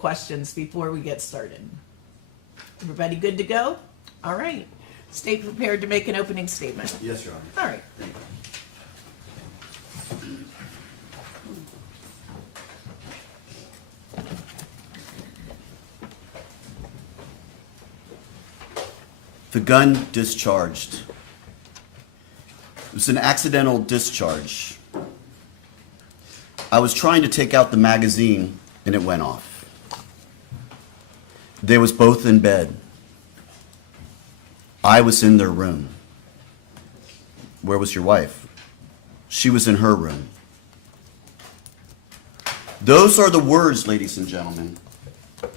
questions before we get started? Everybody good to go? All right. State prepared to make an opening statement. Yes, Your Honor. All right. Thank you. The gun discharged. It was an accidental discharge. I was trying to take out the magazine and it went off. They was both in bed. I was in their room. Where was your wife? She was in her room. Those are the words, ladies and gentlemen,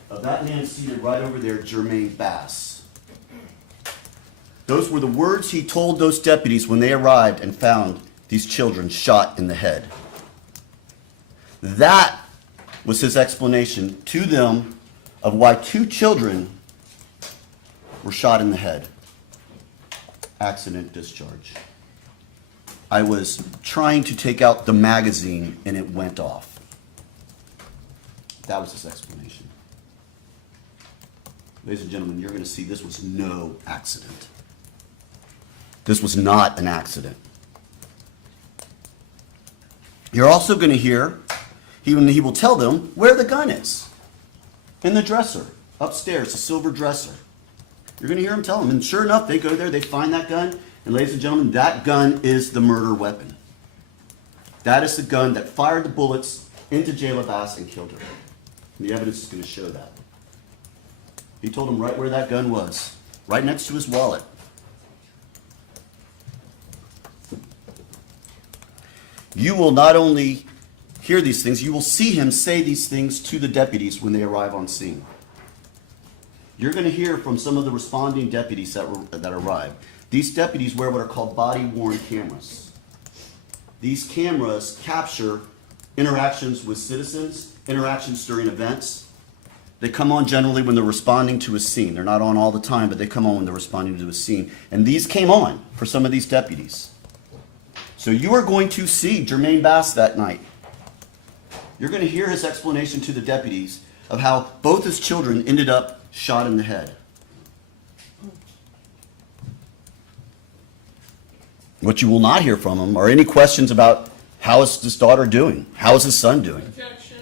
of that man seated right over there, Jermaine Bass. Those were the words he told those deputies when they arrived and found these children shot in the head. That was his explanation to them of why two children were shot in the head. Accident discharge. I was trying to take out the magazine and it went off. That was his explanation. Ladies and gentlemen, you're going to see this was no accident. This was not an accident. You're also going to hear, he will tell them where the gun is. In the dresser, upstairs, a silver dresser. You're going to hear him tell them, and sure enough, they go there, they find that gun, and ladies and gentlemen, that gun is the murder weapon. That is the gun that fired the bullets into Jermaine Bass and killed her. And the evidence is going to show that. He told them right where that gun was, right next to his wallet. You will not only hear these things, you will see him say these things to the deputies when they arrive on scene. You're going to hear from some of the responding deputies that arrive. These deputies wear what are called body-worn cameras. These cameras capture interactions with citizens, interactions during events. They come on generally when they're responding to a scene. They're not on all the time, but they come on when they're responding to a scene. And these came on for some of these deputies. So you are going to see Jermaine Bass that night. You're going to hear his explanation to the deputies of how both his children ended up shot in the head. What you will not hear from him are any questions about how is his daughter doing? How is his son doing? Objection.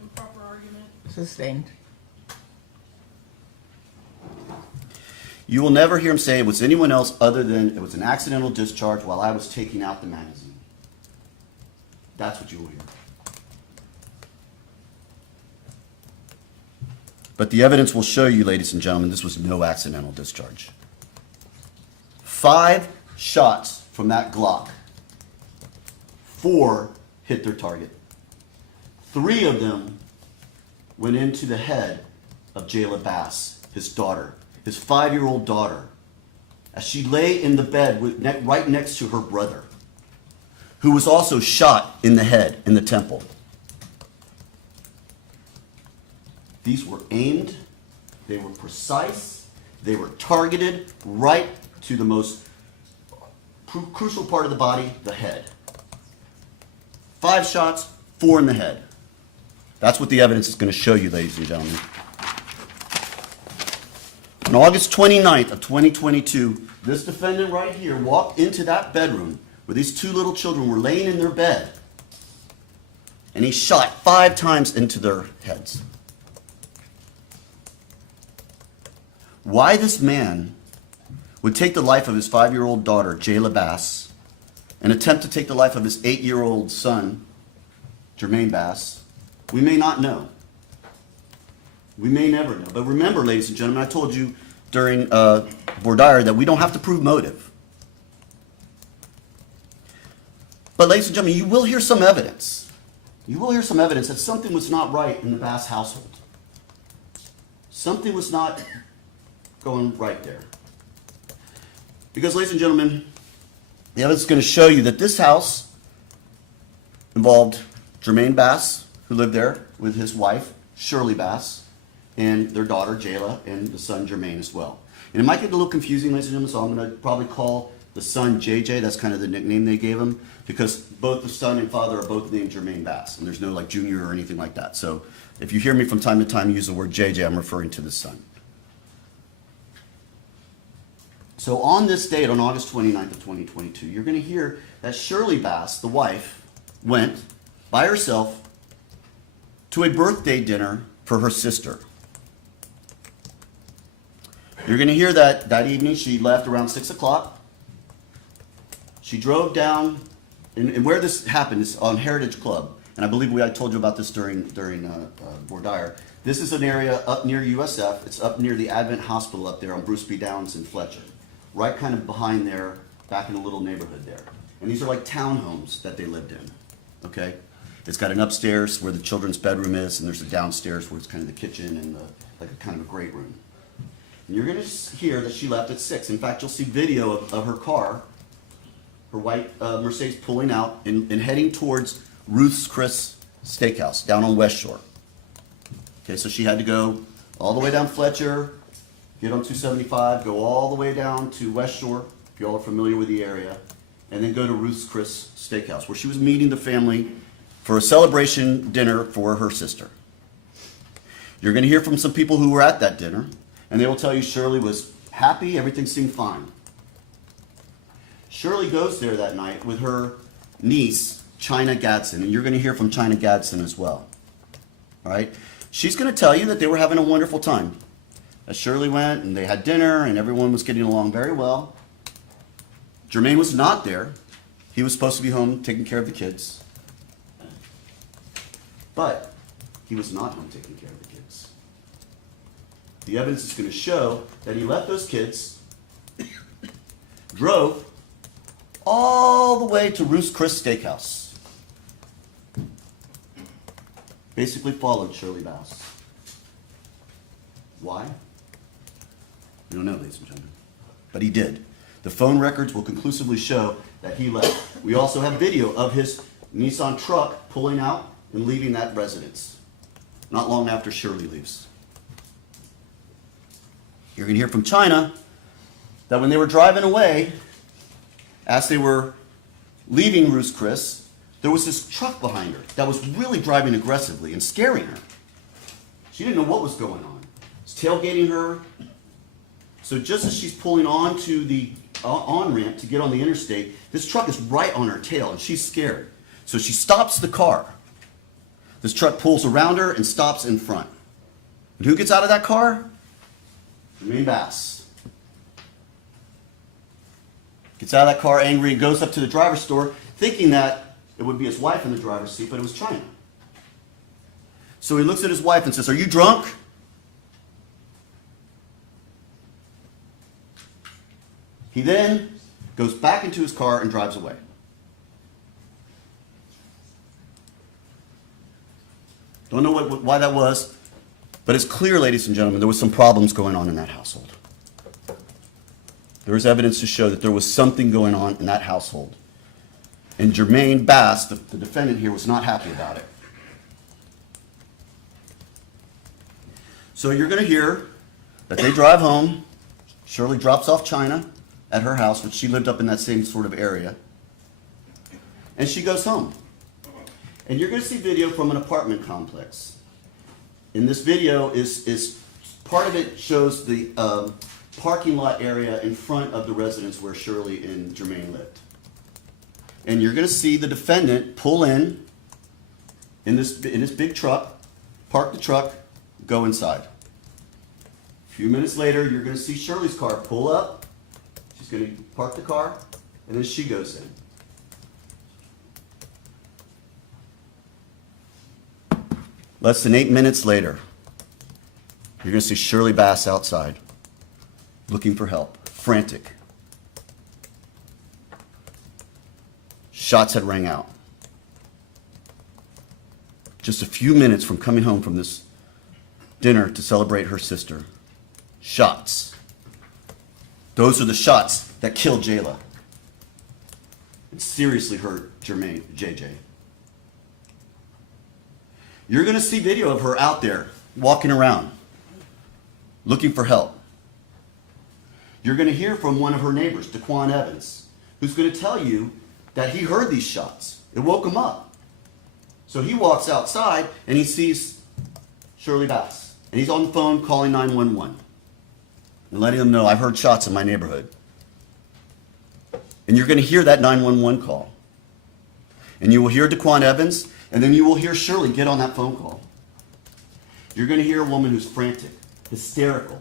Improper argument. Sustained. You will never hear him say it was anyone else other than it was an accidental discharge while I was taking out the magazine. That's what you will hear. But the evidence will show you, ladies and gentlemen, this was no accidental discharge. 5 shots from that Glock. 4 hit their target. 3 of them went into the head of Jermaine Bass, his daughter, his 5-year-old daughter, as she lay in the bed right next to her brother, who was also shot in the head, in the temple. These were aimed, they were precise, they were targeted right to the most crucial part of the body, the head. 5 shots, 4 in the head. That's what the evidence is going to show you, ladies and gentlemen. On August 29th of 2022, this defendant right here walked into that bedroom where these 2 little children were laying in their bed, and he shot 5 times into their heads. Why this man would take the life of his 5-year-old daughter, Jermaine Bass, and attempt to take the life of his 8-year-old son, Jermaine Bass, we may not know. We may never know. But remember, ladies and gentlemen, I told you during voir dire that we don't have to prove motive. But ladies and gentlemen, you will hear some evidence. You will hear some evidence that something was not right in the Bass household. Something was not going right there. Because, ladies and gentlemen, the evidence is going to show you that this house involved Jermaine Bass, who lived there with his wife, Shirley Bass, and their daughter, Jayla, and the son, Jermaine, as well. And it might get a little confusing, ladies and gentlemen, so I'm going to probably call the son JJ. That's kind of the nickname they gave him, because both the son and father are both named Jermaine Bass, and there's no like junior or anything like that. So If you hear me from time to time use the word JJ, I'm referring to the son. So on this date, on August 29th of 2022, you're going to hear that Shirley Bass, the wife, went by herself to a birthday dinner for her sister. You're going to hear that that evening she left around 6 o'clock. She drove down, and where this happened is on Heritage Club. And I believe I told you about this during Bordire. This is an area up near USF. It's up near the Advent Hospital up there on Bruce B. Downs in Fletcher. Right kind of behind there, back in a little neighborhood there. And these are like townhomes that they lived in, okay? It's got an upstairs where the children's bedroom is, and there's a downstairs where it's kind of the kitchen and like a kind of a great room. And you're gonna hear that she left at 6. In fact, you'll see video of her car, her white Mercedes pulling out and heading towards Ruth's Chris Steakhouse down on West Shore. Okay, so she had to go all the way down Fletcher, get on 275, go all the way down to West Shore, if you all are familiar with the area, and then go to Ruth's Chris Steakhouse, where she was meeting the family for a celebration dinner for her sister. You're going to hear from some people who were at that dinner, and they will tell you Shirley was happy, everything seemed fine. Shirley goes there that night with her niece, China Gadsden, and you're going to hear from China Gadsden as well. All right? She's going to tell you that they were having a wonderful time. As Shirley went, and they had dinner, and everyone was getting along very well. Jermaine was not there. He was supposed to be home taking care of the kids. But he was not home taking care of the kids. The evidence is going to show that he left those kids, drove all the way to Ruth's Chris Steakhouse. Basically followed Shirley Bass. Why? We don't know, ladies and gentlemen. But he did. The phone records will conclusively show that he left. We also have video of his Nissan truck pulling out and leaving that residence, not long after Shirley leaves. You're going to hear from China that when they were driving away, as they were leaving Ruth's Chris, there was this truck behind her that was really driving aggressively and scaring her. She didn't know what was going on. It's tailgating her. So just as she's pulling onto the on-ramp to get on the interstate, this truck is right on her tail, and she's scared. So she stops the car. This truck pulls around her and stops in front. And who gets out of that car? Jermaine Bass. Gets out of that car angry and goes up to the driver's door, thinking that it would be his wife in the driver's seat, but it was China. So he looks at his wife and says, "Are you drunk?" He then goes back into his car and drives away. Don't know why that was, but it's clear, ladies and gentlemen, there was some problems going on in that household. There is evidence to show that there was something going on in that household. And Jermaine Bass, the defendant here, was not happy about it. So you're going to hear that they drive home. Shirley drops off China at her house, which she lived up in that same sort of area. And she goes home. And you're going to see video from an apartment complex. In this video is part of it shows the parking lot area in front of the residence where Shirley and Jermaine lived. And you're going to see the defendant pull in this big truck, park the truck, go inside. A few minutes later, you're going to see Shirley's car pull up. She's going to park the car, and then she goes in. Less than 8 minutes later, you're going to see Shirley Bass outside, looking for help, frantic. Shots had rang out. Just a few minutes from coming home from this dinner to celebrate her sister. Shots. Those are the shots that killed Jayla. It seriously hurt Jermaine, JJ. You're going to see video of her out there walking around, looking for help. You're going to hear from one of her neighbors, DeQuan Evans, who's going to tell you that he heard these shots. It woke him up. So he walks outside and he sees Shirley Bass. And he's on the phone calling 911 and letting them know, I've heard shots in my neighborhood. And you're going to hear that 911 call. And you will hear DeQuan Evans, and then you will hear Shirley get on that phone call. You're going to hear a woman who's frantic, hysterical.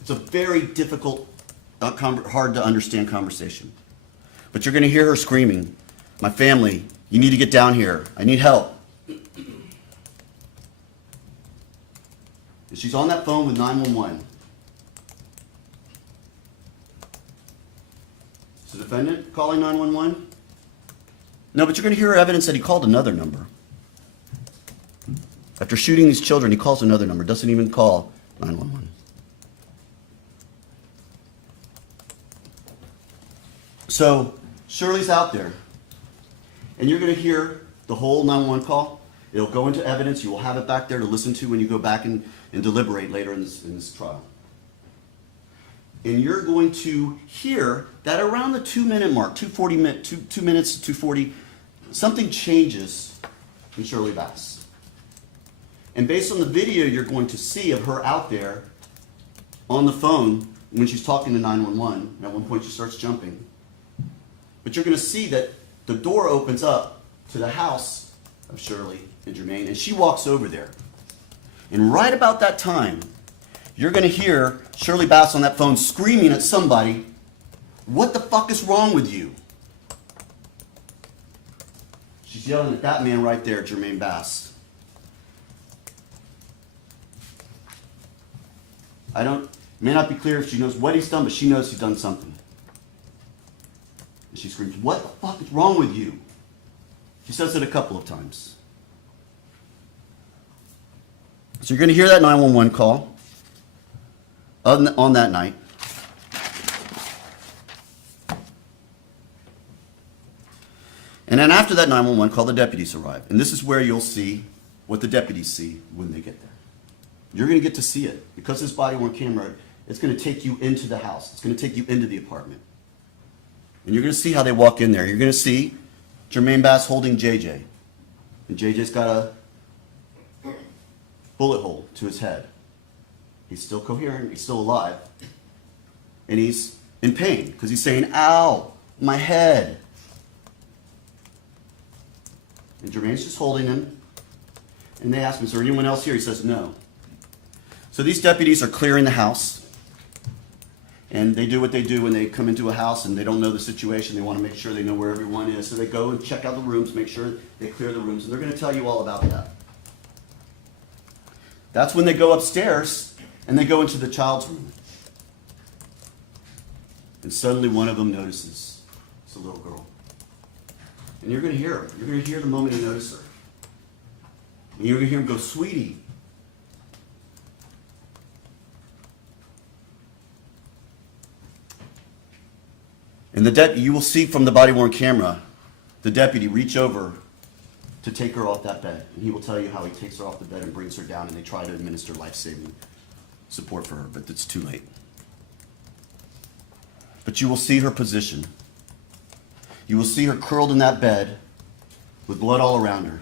It's a very difficult, hard to understand conversation. But you're going to hear her screaming, my family, you need to get down here. I need help. And she's on that phone with 911. Is the defendant calling 911? No, but you're going to hear evidence that he called another number. After shooting these children, he calls another number, doesn't even call 911. So Shirley's out there, and you're going to hear the whole 911 call. It'll go into evidence. You will have it back there to listen to when you go back and deliberate later in this trial. And you're going to hear that around the 2-minute mark, 2:40 minutes, 2 minutes to 2:40, something changes in Shirley Bass. And based on the video you're going to see of her out there on the phone when she's talking to 911, and at one point she starts jumping. But you're going to see that the door opens up to the house of Shirley and Jermaine, and she walks over there. And right about that time, you're going to hear Shirley Bass on that phone screaming at somebody, what the fuck is wrong with you? She's yelling at that man right there, Jermaine Bass. It may not be clear if she knows what he's done, but she knows he's done something. And she screams, what the fuck is wrong with you? She says it a couple of times. So you're going to hear that 911 call on that night. And then after that 911 call, the deputies arrive. And this is where you'll see what the deputies see when they get there. You're going to get to see it. Because this body-worn camera, it's going to take you into the house. It's going to take you into the apartment. And you're going to see how they walk in there. You're going to see Jermaine Bass holding JJ. And JJ's got a bullet hole to his head. He's still coherent. He's still alive. And he's in pain because he's saying, ow, my head. And Jermaine's just holding him. And they ask him, is there anyone else here? He says, no. So these deputies are clearing the house. And they do what they do when they come into a house and they don't know the situation. They want to make sure they know where everyone is. So they go and check out the rooms, make sure they clear the rooms. And they're going to tell you all about that. That's when they go upstairs and they go into the child's room. And suddenly one of them notices it's a little girl. And you're going to hear her. You're going to hear the moment you notice her. And you're going to hear him go, sweetie. And you will see from the body-worn camera, the deputy reach over to take her off that bed. And he will tell you how he takes her off the bed and brings her down, and they try to administer life-saving support for her, but it's too late. But you will see her position. You will see her curled in that bed with blood all around her.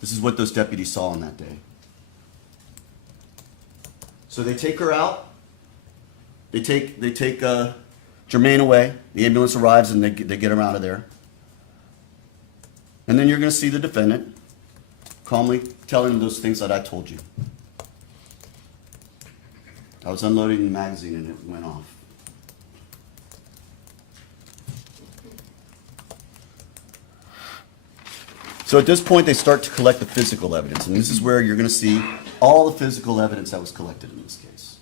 This is what those deputies saw on that day. So they take her out. They take Jermaine away. The ambulance arrives and they get him out of there. And then you're going to see the defendant calmly telling him those things that I told you. I was unloading the magazine and it went off. So at this point, they start to collect the physical evidence. And this is where you're going to see all the physical evidence that was collected in this case.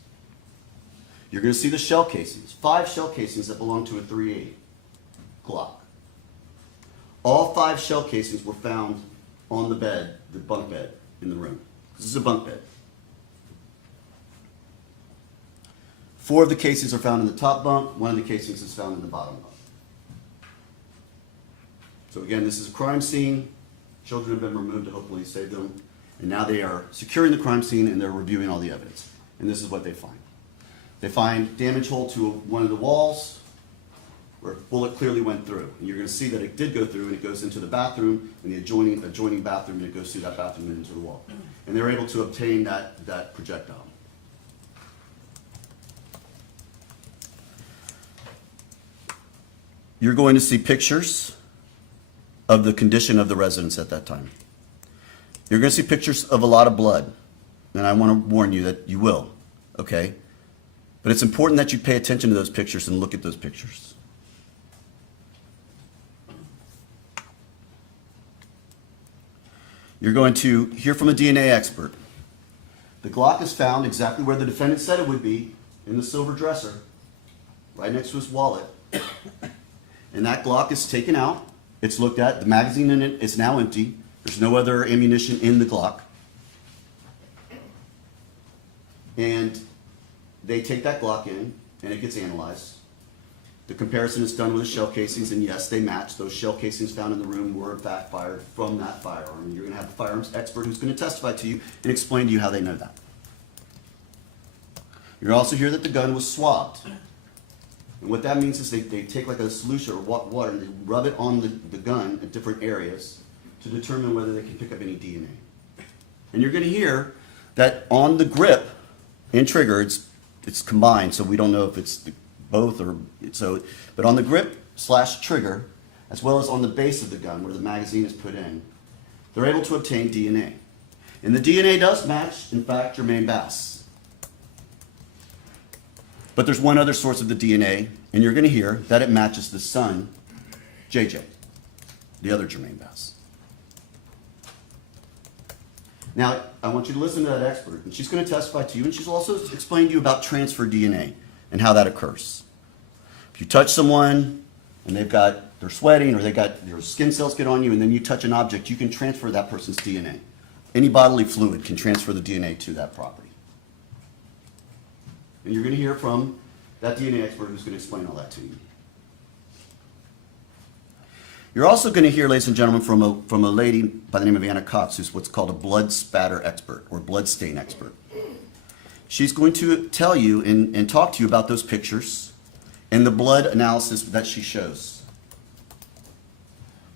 You're going to see the shell casings, 5 shell casings that belong to a .380 Glock. All 5 shell casings were found on the bed, the bunk bed in the room. This is a bunk bed. 4 of the casings are found in the top bunk. 1 of the casings is found in the bottom bunk. So again, this is a crime scene. Children have been removed to hopefully save them. And now they are securing the crime scene and they're reviewing all the evidence. And this is what they find. They find damage hole to one of the walls. where a bullet clearly went through. And you're going to see that it did go through, and it goes into the bathroom, and the adjoining bathroom, and it goes through that bathroom and into the wall. And they were able to obtain that projectile. You're going to see pictures of the condition of the residence at that time. You're going to see pictures of a lot of blood, and I want to warn you that you will, okay? But it's important that you pay attention to those pictures and look at those pictures. You're going to hear from a DNA expert. The Glock is found exactly where the defendant said it would be, in the silver dresser, right next to his wallet. And that Glock is taken out. It's looked at. The magazine in it is now empty. There's no other ammunition in the Glock. And they take that Glock in, and it gets analyzed. The comparison is done with the shell casings, and yes, they match. Those shell casings found in the room were in fact fired from that firearm. And you're going to have the firearms expert who's going to testify to you and explain to you how they know that. You'll also hear that the gun was swabbed. And what that means is they take like a solution or water and they rub it on the gun at different areas to determine whether they can pick up any DNA. And you're going to hear that on the grip and trigger, it's combined, so we don't know if it's both or so. But on the grip / trigger, as well as on the base of the gun where the magazine is put in, they're able to obtain DNA. And the DNA does match, in fact, Jermaine Bass. But there's one other source of the DNA, and you're going to hear that it matches the son, JJ, the other Jermaine Bass. Now, I want you to listen to that expert, and she's going to testify to you, and she's also explain to you about transfer DNA and how that occurs. If you touch someone and they're sweating or their skin cells get on you, and then you touch an object, you can transfer that person's DNA. Any bodily fluid can transfer the DNA to that property. And you're going to hear from that DNA expert who's going to explain all that to you. You're also going to hear, ladies and gentlemen, from a lady by the name of Anna Cox, who's what's called a blood spatter expert or blood stain expert. She's going to tell you and talk to you about those pictures and the blood analysis that she shows.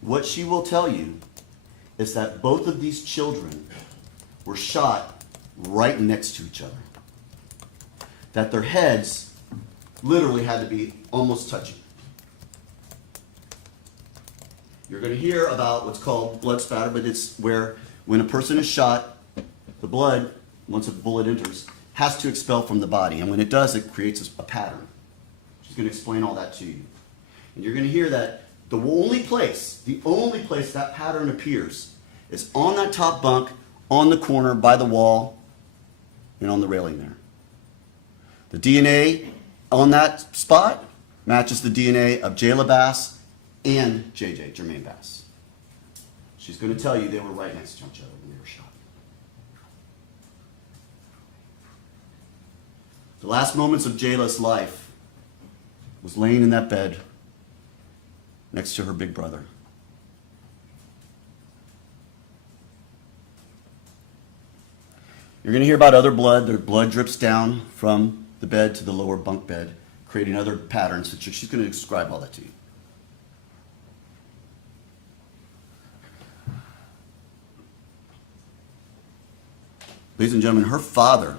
What she will tell you is that both of these children were shot right next to each other. That their heads literally had to be almost touching. You're going to hear about what's called blood spatter, but it's where when a person is shot, the blood, once a bullet enters, has to expel from the body. And when it does, it creates a pattern. She's going to explain all that to you. And you're going to hear that the only place that pattern appears is on that top bunk, on the corner, by the wall, and on the railing there. The DNA on that spot matches the DNA of Jayla Bass and JJ, Jermaine Bass. She's going to tell you they were right next to each other when they were shot. The last moments of Jayla's life was laying in that bed next to her big brother. You're going to hear about other blood. Their blood drips down from the bed to the lower bunk bed, creating other patterns. That she's going to describe all that to you. Ladies and gentlemen, her father,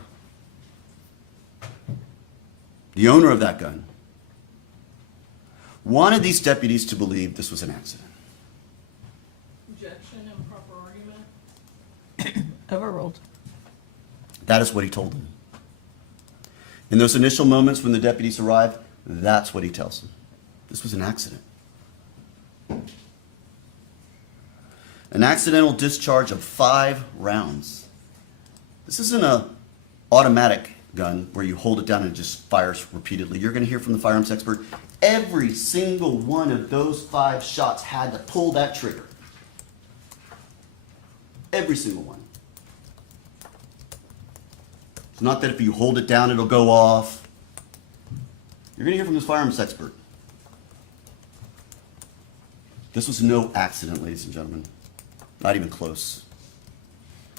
the owner of that gun, wanted these deputies to believe this was an accident. Objection, improper argument. Overruled. That is what he told them. In those initial moments when the deputies arrived, that's what he tells them. This was an accident. An accidental discharge of 5 rounds. This isn't an automatic gun where you hold it down and it just fires repeatedly. You're going to hear from the firearms expert, every single one of those 5 shots had to pull that trigger. Every single one. It's not that if you hold it down, it'll go off. You're going to hear from this firearms expert. This was no accident, ladies and gentlemen. Not even close.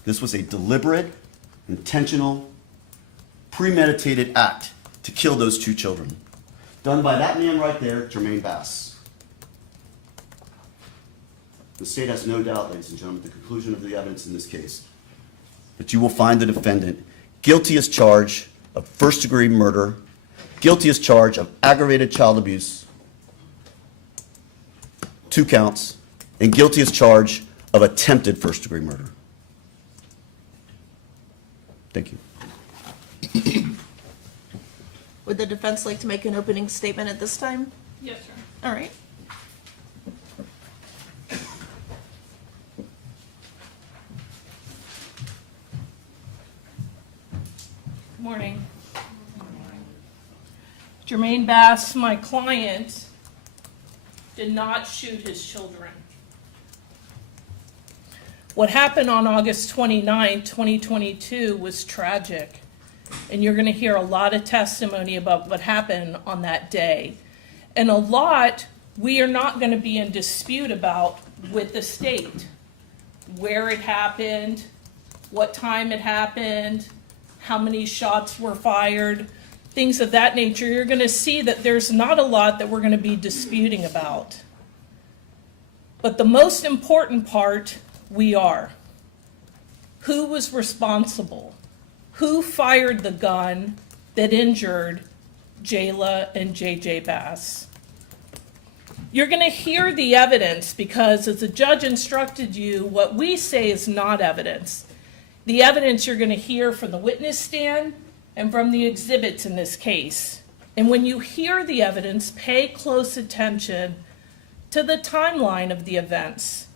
This was a deliberate, intentional, premeditated act to kill those 2 children. done by that man right there, Jermaine Bass. The state has no doubt, ladies and gentlemen, at the conclusion of the evidence in this case, that you will find the defendant guilty as charged of first-degree murder, guilty as charged of aggravated child abuse, 2 counts, and guilty as charged of attempted first-degree murder. Thank you. Would the defense like to make an opening statement at this time? Yes, sir. All right. Morning. Jermaine Bass, my client, did not shoot his children. What happened on August 29, 2022 was tragic, and you're going to hear a lot of testimony about what happened on that day. And a lot we are not going to be in dispute about with the state. Where it happened, what time it happened, how many shots were fired, things of that nature. You're going to see that there's not a lot that we're going to be disputing about. But the most important part, we are. Who was responsible? Who fired the gun that injured Jayla and JJ Bass? You're going to hear the evidence because, as the judge instructed you, what we say is not evidence. The evidence you're going to hear from the witness stand and from the exhibits in this case. And when you hear the evidence, pay close attention to the timeline of the events.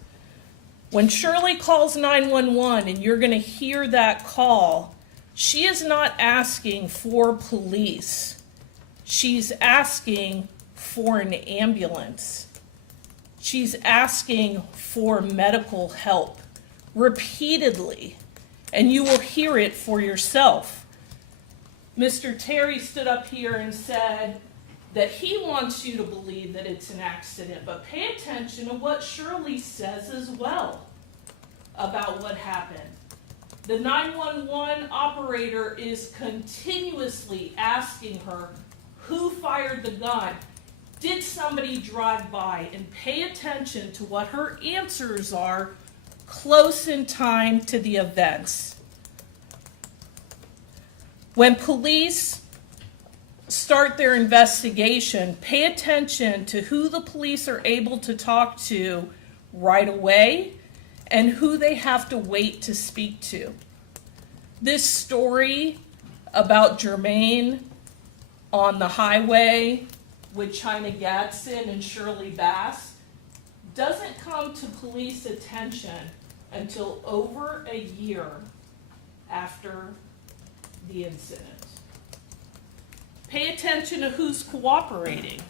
When Shirley calls 911 and you're going to hear that call, she is not asking for police. She's asking for an ambulance. She's asking for medical help repeatedly, and you will hear it for yourself. Mr. Terry stood up here and said that he wants you to believe that it's an accident, but pay attention to what Shirley says as well about what happened. The 911 operator is continuously asking her, who fired the gun? Did somebody drive by? And pay attention to what her answers are close in time to the events. When police start their investigation, pay attention to who the police are able to talk to right away and who they have to wait to speak to. This story about Jermaine on the highway with China Gadsden and Shirley Bass doesn't come to police attention until over a year after the incident. Pay attention to who's cooperating.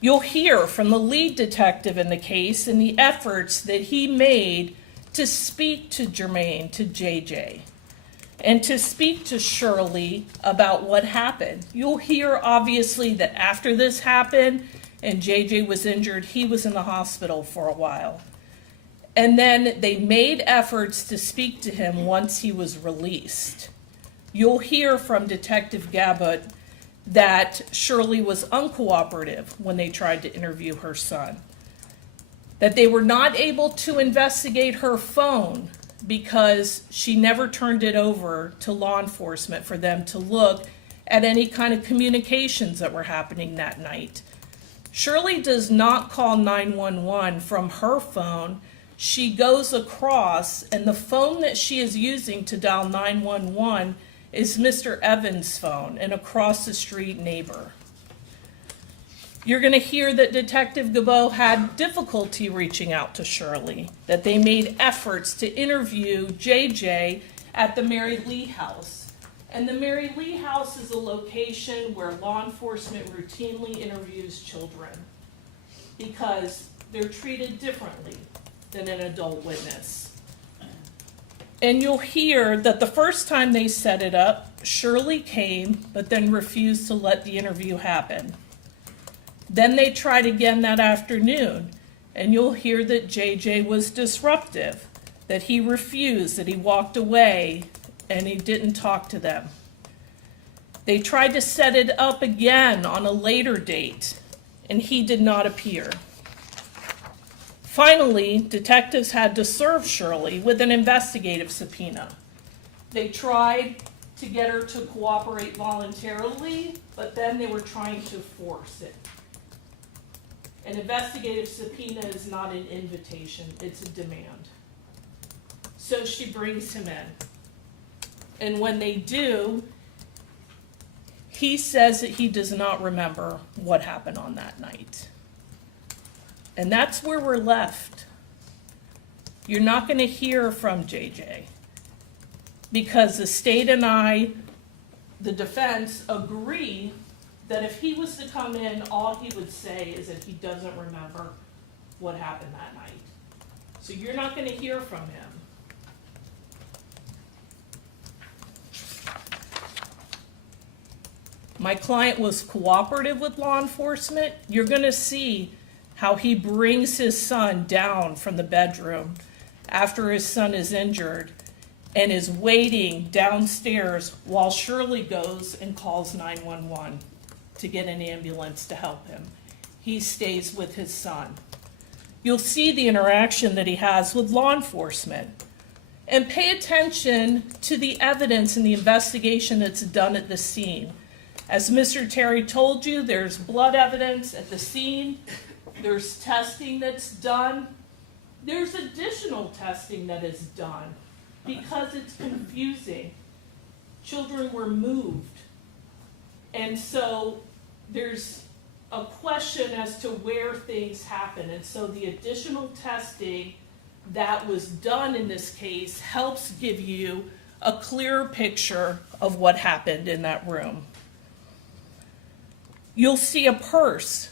You'll hear from the lead detective in the case and the efforts that he made to speak to Jermaine, to JJ, and to speak to Shirley about what happened. You'll hear, obviously, that after this happened and JJ was injured, he was in the hospital for a while. And then they made efforts to speak to him once he was released. You'll hear from Detective Gabbott that Shirley was uncooperative when they tried to interview her son, that they were not able to investigate her phone because she never turned it over to law enforcement for them to look at any kind of communications that were happening that night. Shirley does not call 911 from her phone. She goes across, and the phone that she is using to dial 911 is Mr. Evans' phone, an across the street neighbor. You're going to hear that Detective Gabot had difficulty reaching out to Shirley, that they made efforts to interview JJ at the Mary Lee House. And the Mary Lee House is a location where law enforcement routinely interviews children because they're treated differently than an adult witness. And you'll hear that the first time they set it up, Shirley came, but then refused to let the interview happen. Then they tried again that afternoon, and you'll hear that JJ was disruptive, that he refused, that he walked away, and he didn't talk to them. They tried to set it up again on a later date, and he did not appear. Finally, detectives had to serve Shirley with an investigative subpoena. They tried to get her to cooperate voluntarily, but then they were trying to force it. An investigative subpoena is not an invitation, it's a demand. So she brings him in. And when they do, he says that he does not remember what happened on that night. And that's where we're left. You're not going to hear from JJ because the state and I, the defense, agree that if he was to come in, all he would say is that he doesn't remember what happened that night. So you're not going to hear from him. My client was cooperative with law enforcement. You're going to see how he brings his son down from the bedroom after his son is injured and is waiting downstairs while Shirley goes and calls 911 to get an ambulance to help him. He stays with his son. You'll see the interaction that he has with law enforcement. And pay attention to the evidence in the investigation that's done at the scene. As Mr. Terry told you, there's blood evidence at the scene. There's testing that's done. There's additional testing that is done because it's confusing. Children were moved. And so there's a question as to where things happen. And so the additional testing that was done in this case helps give you a clearer picture of what happened in that room. You'll see a purse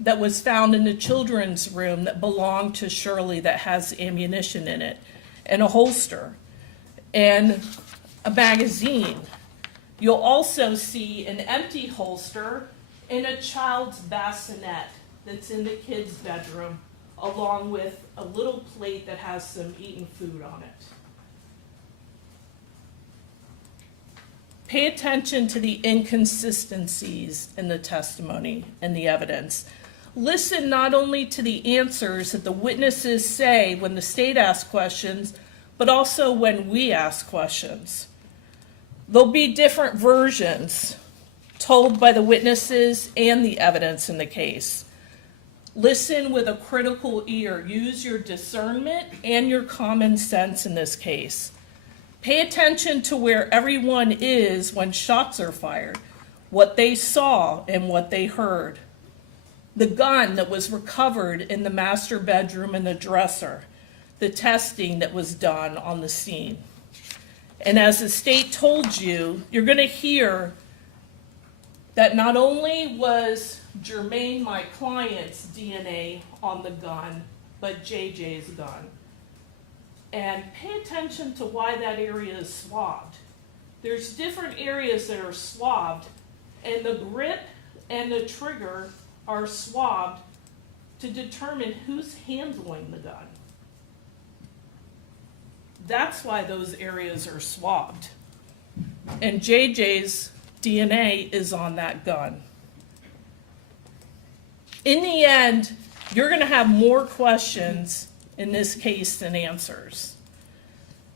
that was found in the children's room that belonged to Shirley that has ammunition in it, and a holster, and a magazine. You'll also see an empty holster and a child's bassinet that's in the kid's bedroom, along with a little plate that has some eaten food on it. Pay attention to the inconsistencies in the testimony and the evidence. Listen not only to the answers that the witnesses say when the state asks questions, but also when we ask questions. There'll be different versions told by the witnesses and the evidence in the case. Listen with a critical ear. Use your discernment and your common sense in this case. Pay attention to where everyone is when shots are fired, what they saw and what they heard. The gun that was recovered in the master bedroom and the dresser, the testing that was done on the scene. And as the state told you, you're going to hear that not only was Jermaine, my client's DNA on the gun, but JJ's gun. And pay attention to why that area is swabbed. There's different areas that are swabbed, and the grip and the trigger are swabbed to determine who's handling the gun. That's why those areas are swabbed. And JJ's DNA is on that gun. In the end, you're going to have more questions in this case than answers.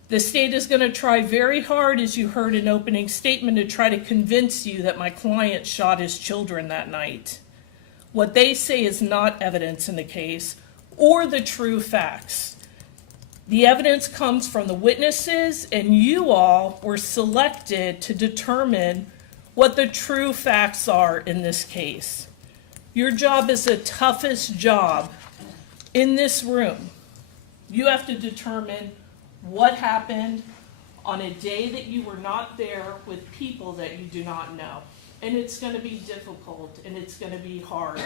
The state is going to try very hard, as you heard in opening statement, to try to convince you that my client shot his children that night. What they say is not evidence in the case or the true facts. The evidence comes from the witnesses, and you all were selected to determine what the true facts are in this case. Your job is the toughest job in this room. You have to determine what happened on a day that you were not there with people that you do not know. And it's going to be difficult and it's going to be hard.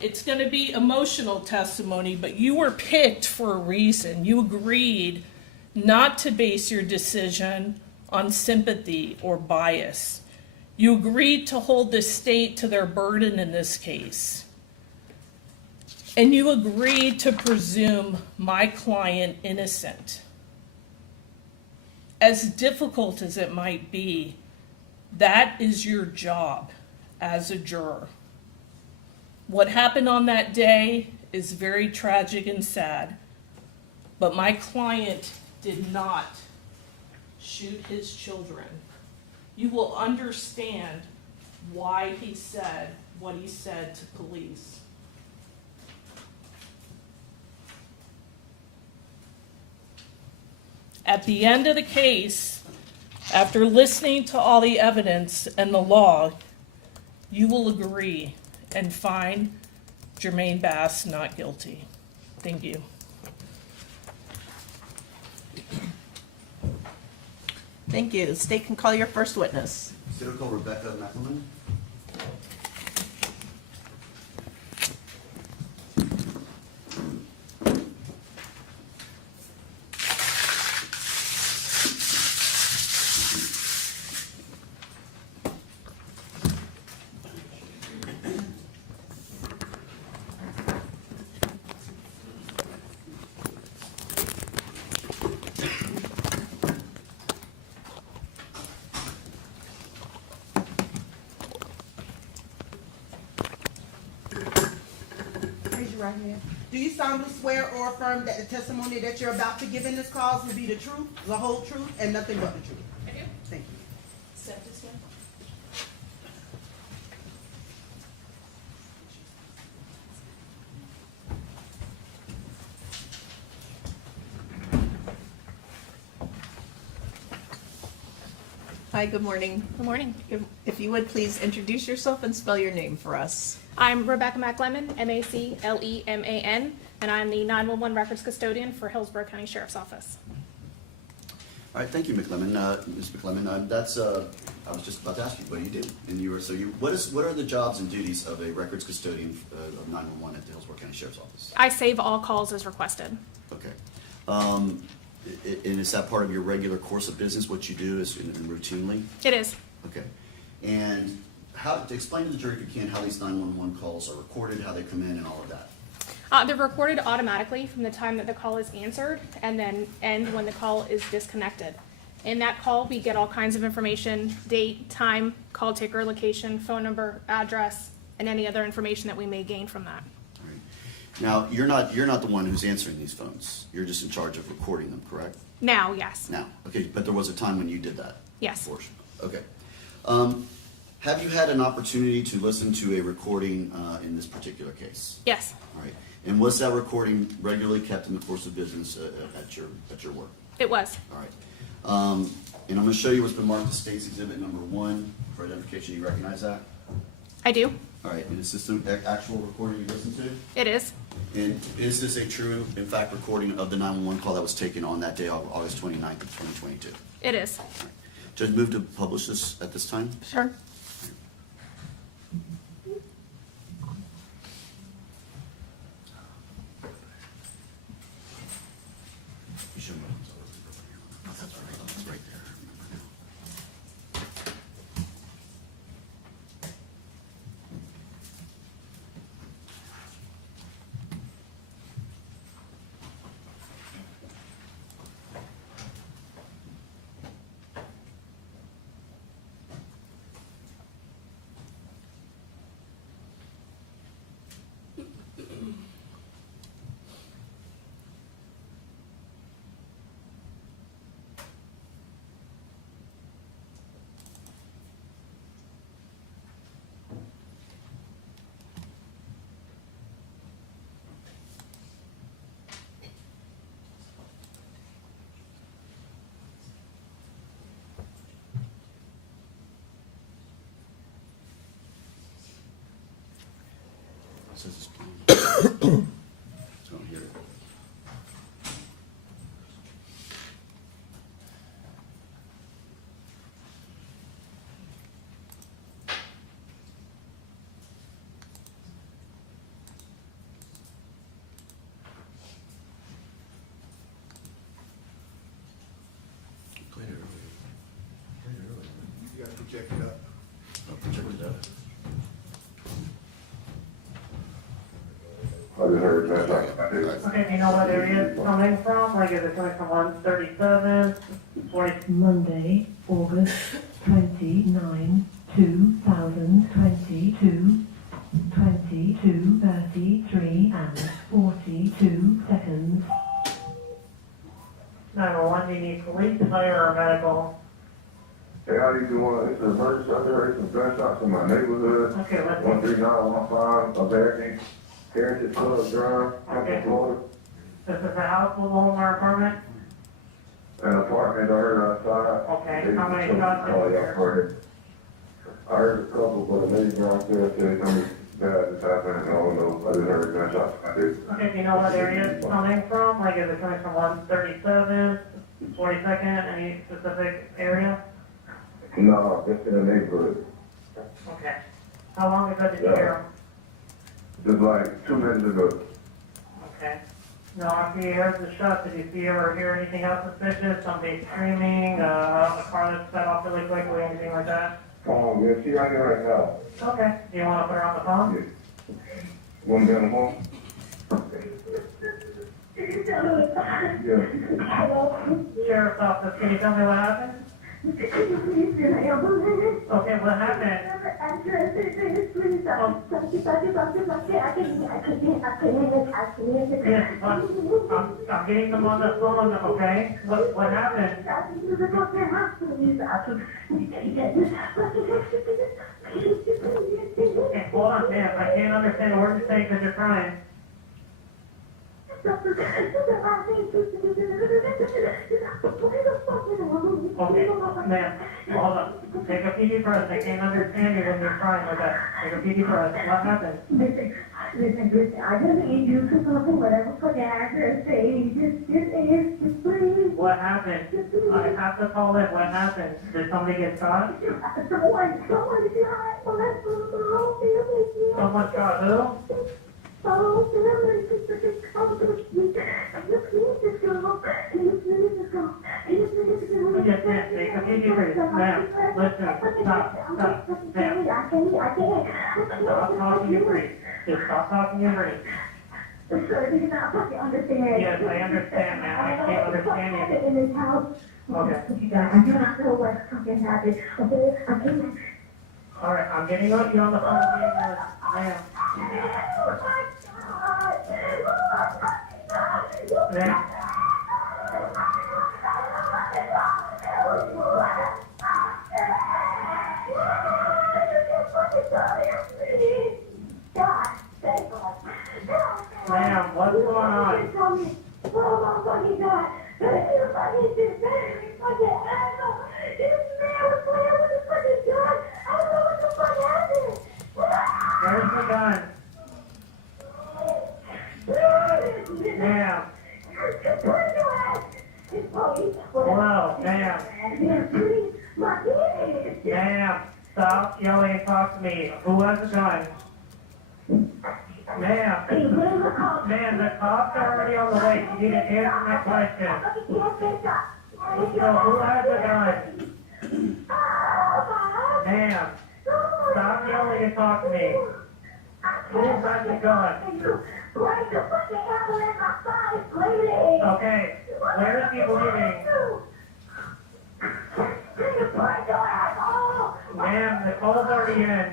It's going to be emotional testimony, but you were picked for a reason. You agreed not to base your decision on sympathy or bias. You agreed to hold the state to their burden in this case. And you agreed to presume my client innocent. As difficult as it might be, That is your job as a juror. What happened on that day is very tragic and sad, but my client did not shoot his children. You will understand why he said what he said to police. At the end of the case, after listening to all the evidence and the law, you will agree and find Jermaine Bass not guilty. Thank you. Thank you. State can call your first witness. State will call Rebecca McLemmon. Raise your right hand. Do you solemnly swear or affirm that the testimony that you're about to give in this cause will be the truth, the whole truth, and nothing but the truth? I do. Thank you. Accept this one. Hi, good morning. Good morning. If you would please introduce yourself and spell your name for us. I'm Rebecca McLemmon, M-A-C-L-E-M-A-N, and I'm the 911 records custodian for Hillsborough County Sheriff's Office. All right, thank you, McLemmon. Ms. McLemmon, I was just about to ask you what you do. And what are the jobs and duties of a records custodian of 911 at the Hillsborough County Sheriff's Office? I save all calls as requested. Okay. And is that part of your regular course of business, what you do is routinely? It is. Okay. And explain to the jury, if you can, how these 911 calls are recorded, how they come in, and all of that. They're recorded automatically from the time that the call is answered and then end when the call is disconnected. In that call, we get all kinds of information, date, time, call taker, location, phone number, address, and any other information that we may gain from that. All right. Now, you're not the one who's answering these phones. You're just in charge of recording them, correct? Now, yes. Now, okay, but there was a time when you did that? Yes. Portion. Okay. Have you had an opportunity to listen to a recording in this particular case? Yes. All right. And was that recording regularly kept in the course of business at your work? It was. All right. And I'm going to show you what's been marked as State's Exhibit number 1 for identification. You recognize that? I do. All right. And is this the actual recording you listened to? It is. And is this a true, in fact, recording of the 911 call that was taken on that day, August 29th of 2022? It is. All right. Judge, move to publish this at this time? Sure. You should move. That's right there. Says it's playing. So I'm here. Played it earlier. You gotta project it up. Oh, project it up. Okay, you know what area it's coming from? Like, is it coming from 137, 40? Monday, August 29, paramedical. Hey, how you doing? It's an emergency. I heard some gunshots in my neighborhood. Okay, let's 13915, abandoned Heritage Club Drive, Hampton, Florida. This is a house, a home, or apartment? An apartment I heard outside. Okay, how many shots did you hear? I heard a couple, but a lady downstairs said something bad just happened. I don't know. I just heard gunshots. I did. Okay, do you know what area it's coming from? Like, is it coming from 137, 42nd, any specific area? No, just in the neighborhood. Okay. How long ago did you hear Just like 2 minutes ago. them? Okay. Now, after you heard the shot, did you see or hear anything else suspicious? Somebody screaming, a car that sped off really quickly, anything like that? Yeah, she right here right now. Okay. Do you want to put her on the phone? Yeah. One down the hall? Yeah. Sheriff's office, can you tell me what happened? Okay, what happened? Yes, but I'm getting them on the phone, okay? What happened? Okay, hold on, ma'am, I can't understand a word you're saying because you're crying. Okay, ma'am, hold on. Take a deep breath. I can't understand you when you're crying like that. Take a deep breath. What happened? Listen, I just need you to something, whatever for the address, say, just please. What happened? I have to call it. What happened? Did somebody get shot? Someone shot my whole family. Someone shot who? Oh, family, please go. Yes, ma'am. Take a deep breath. Ma'am, listen. Stop. Ma'am. I can't. Stop talking and breathe. Just stop talking and breathe. Sir, do you not fucking understand? Yes, I understand, ma'am. I can't understand you. In this house. Okay. I do not know what fucking happened. Okay, I can't. All right, I'm getting you on the phone. Ma'am. Ma'am. Ma'am, what's going on? Oh my fucking God. You fucking did that. Fucking asshole. This man was playing with the fucking gun. I don't know what the fuck happened. Where's the gun? Ma'am. Hello, ma'am. Ma'am, stop yelling and talk to me. Who has a gun? Ma'am. Ma'am, the cops are already on the way. You need to answer my question. So who has a gun? Ma'am, stop yelling and talk to me. Who has a gun? Okay, where is he bleeding? Ma'am, the call's already in.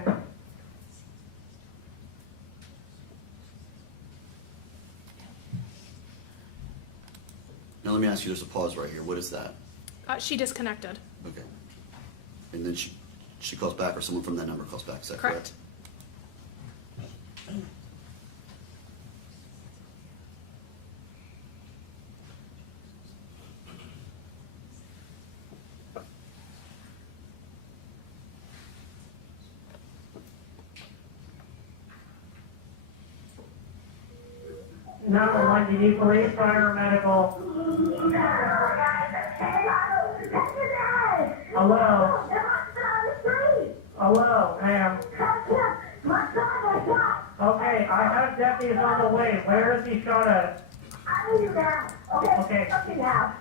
Now let me ask you, there's a pause right here. What is that? She disconnected. Okay. And then she calls back, or someone from that number calls back, is that Correct. correct? Number one, you need police, fire, or medical. Hello? Hello, ma'am. Okay, I have deputies on the way. Where is he shot at? Okay.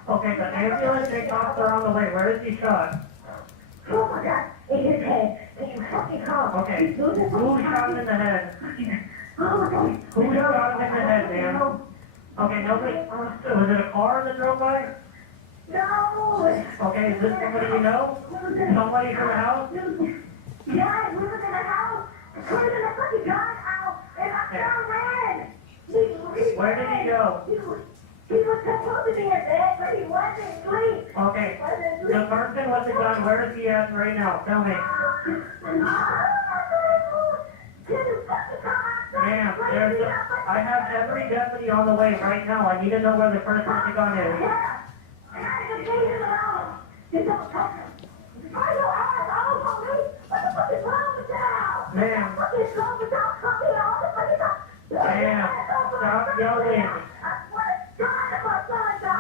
Okay, the ambulance and cops are on the way. Where is he shot? Oh my God, in his head. Can you fucking call? Okay, who shot him in the head? Oh my God. Who shot him in the head, ma'am? Okay, nobody, was it a car that drove by? No. Okay, is this somebody you know? Somebody from the house? Yeah, we was in the house. We was in the fucking gun house. And I ran. Where did he go? He was supposed to be in bed, but he wasn't asleep. Okay, the person with the gun, where is he at right now? Tell me. Ma'am, I have every deputy on the way right now. I need to know where the person with the gun is. Ma'am, stop yelling.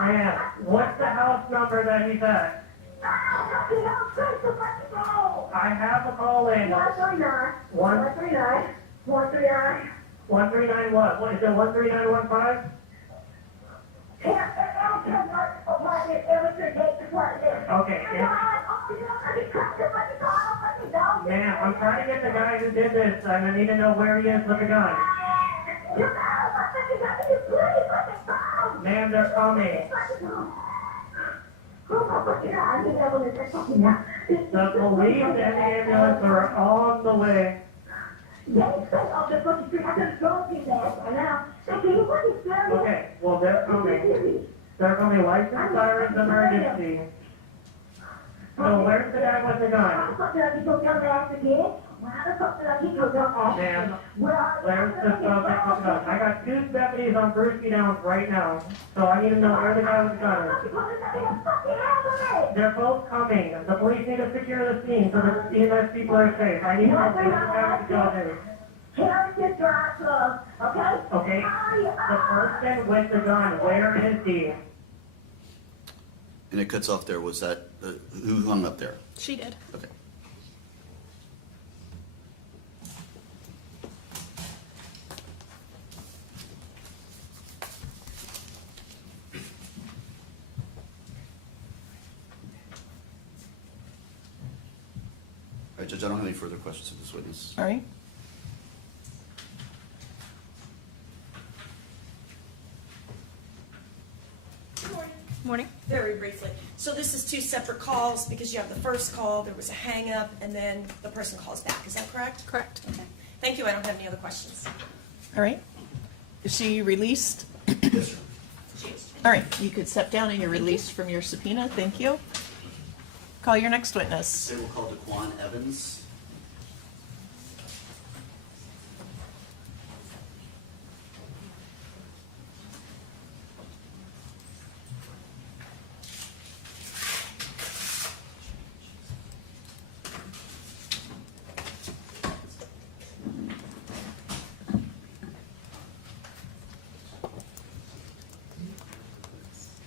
Ma'am, what's the house number that he's at? I have a call in. 139 what? What is it, 13915? Okay. Ma'am, I'm trying to get the guy who did this, and I need to know where he is with the gun. Ma'am, they're coming. The police and the ambulance are on the way. Okay, well, they're coming. They're coming, lights and sirens, emergency. So where's the guy with the gun? Ma'am, where's the subject with the gun? I got 2 deputies on Brewski Downs right now, so I need to know where the guy with the gun is. They're both coming. The police need to secure the scene so the EMS people are safe. I need to know where the guy with the gun is. Okay, the person with the gun, where is he? And it cuts off there. Was that, who hung up there? She did. Okay. All right, Judge, I don't have any further questions of this witness. All right. Morning. Very briefly. So this is 2 separate calls because you have the first call, there was a hang up, and then the person calls back. Is that correct? Correct. Okay. Thank you. I don't have any other questions. All right. Is she released? Yes, sir. Cheers. All right, you could step down and you're released from your subpoena. Thank you. Call your next witness. Say we'll call Daquan Evans.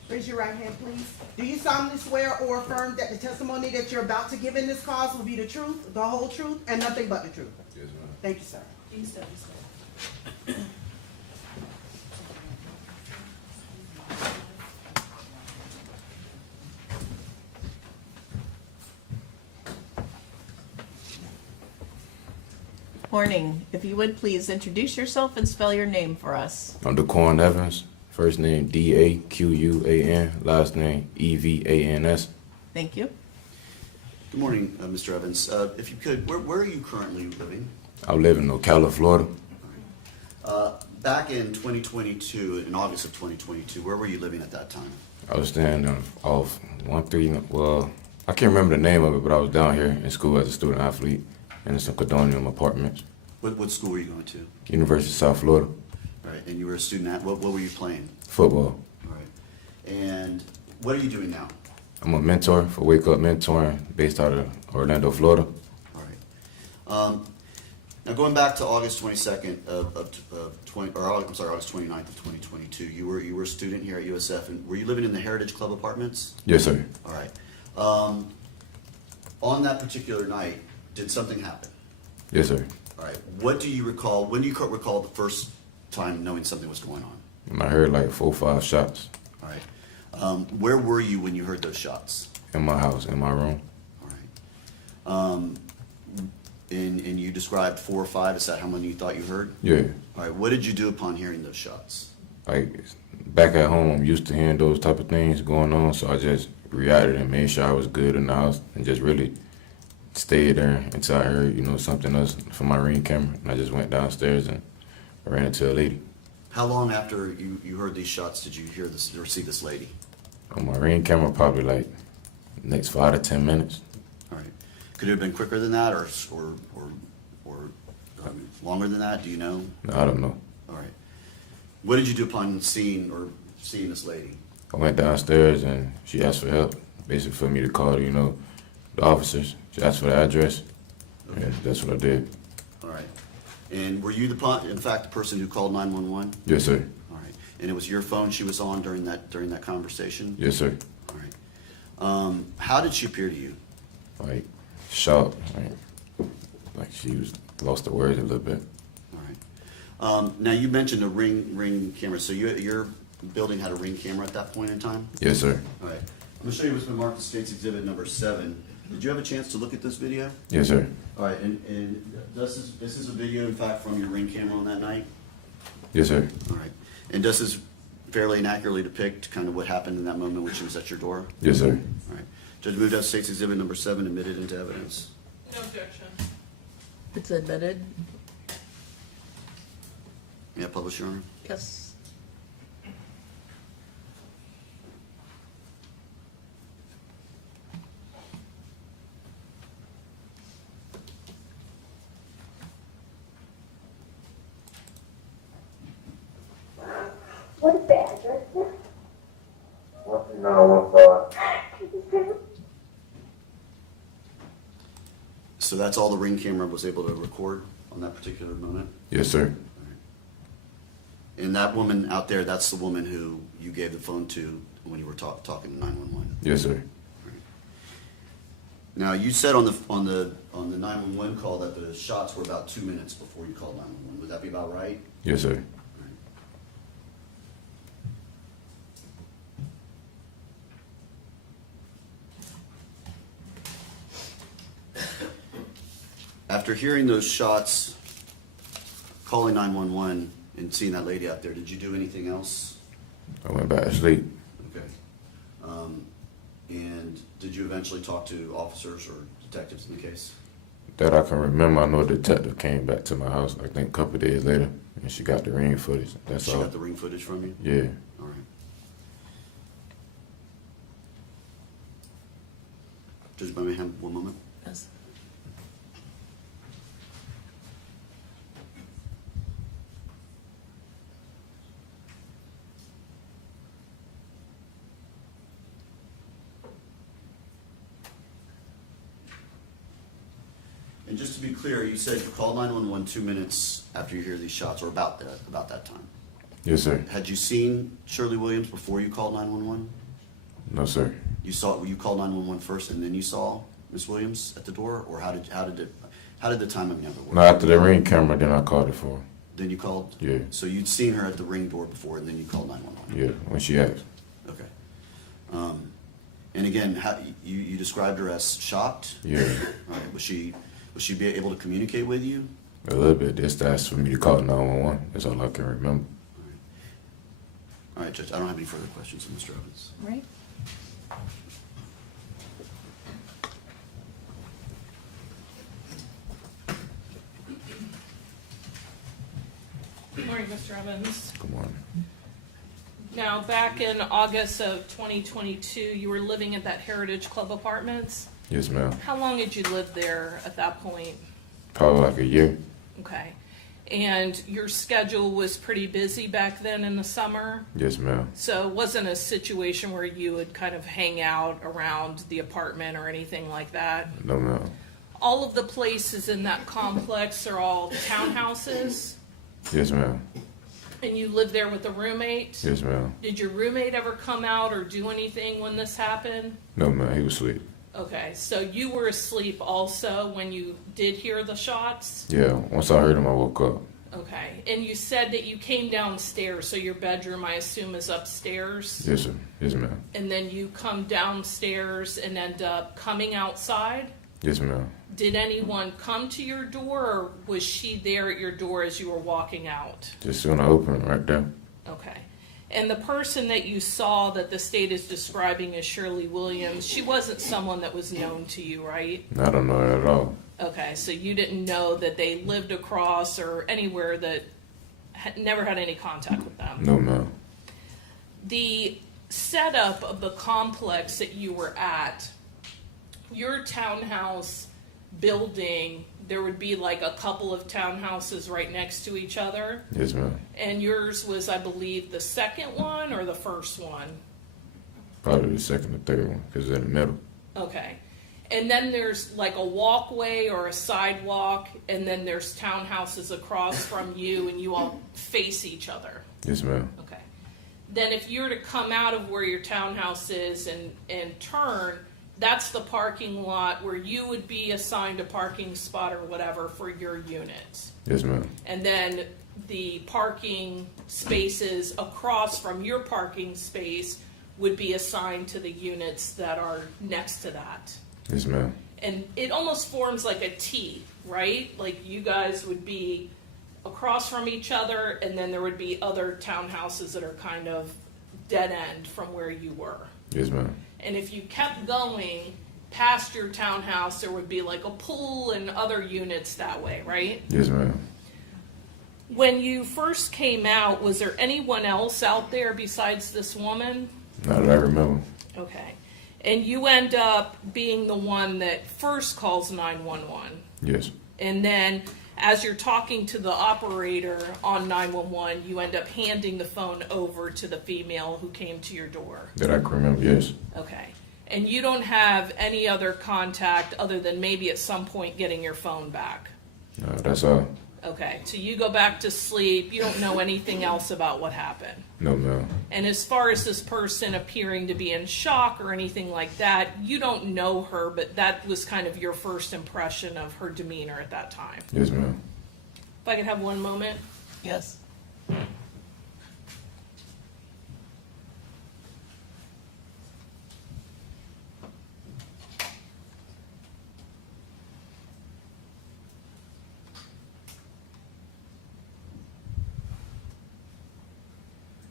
Raise your right hand, please. Do you solemnly swear or affirm that the testimony that you're about to give in this cause will be the truth, the whole truth, and nothing but the truth? Yes, ma'am. Thank you, sir. Morning. If you would, please introduce yourself and spell your name for us. I'm Daquan Evans. First name D-A-Q-U-A-N. Last name E-V-A-N-S. Thank you. Good morning, Mr. Evans. If you could, where are you currently living? I live in Ocala, Florida. Back in 2022, in August of 2022, where were you living at that time? I was staying off 13, well, I can't remember the name of it, but I was down here in school as a student athlete in some condominium apartments. What school were you going to? University of South Florida. All right, and you were a student at, what were you playing? Football. All right, and what are you doing now? I'm a mentor for Wake Up Mentoring based out of Orlando, Florida. All right. Now going back to August 22nd August 29th of 2022, you were a student here at USF, and were you living in the Heritage Club apartments? Yes, sir. All right. On that particular night, did something happen? Yes, sir. All right. What do you recall? When do you recall the first time knowing something was going on? And I heard like 4 or 5 shots All right. Where were you when you heard those shots? in my house, in my room. All right. And you described 4 or 5. Is that how many you thought you heard? Yeah. All right. What did you do upon hearing those shots? Like, back at home, I'm used to hearing those type of things going on, so I just reacted and made sure I was good in the house and just really stayed there until I heard, something else from my Ring camera. And I just went downstairs and I ran into a lady. How long after you heard these shots did you hear this or see this lady? On my Ring camera, probably like next 5 to 10 minutes. All right. Could it have been quicker than that, or longer than that? Do you know? No, I don't know. All right. What did you do upon seeing this lady? I went downstairs and she asked for help, basically for me to call, the officers. She asked for the address, and that's what I did. All right. And were you in fact the person who called 911? Yes, sir. All right. And it was your phone she was on during that conversation? Yes, sir. All right. How did she appear to you? Like, shocked. Like she was lost the words a little bit. All right. Now you mentioned a ring camera. So your building had a Ring camera at that point in time? Yes, sir. All right. I'm going to show you what's been marked as State's Exhibit number 7. Did you have a chance to look at this video? Yes, sir. All right. And this is a video, in fact, from your Ring camera on that night? Yes, sir. All right. And does this fairly and accurately depict kind of what happened in that moment when she was at your door? Yes, sir. All right. Judge moved out State's Exhibit number 7 admitted into evidence. No objection. It's admitted. May I publish, Your Honor? Yes. What is the address? 13915. So that's all the Ring camera was able to record on that particular moment? Yes, sir. And that woman out there, that's the woman who you gave the phone to when you were talking to 911? Yes, sir. Now, you said on the 911 call that the shots were about 2 minutes before you called 911. Would that be about right? Yes, sir. After hearing those shots, calling 911 and seeing that lady out there, did you do anything else? I went back to sleep. Okay. And did you eventually talk to officers or detectives in the case? That I can remember, I know a detective came back to my house, I think a couple of days later, and she got the Ring footage. That's She all. got the Ring footage from you? Yeah. All right. Judge Birmingham, 1 moment. Yes. And just to be clear, you said you called 911 2 minutes after you hear these shots, or about that time. Yes, sir. Had you seen Shirley Williams before you called 911? No, sir. You called 911 first, and then you saw Miss Williams at the door, or how did the timing of it work? No, after the Ring camera, then I called it for her. Then you called. Yeah. So you'd seen her at the Ring door before, and then you called 911. Yeah, when she asked. Okay. And again, you described her as shocked. Yeah. All right. Was she be able to communicate with you? A little bit. Just asked for me to call 911. That's all I can remember. All right, Judge. I don't have any further questions of Mr. Evans. Right. Good morning, Mr. Evans. Good morning. Now, back in August of 2022, you were living at that Heritage Club Apartments. Yes, ma'am. How long had you lived there at that point? Probably like a year. Okay. And your schedule was pretty busy back then in the summer? Yes, ma'am. So it wasn't a situation where you would kind of hang out around the apartment or anything like that? No, ma'am. All of the places in that complex are all townhouses? Yes, ma'am. And you lived there with a roommate? Yes, ma'am. Did your roommate ever come out or do anything when this happened? No, ma'am. He was asleep. Okay, so you were asleep also when you did hear the shots? Yeah. Once I heard him, I woke up. Okay, and you said that you came downstairs, so your bedroom, I assume, is upstairs? Yes, sir. Yes, ma'am. And then you come downstairs and end up coming outside? Yes, ma'am. Did anyone come to your door, or was she there at your door as you were walking out? Just when I opened it right there. Okay. And the person that you saw that the state is describing as Shirley Williams, she wasn't someone that was known to you, right? I don't know her at all. Okay, so you didn't know that they lived across or anywhere that never had any contact with them. No, ma'am. The setup of the complex that you were at, your townhouse building, there would be like a couple of townhouses right next to each other. Yes, ma'am. And yours was, I believe, the second one or the first one? Probably the second or third one, because it's in the middle. Okay. And then there's like a walkway or a sidewalk, and then there's townhouses across from you, and you all face each other. Yes, ma'am. Okay. Then if you were to come out of where your townhouse is and turn, that's the parking lot where you would be assigned a parking spot or whatever for your unit. Yes, ma'am. And then the parking spaces across from your parking space would be assigned to the units that are next to that. Yes, ma'am. And it almost forms like a T, right? Like you guys would be across from each other, and then there would be other townhouses that are kind of dead end from where you were. Yes, ma'am. And if you kept going past your townhouse, there would be like a pool and other units that way, right? Yes, ma'am. When you first came out, was there anyone else out there besides this woman? Not that I remember. Okay. And you end up being the one that first calls 911. Yes. And then as you're talking to the operator on 911, you end up handing the phone over to the female who came to your door. That I can remember, yes. Okay. And you don't have any other contact other than maybe at some point getting your phone back. No, that's all. Okay. So you go back to sleep. You don't know anything else about what happened. No, ma'am. And as far as this person appearing to be in shock or anything like that, you don't know her, but that was kind of your first impression of her demeanor at that time. Yes, ma'am. If I could have one moment. Yes.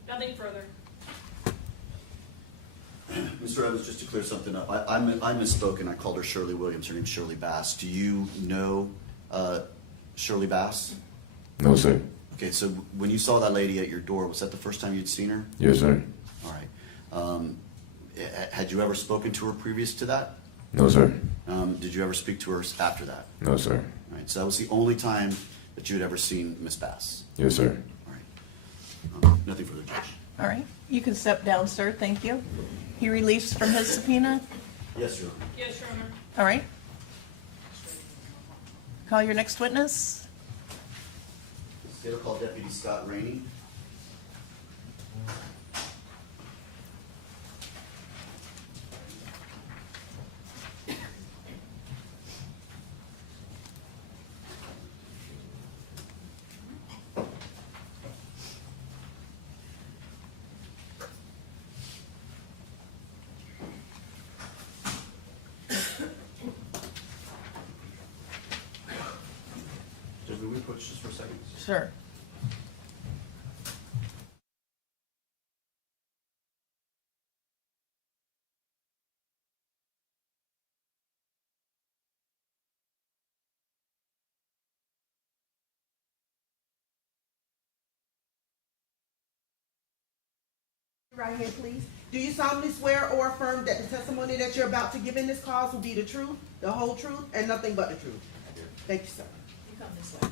Nothing further. Mr. Evans, just to clear something up, I misspoke and I called her Shirley Williams. Her name's Shirley Bass. Do you know Shirley Bass? No, sir. Okay, so when you saw that lady at your door, was that the first time you'd seen her? Yes, sir. All right. Had you ever spoken to her previous to that? No, sir. Did you ever speak to her after that? No, sir. All right, so that was the only time that you had ever seen Miss Bass. Yes, sir. All right. Nothing further, Judge. All right. You can step down, sir. Thank you. He released from his subpoena. Yes, Your Honor. Yes, Your Honor. All right. Call your next witness. State will call Deputy Scott Rainey. Judge, will we approach just for a second? Sure. Right here, please. Do you solemnly swear or affirm that the testimony that you're about to give in this cause will be the truth, the whole truth, and nothing but the truth? Thank you, sir. You come this way.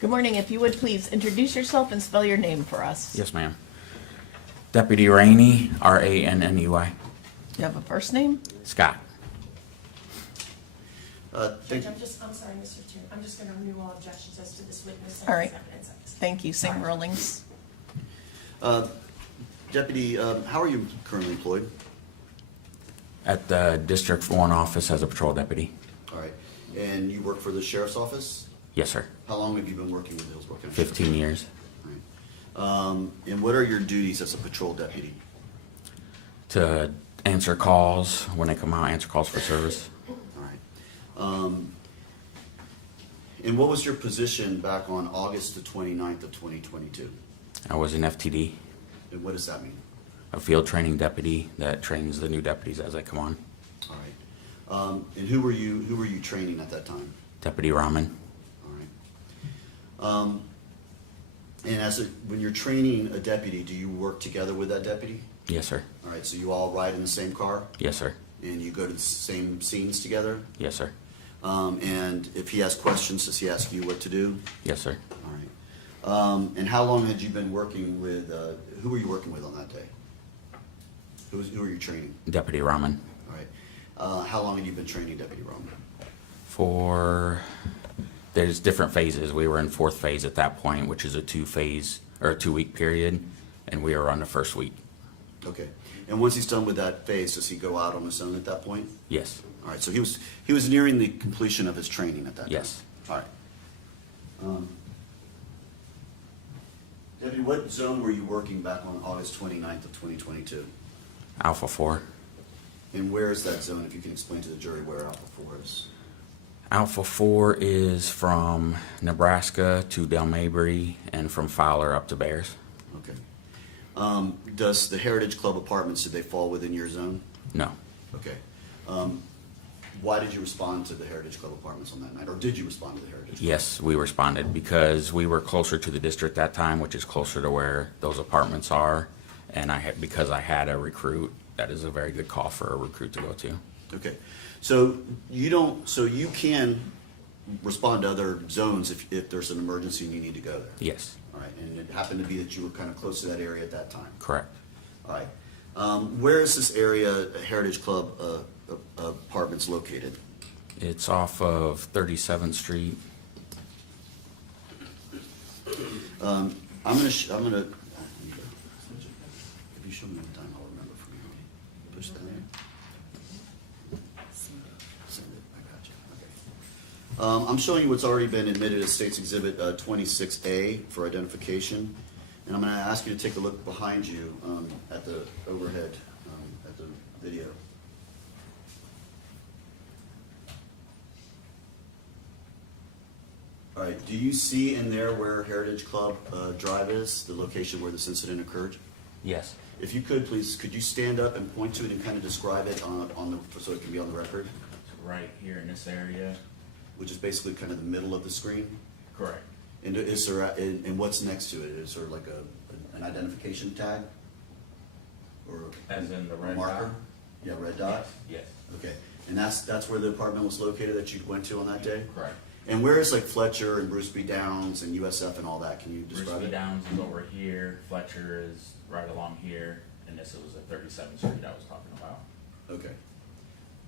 Good morning. If you would please introduce yourself and spell your name for us. Yes, ma'am. Deputy Rainey, R-A-N-N-E-Y. You have a first name? Scott. Thank you. I'm sorry, Mr. Chair. I'm just going to remove all objections as to this witness. All right. Thank you. Same rulings. Deputy, how are you currently employed? At the District 1 office as a patrol deputy. All right. And you work for the sheriff's office? Yes, sir. How long have you been working with Hillsborough County? 15 years. All right. And what are your duties as a patrol deputy? To answer calls when they come out, answer calls for service. All right. And what was your position back on August the 29th of 2022? I was an FTD, And what does that mean? a field training deputy that trains the new deputies as they come on. All right. And who were you training at that time? Deputy Rahman. All right. And when you're training a deputy, do you work together with that deputy? Yes, sir. All right, so you all ride in the same car? Yes, sir. And you go to the same scenes together? Yes, sir. And if he has questions, does he ask you what to do? Yes, sir. All right. And how long had you been working with, who were you working with on that day? Who were you training? Deputy Rahman. All right. How long had you been training Deputy Roman? There's different phases. We were in 4th phase at that point, which is a 2-week period, and we were on the 1st week. Okay. And once he's done with that phase, does he go out on his own at that point? Yes. All right, so he was nearing the completion of his training at that time? Yes. All right. Deputy, what zone were you working back on August 29th of 2022? Alpha 4. And where is that zone, if you can explain to the jury where Alpha 4 is? Alpha 4 is from Nebraska to Del Mabry and from Fowler up to Bears. Okay. Does the Heritage Club apartments, did they fall within your zone? No. Okay. Why did you respond to the Heritage Club apartments on that night, or did you respond to the Heritage Club? Yes, we responded because we were closer to the district that time, which is closer to where those apartments are. And because I had a recruit, that is a very good call for a recruit to go to. Okay. So you can respond to other zones if there's an emergency and you need to go there? Yes. All right, and it happened to be that you were kind of close to that area at that time? Correct. All right. Where is this area, Heritage Club apartments located? It's off of 37th Street. I'm gonna, if you show me the time, I'll remember from you. Push that in. Send it, I got you, okay. I'm showing you what's already been admitted as State's Exhibit 26A for identification. And I'm gonna ask you to take a look behind you at the overhead, at the video. All right, do you see in there where Heritage Club Drive is, the location where this incident occurred? Yes. If you could, please, could you stand up and point to it and kind of describe it so it can be on the record? Right here in this area. Which is basically kind of the middle of the screen? Correct. And is there, and what's next to it? Is there like an identification tag? Or As in the a red marker? dot? Yeah, red dot? Yes. Okay, and that's where the apartment was located that you went to on that day? Correct. And where is like Fletcher and Bruce B. Downs and USF and all that? Can you describe Bruce B. it? Downs is over here, Fletcher is right along here, and this was at 37th Street I was talking about. Okay.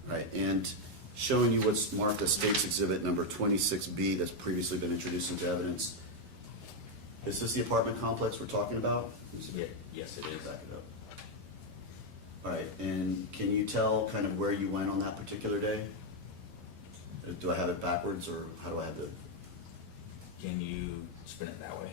Right, and showing you what's marked as State's Exhibit number 26B that's previously been introduced into evidence. Is this the apartment complex we're talking about? Yeah, yes it is. Back it up. All right, and can you tell kind of where you went on that particular day? Do I have it backwards, or how do I have the? Can you spin it that way?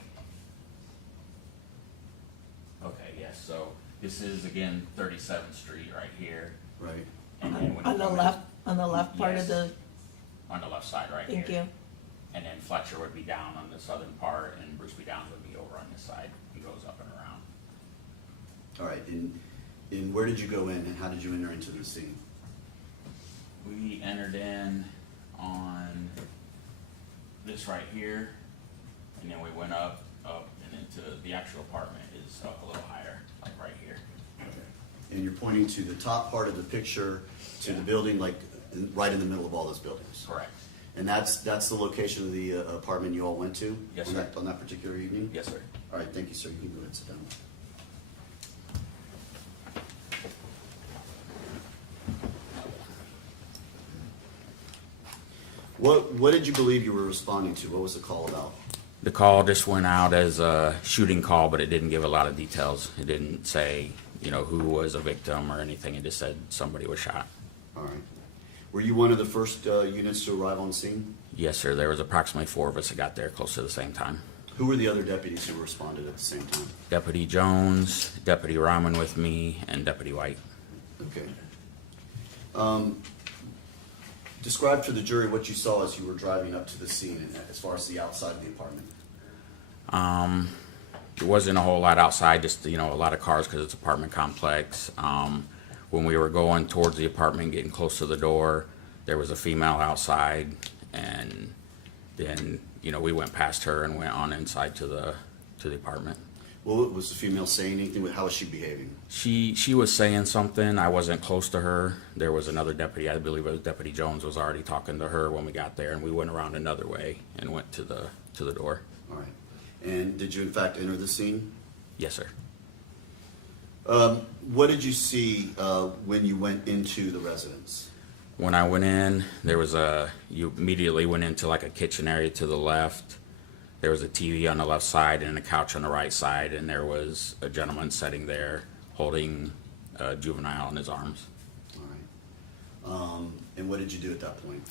Okay, yes, so this is again 37th Street right here. Right. And then when you On the come in- left, on the left part of Yes. the, On the left side right here. thank you. And then Fletcher would be down on the southern part, and Bruce B. Downs would be over on this side. He goes up and around. All right, and where did you go in, and how did you enter into the scene? We entered in on this right here, and then we went up, and into the actual apartment is up a little higher, like right here. And you're pointing to the top part of the picture, to the building, like right in the middle of all those buildings. Correct. And that's the location of the apartment you all went to? Yes, on sir. On that particular evening? Yes, sir. All right, thank you, sir. You can go ahead and sit down. What did you believe you were responding to? What was the call about? The call just went out as a shooting call, but it didn't give a lot of details. It didn't say, who was a victim or anything. It just said somebody was shot. All right. Were you one of the first units to arrive on scene? Yes, sir. There was approximately 4 of us that got there close to the same time. Who were the other deputies who responded at the same time? Deputy Jones, Deputy Rahman with me, and Deputy White. Okay. Describe to the jury what you saw as you were driving up to the scene, and as far as the outside of the apartment. There wasn't a whole lot outside, just, a lot of cars because it's an apartment complex. When we were going towards the apartment, getting close to the door, there was a female outside, and then, we went past her and went on inside to the apartment. Well, was the female saying anything? How was she behaving? She was saying something. I wasn't close to her. There was another deputy, I believe it was Deputy Jones, was already talking to her when we got there, and we went around another way and went to the door. All right. And did you in fact enter the scene? Yes, sir. What did you see when you went into the residence? When I went in, you immediately went into like a kitchen area to the left. There was a TV on the left side and a couch on the right side, and there was a gentleman sitting there holding a juvenile in his arms. All right. And what did you do at that point?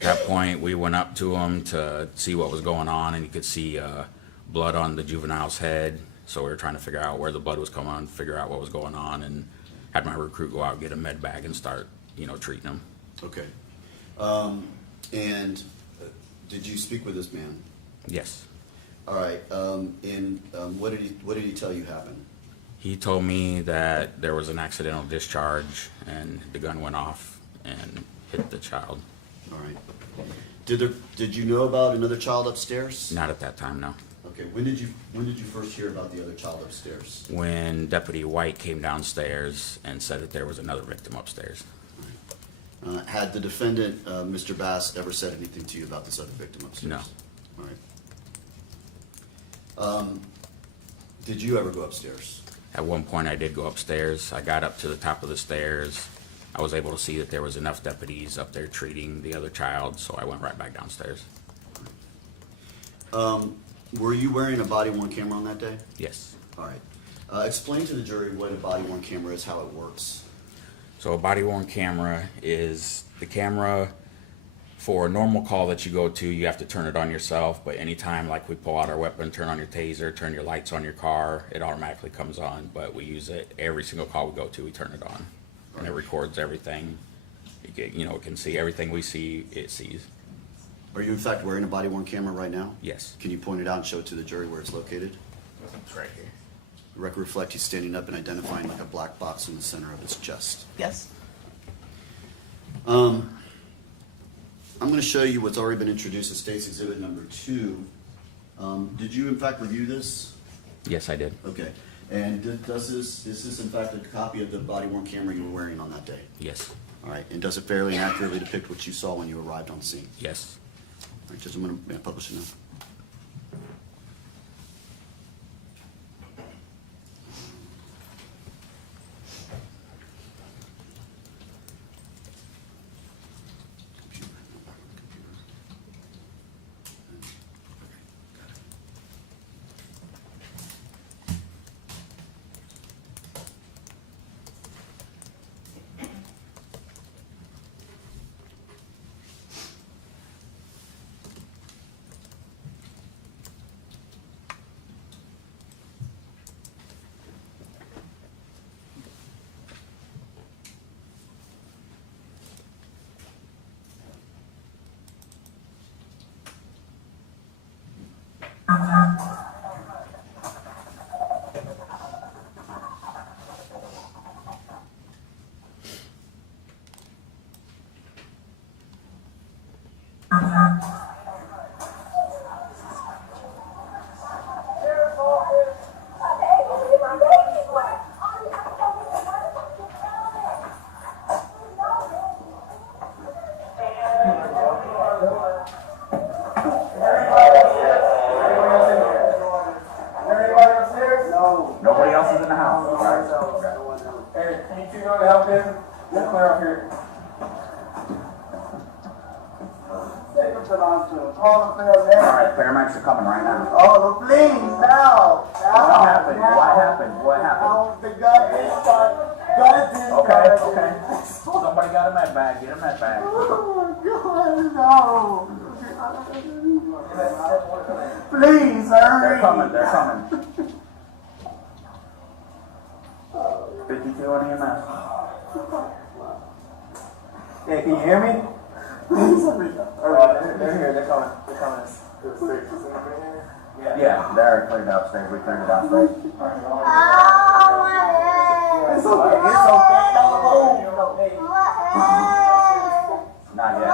At that point, we went up to him to see what was going on, and you could see blood on the juvenile's head. So we were trying to figure out where the blood was coming on, figure out what was going on, and had my recruit go out, get a med bag, and start, treating him. Okay. And did you speak with this man? Yes. All right. And what did he tell you happened? He told me that there was an accidental discharge, and the gun went off and hit the child. All right. Did you know about another child upstairs? Not at that time, no. Okay. When did you first hear about the other child upstairs? When Deputy White came downstairs and said that there was another victim upstairs. Had the defendant, Mr. Bass, ever said anything to you about this other victim upstairs? No. All right. Did you ever go upstairs? At one point, I did go upstairs. I got up to the top of the stairs. I was able to see that there was enough deputies up there treating the other child, so I went right back downstairs. Were you wearing a body-worn camera on that day? Yes. All right. Explain to the jury what a body-worn camera is, how it works. So a body-worn camera is the camera for a normal call that you go to, you have to turn it on yourself, but anytime like we pull out our weapon, turn on your taser, turn your lights on your car, it automatically comes on, but we use it every single call we go to, we turn it on. And it records everything. It can see everything we see, it sees. Are you in fact wearing a body-worn camera right now? Yes. Can you point it out and show it to the jury where it's located? It's right here. The record reflect he's standing up and identifying like a black box in the center of his chest. Yes. I'm going to show you what's already been introduced as State's Exhibit number 2. Did you in fact review this? Yes, I did. Okay. And is this in fact a copy of the body-worn camera you were wearing on that day? Yes. All right. And does it fairly and accurately depict what you saw when you arrived on scene? Yes. All right, Judge, I'm going to publish it now. Nobody else is in the house. All right. Hey, can you two go to help him? Let's clear up here. All right, paramedics are coming right now. Oh, please, now. What happened? What happened? What happened? The gun is Okay, okay. Somebody got a med bag. Get a med bag. Oh, God, no. Please, hurry. They're coming. They're coming. 52 on EMS. Yeah, can you hear me? They're here, they're coming. Yeah, they're cleared upstairs, we cleared it downstairs. It's okay, don't move. Not yet.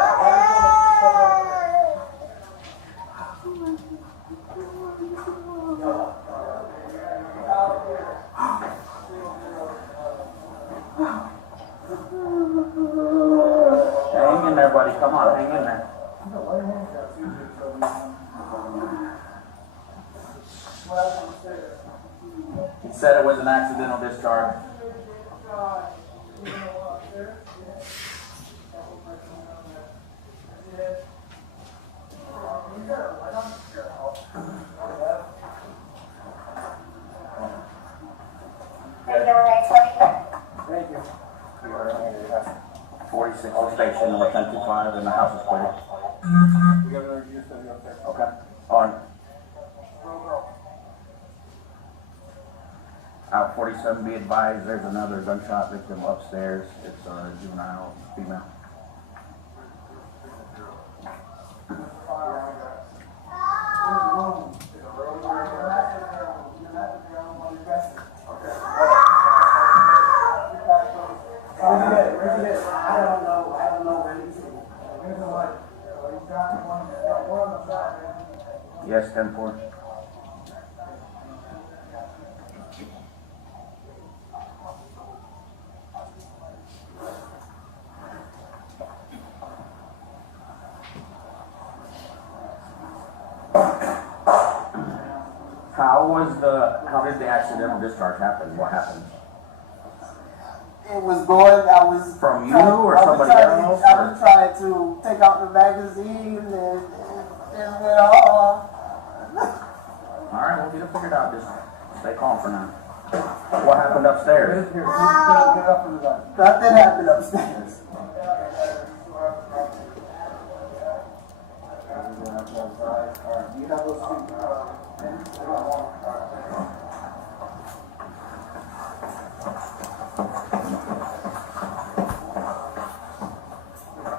Hang in there, buddy, come on, hang in there. He said it was an accidental discharge. Thank you. 46 station, number 1025, and the house is clear. Okay, on. Out 47, be advised, there's another gunshot victim upstairs. It's a juvenile female. Yes, 10-4. How did the accidental discharge happen? What happened? It was going, I was... From you or somebody else? I was trying to take out the magazine and it went off. Alright, we'll get it figured out. Just stay calm for now. What happened upstairs? Nothing happened upstairs. You have those two,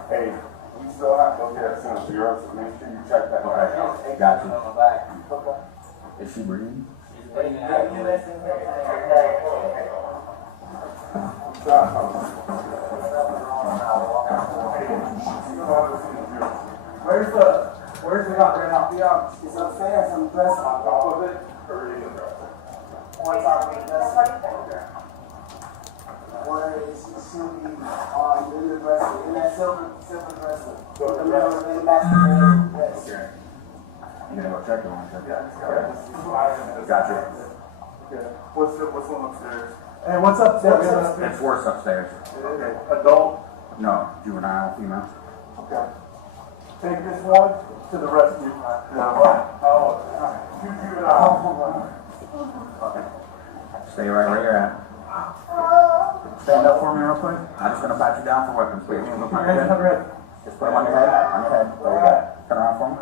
Hey, we still have to go get a sense of yours, so make sure you check that out. Gotcha. Is she breathing? Where's the doctor right now? It's upstairs, I'm dressed. On top of it, or in the dresser? On top of the dresser. Where she'll be in the dresser, in that silver dresser. In the master bedroom, yes. You gonna go check her one check? Yeah. Gotcha. Okay. What's one upstairs? Hey, what's upstairs? It's worse upstairs. Okay. Adult? No, juvenile, female. Okay. Take this one to the rescue. Two juvenile. Stay right where you're at. Stand up for me real quick. I'm just gonna pat you down for weapons. Put your hands on your head. Just put them on your head. On your head. There you go. Turn around for me.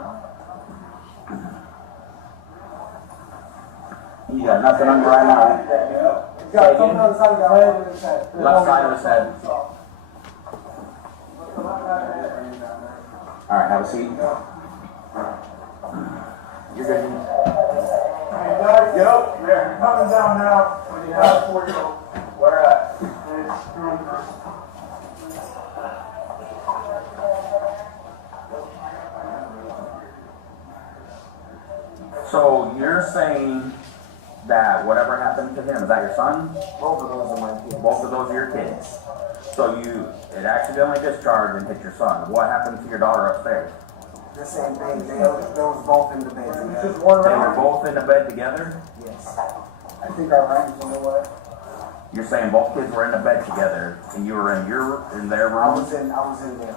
You got nothing on your right eye. You got something on the side of your head and his head. Left side of his head. Alright, have a seat. You're good. Hey, guys, get up there. You're coming down now when you have 4-year-old. Where at? So you're saying that whatever happened to him, is that your son? Both of those are my kids. Both of those are your kids. So it accidentally discharged and hit your son. What happened to your daughter upstairs? The same thing. They was both in the bed together. They were both in the bed together? Yes. I think our range, you know what? You're saying both kids were in the bed together and you were in their I room? was in there.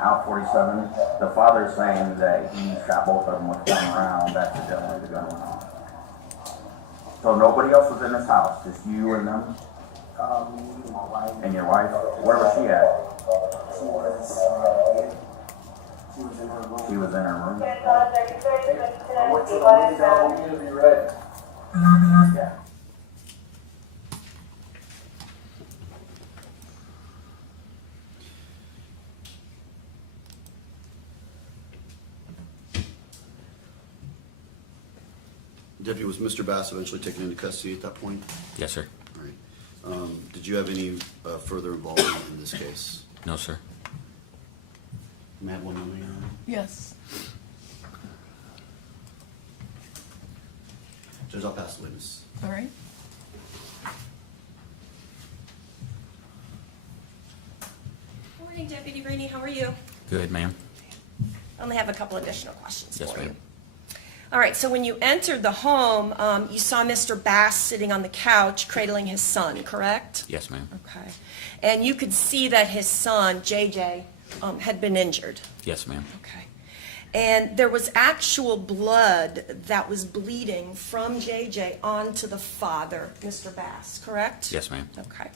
Out 47. The father's saying that he shot both of them with one round accidentally. The gun went off. So nobody else was in this house, just you and them? My wife. And your wife? Where was she at? She was She was in her room. She was in her room. I went to the window, I needed to be ready. Yeah. Deputy, was Mr. Bass eventually taken into custody at that point? Yes, sir. All right. Did you have any further involvement in this case? No, sir. May I have one moment, Your Honor? Yes. Judge, I'll pass the witness. All right. Morning, Deputy Rainey, how are you? Good, ma'am. I only have a couple additional questions Yes, for you. ma'am. All right, so when you entered the home, you saw Mr. Bass sitting on the couch cradling his son, correct? Yes, ma'am. Okay. And you could see that his son, JJ, had been injured. Yes, ma'am. Okay. And there was actual blood that was bleeding from JJ onto the father, Mr. Bass, correct? Yes, ma'am. Okay.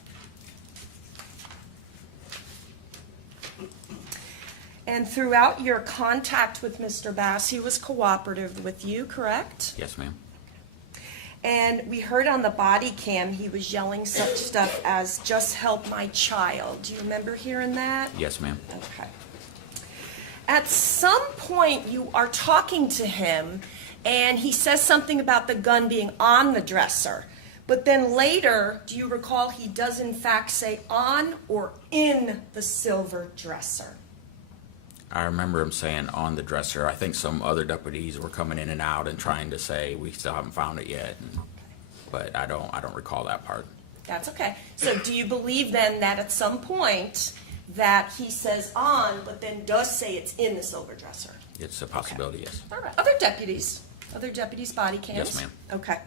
And throughout your contact with Mr. Bass, he was cooperative with you, correct? Yes, ma'am. And we heard on the body cam he was yelling such stuff as, "Just help my child." Do you remember hearing that? Yes, ma'am. Okay. At some point, you are talking to him, and he says something about the gun being on the dresser. But then later, do you recall he does in fact say on or in the silver dresser? I remember him saying on the dresser. I think some other deputies were coming in and out and trying to say we still haven't found it yet, but I don't recall that part. That's okay. So do you believe then that at some point that he says on, but then does say it's in the silver dresser? It's a possibility, yes. All right. Other deputies body cams? Yes, ma'am. Okay.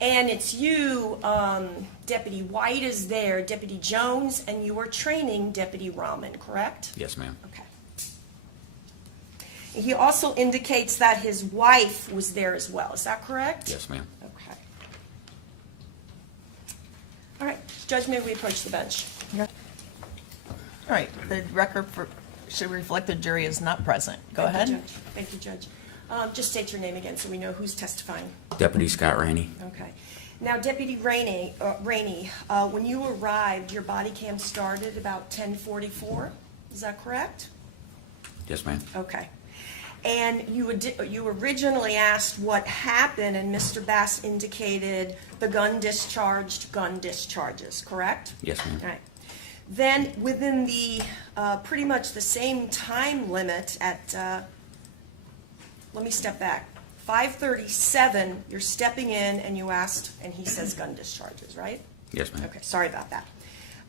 And it's you, Deputy White is there, Deputy Jones, and you are training Deputy Rahman, correct? Yes, ma'am. Okay. He also indicates that his wife was there as well. Is that correct? Yes, ma'am. Okay. All right. Judge, may we approach the bench? All right, the record should reflect the jury is not present. Go Thank ahead. you, Judge. Thank you, Judge. Just state your name again so we know who's testifying. Deputy Scott Rainey. Okay. Now, Deputy Rainey, when you arrived, your body cam started about 10:44. Is that correct? Yes, ma'am. Okay. And you originally asked what happened, and Mr. Bass indicated the gun discharges, correct? Yes, ma'am. All right. Then, within the pretty much the same time limit at, let me step back, 5:37, you're stepping in and you asked, and he says gun discharges, right? Yes, ma'am. Okay, sorry about that.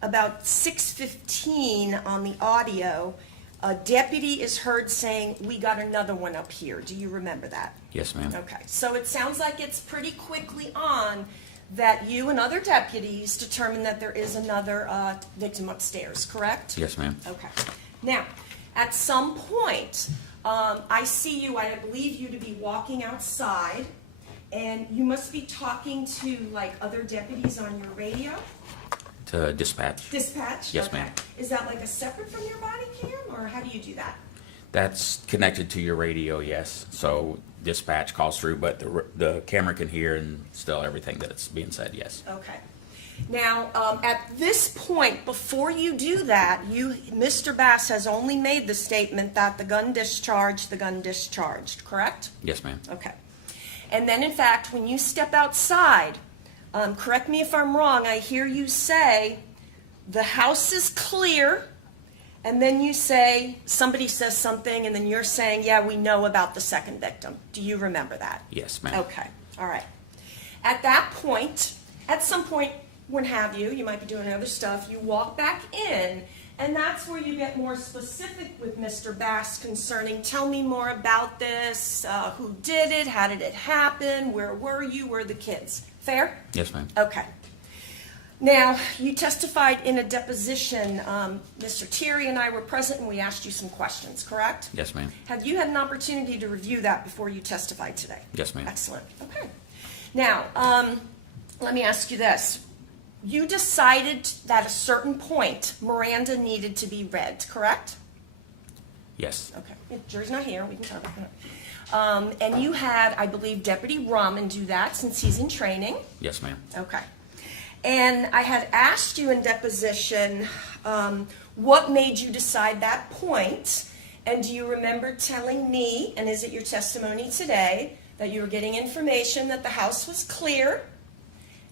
About 6:15 on the audio, a deputy is heard saying, "We got another one up here." Do you remember that? Yes, ma'am. Okay, so it sounds like it's pretty quickly on that you and other deputies determine that there is another victim upstairs, correct? Yes, ma'am. Okay. Now, at some point, I see you, I believe you to be walking outside, and you must be talking to like other deputies on your radio? To dispatch. Dispatch? Yes, Okay. ma'am. Is that like a separate from your body cam, or how do you do that? That's connected to your radio, yes. So dispatch calls through, but the camera can hear and still everything that's being said, yes. Okay. Now, at this point, before you do that, Mr. Bass has only made the statement that the gun discharged, correct? Yes, ma'am. Okay. And then, in fact, when you step outside, correct me if I'm wrong, I hear you say, "The house is clear," and then you say, somebody says something, and then you're saying, "Yeah, we know about the second victim." Do you remember that? Yes, ma'am. Okay, all right. At that point, at some point, when have you might be doing other stuff, you walk back in, and that's where you get more specific with Mr. Bass concerning, "Tell me more about this, who did it, how did it happen, where were you, where are the kids?" Fair? Yes, ma'am. Okay. Now, you testified in a deposition, Mr. Thierry and I were present, and we asked you some questions, correct? Yes, ma'am. Have you had an opportunity to review that before you testified today? Yes, ma'am. Excellent. Okay. Now, let me ask you this. You decided that at a certain point, Miranda needed to be read, correct? Yes. Okay, if Jerry's not here, we can talk about that. And you had, I believe, Deputy Rahman do that since he's in training. Yes, ma'am. Okay. And I had asked you in deposition, what made you decide that point? And do you remember telling me, and is it your testimony today, that you were getting information that the house was clear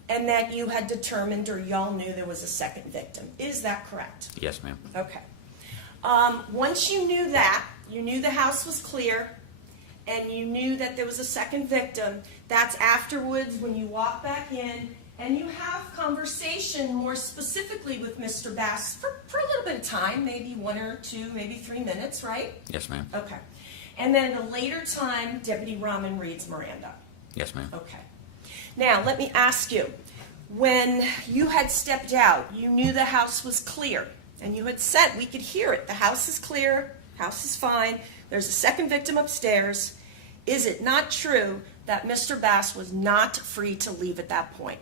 and that you had determined or y'all knew there was a second victim? Is that correct? Yes, ma'am. Okay. Once you knew that, you knew the house was clear, and you knew that there was a second victim, that's afterwards when you walk back in and you have conversation more specifically with Mr. Bass for a little bit of time, maybe 1 or 2, maybe 3 minutes, right? Yes, ma'am. Okay. And then at a later time, Deputy Rahman reads Miranda. Yes, ma'am. Okay. Now, let me ask you, when you had stepped out, you knew the house was clear, and you had said, we could hear it, the house is clear, house is fine, there's a second victim upstairs. Is it not true that Mr. Bass was not free to leave at that point?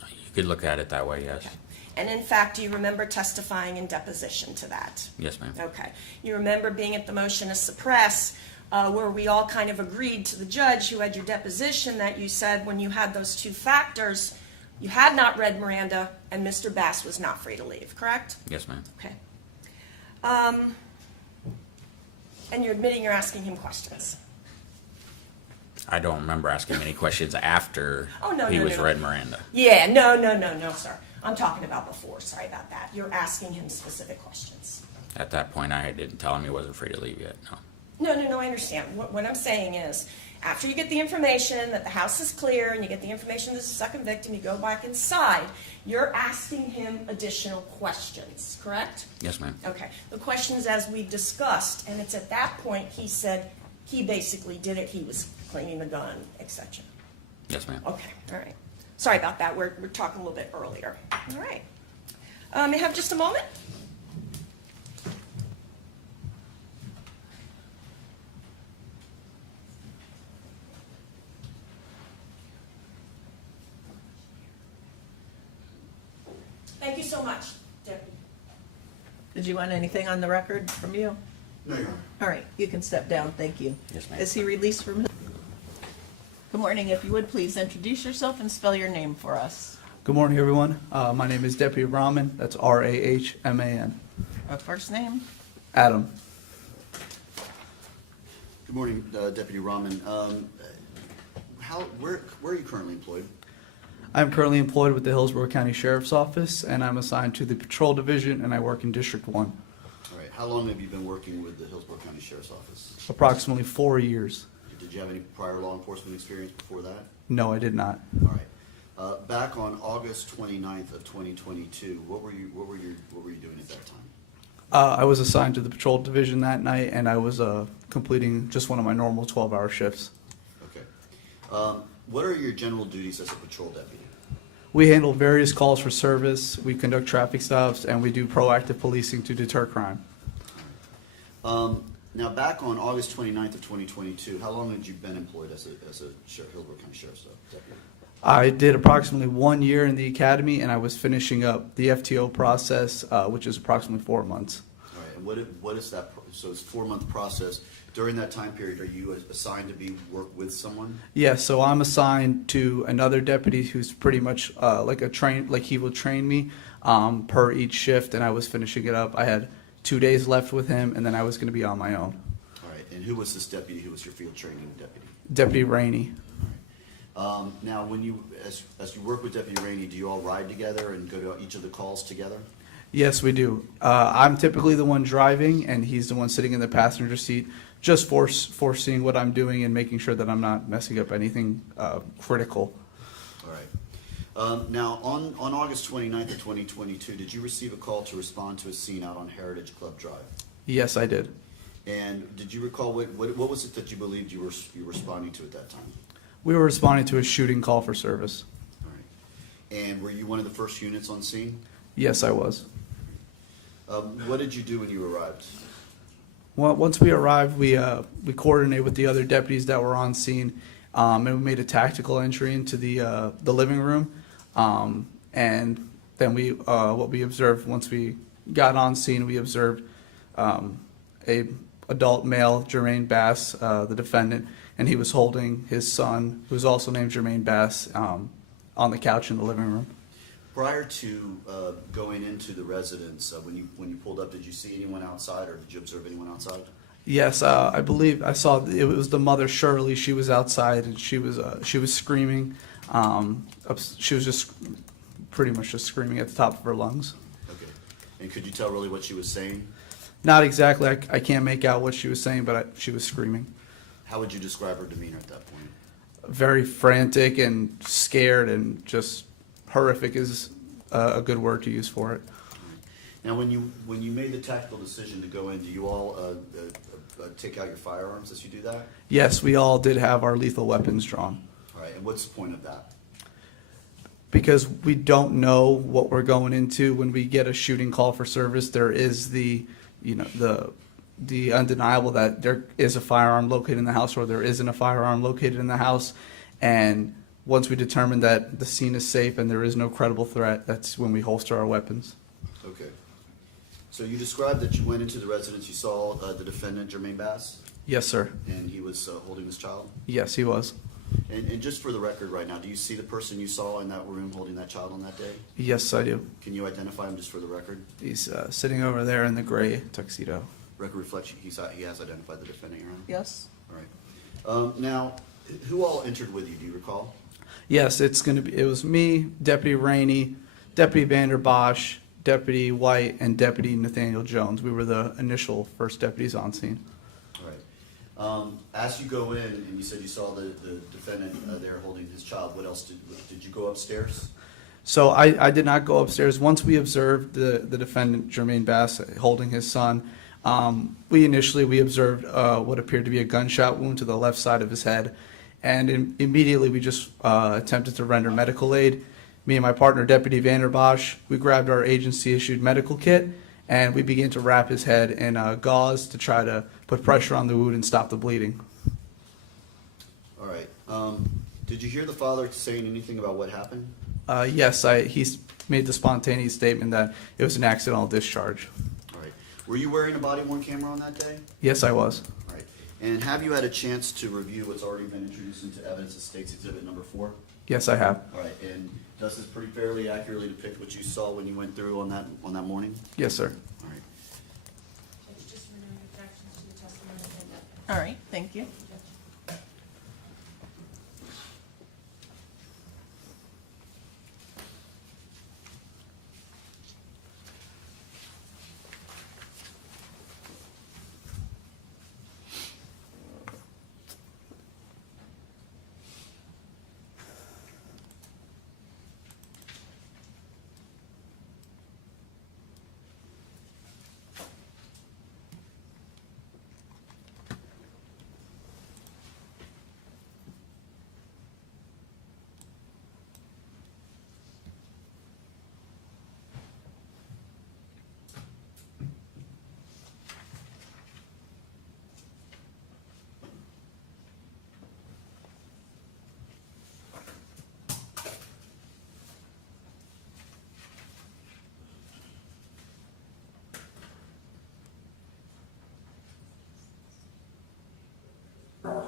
You could look at it that way, yes. Okay. And in fact, do you remember testifying in deposition to that? Yes, ma'am. Okay. You remember being at the motion to suppress, where we all kind of agreed to the judge who had your deposition that you said when you had those two factors, you had not read Miranda and Mr. Bass was not free to leave, correct? Yes, ma'am. Okay. And you're admitting you're asking him questions. I don't remember asking any questions after he was read Miranda. Yeah, no, sir. I'm talking about before. Sorry about that. You're asking him specific questions. At that point, I didn't tell him he wasn't free to leave yet, no. No, I understand. What I'm saying is, after you get the information that the house is clear and you get the information there's a second victim, you go back inside, you're asking him additional questions, correct? Yes, ma'am. Okay. The questions as we discussed, and it's at that point he said he basically did it, he was cleaning the gun, etc. Yes, ma'am. Okay, all right. Sorry about that. We're talking a little bit earlier. All right. May I have just a moment? Thank you so much, Deputy. Did you want anything on the record from you? No, Your Honor. All right, you can step down, thank you. Yes, ma'am. Is he released from? Good morning, if you would please introduce yourself and spell your name for us. Good morning, everyone. My name is Deputy Rahman. That's Rahman. First name? Adam. Good morning, Deputy Rahman. Where are you currently employed? I'm currently employed with the Hillsborough County Sheriff's Office, and I'm assigned to the Patrol Division, and I work in District 1. All right. How long have you been working with the Hillsborough County Sheriff's Office? Approximately 4 years. Did you have any prior law enforcement experience before that? No, I did not. All right. Back on August 29th of 2022, what were you doing at that time? I was assigned to the Patrol Division that night, and I was completing just one of my normal 12-hour shifts. Okay. What are your general duties as a patrol deputy? We handle various calls for service, we conduct traffic stops, and we do proactive policing to deter crime. Now, back on August 29th of 2022, how long had you been employed as a Hillsborough County Sheriff's deputy? I did approximately 1 year in the academy, and I was finishing up the FTO process, which is approximately 4 months. All right, and what is that? So it's a 4-month process. During that time period, are you assigned to work with someone? Yes, so I'm assigned to another deputy who's pretty much he will train me per each shift, and I was finishing it up. I had 2 days left with him, and then I was going to be on my own. All right, and who was this deputy? Who was your field training deputy? Deputy Rainey. Now, when as you work with Deputy Rainey, do you all ride together and go to each of the calls together? Yes, we do. I'm typically the one driving, and he's the one sitting in the passenger seat, just foreseeing what I'm doing and making sure that I'm not messing up anything critical. All right. Now, on August 29th of 2022, did you receive a call to respond to a scene out on Heritage Club Drive? Yes, I did. And did you recall what was it that you believed you were responding to at that time? We were responding to a shooting call for service. All right. And were you one of the first units on scene? Yes, I was. What did you do when you arrived? Well, once we arrived, we coordinated with the other deputies that were on scene, and we made a tactical entry into the living room, and then what we observed once we got on scene, we observed a adult male, Jermaine Bass, the defendant, and he was holding his son, who's also named Jermaine Bass, on the couch in the living room. Prior to going into the residence, when you pulled up, did you see anyone outside, or did you observe anyone outside? Yes, I believe I saw it was the mother Shirley. She was outside and she was screaming. She was just pretty much just screaming at the top of her lungs. Okay. And could you tell really what she was saying? Not exactly. I can't make out what she was saying, but she was screaming. How would you describe her demeanor at that point? Very frantic and scared, and just horrific is a good word to use for it. Now, when you made the tactical decision to go in, do you all take out your firearms as you do that? Yes, we all did have our lethal weapons drawn. All right. And what's the point of that? Because we don't know what we're going into. When we get a shooting call for service, there is the undeniable that there is a firearm located in the house, or there isn't a firearm located in the house. And once we determine that the scene is safe and there is no credible threat, that's when we holster our weapons. Okay. So you described that you went into the residence, you saw the defendant, Jermaine Bass, Yes, sir. and he was holding his child? Yes, he was. And just for the record right now, do you see the person you saw in that room holding that child on that day? Yes, I do. Can you identify him just for the record? He's sitting over there in the gray tuxedo. Record reflection, he has identified the defendant, Your Honor? Yes. All right. Now, who all entered with you, do you recall? Yes, it was me, Deputy Rainey, Deputy Vander Bosch, Deputy White, and Deputy Nathaniel Jones. We were the initial first deputies on scene. All right. As you go in, and you said you saw the defendant there holding his child, what else did you go upstairs? So I did not go upstairs. Once we observed the defendant, Jermaine Bass, holding his son, we observed what appeared to be a gunshot wound to the left side of his head. And immediately we just attempted to render medical aid. Me and my partner, Deputy Vander Bosch, we grabbed our agency-issued medical kit, and we began to wrap his head in gauze to try to put pressure on the wound and stop the bleeding. All right. Did you hear the father saying anything about what happened? Yes, he made the spontaneous statement that it was an accidental discharge. All right. Were you wearing a body-worn camera on that day? Yes, I was. All right. And have you had a chance to review what's already been introduced into evidence as State's Exhibit number 4? Yes, I have. All right. And does this pretty fairly accurately depict what you saw when you went through on that morning? Yes, sir. All right. All right, thank you.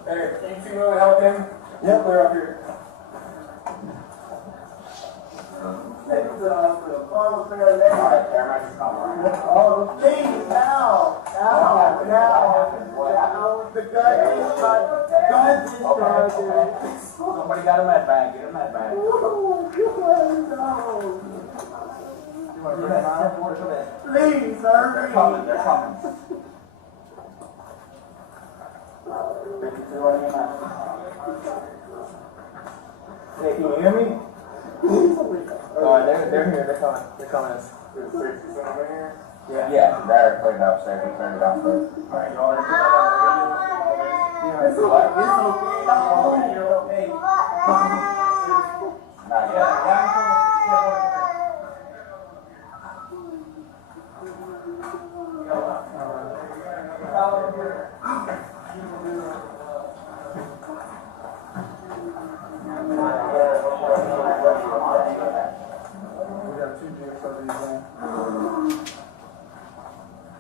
Hey, can you see where we help him? Yep, they're up here. Take him to the hospital. Oh, fair lady. Alright, everybody just come around. Oh, please, now. The gun is somebody got a med bag. Get a med bag. Please, sir. They're coming. Hey, can you hear me? They're here. They're coming. Yeah, they're putting it upstairs. We turned it downstairs. All right, y'all. It's okay. You're okay. Not yet.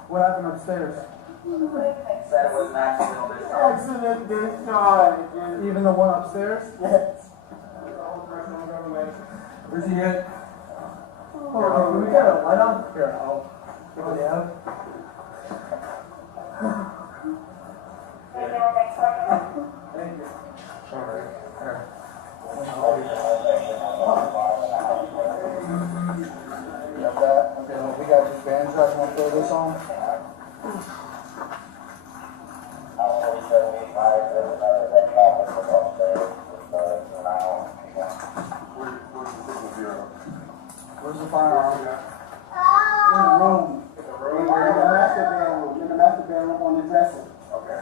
What happened to upstairs. Said it was an accidental discharge. Accident discharge. Even the one upstairs? Yes. Where's he at? Can we get a light on? Here, I'll give it out. Thank you. Got that? Okay, well, we got this band track. Want to throw this on? Where's the firearm? In the room. In the master bedroom. In the master bedroom on the dresser. Okay.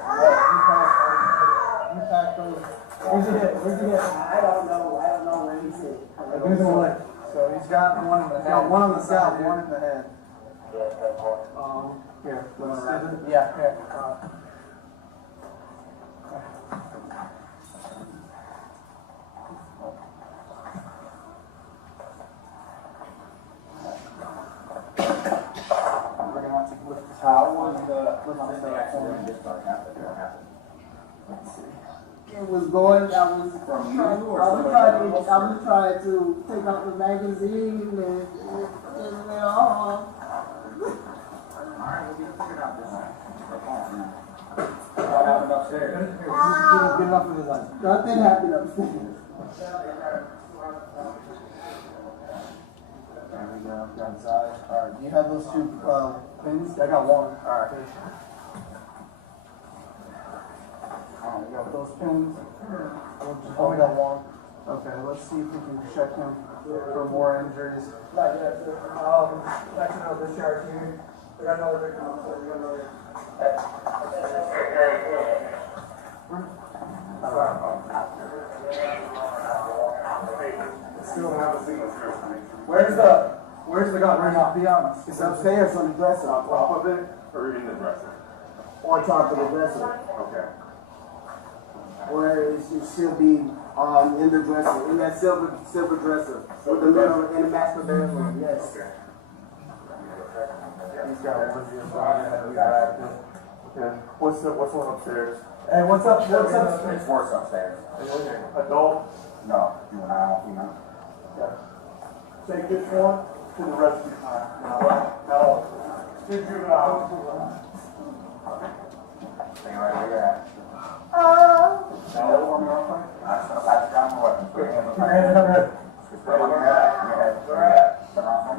You packed those. Where's he hit? Where's he hit? I don't know where he's at. Who's in the leg? So he's got one in the head. Got one on the side, one in the head. Here, let's yeah, here. We're gonna have to lift this out. It was going, I was trying to take out the magazine and all. Alright, we'll get it figured out this time. What happened upstairs? Get enough of the light. Nothing happened upstairs. There we go, got inside. Alright, do you have those two pins? I got one. Alright. Alright, we got those pins. Oh, we got one. Okay, let's see if we can check him for more injuries. Not yet, sir. Accidental discharge here. We got another victim upstairs. We got another. Still don't have a signature. Where's the gun right now? Be honest. It's upstairs on the dresser. On top of it, or in the dresser? On top of the dresser. Okay. Where it should be in the dresser, in that silver dresser. With the mirror in the master bedroom, yes. Okay. He's got one here, so we got active. Okay. What's the one upstairs? Hey, what's up? It's worse upstairs. Adult? No, juvenile, female. Take this one to the rescue. No. To juvenile. Stay right where you're at. Now, what for me real quick? I'm just gonna pat you down for weapons. Put your hands Keep your hands on your head. Just put them on your head. Your head. Where at? Turn off them.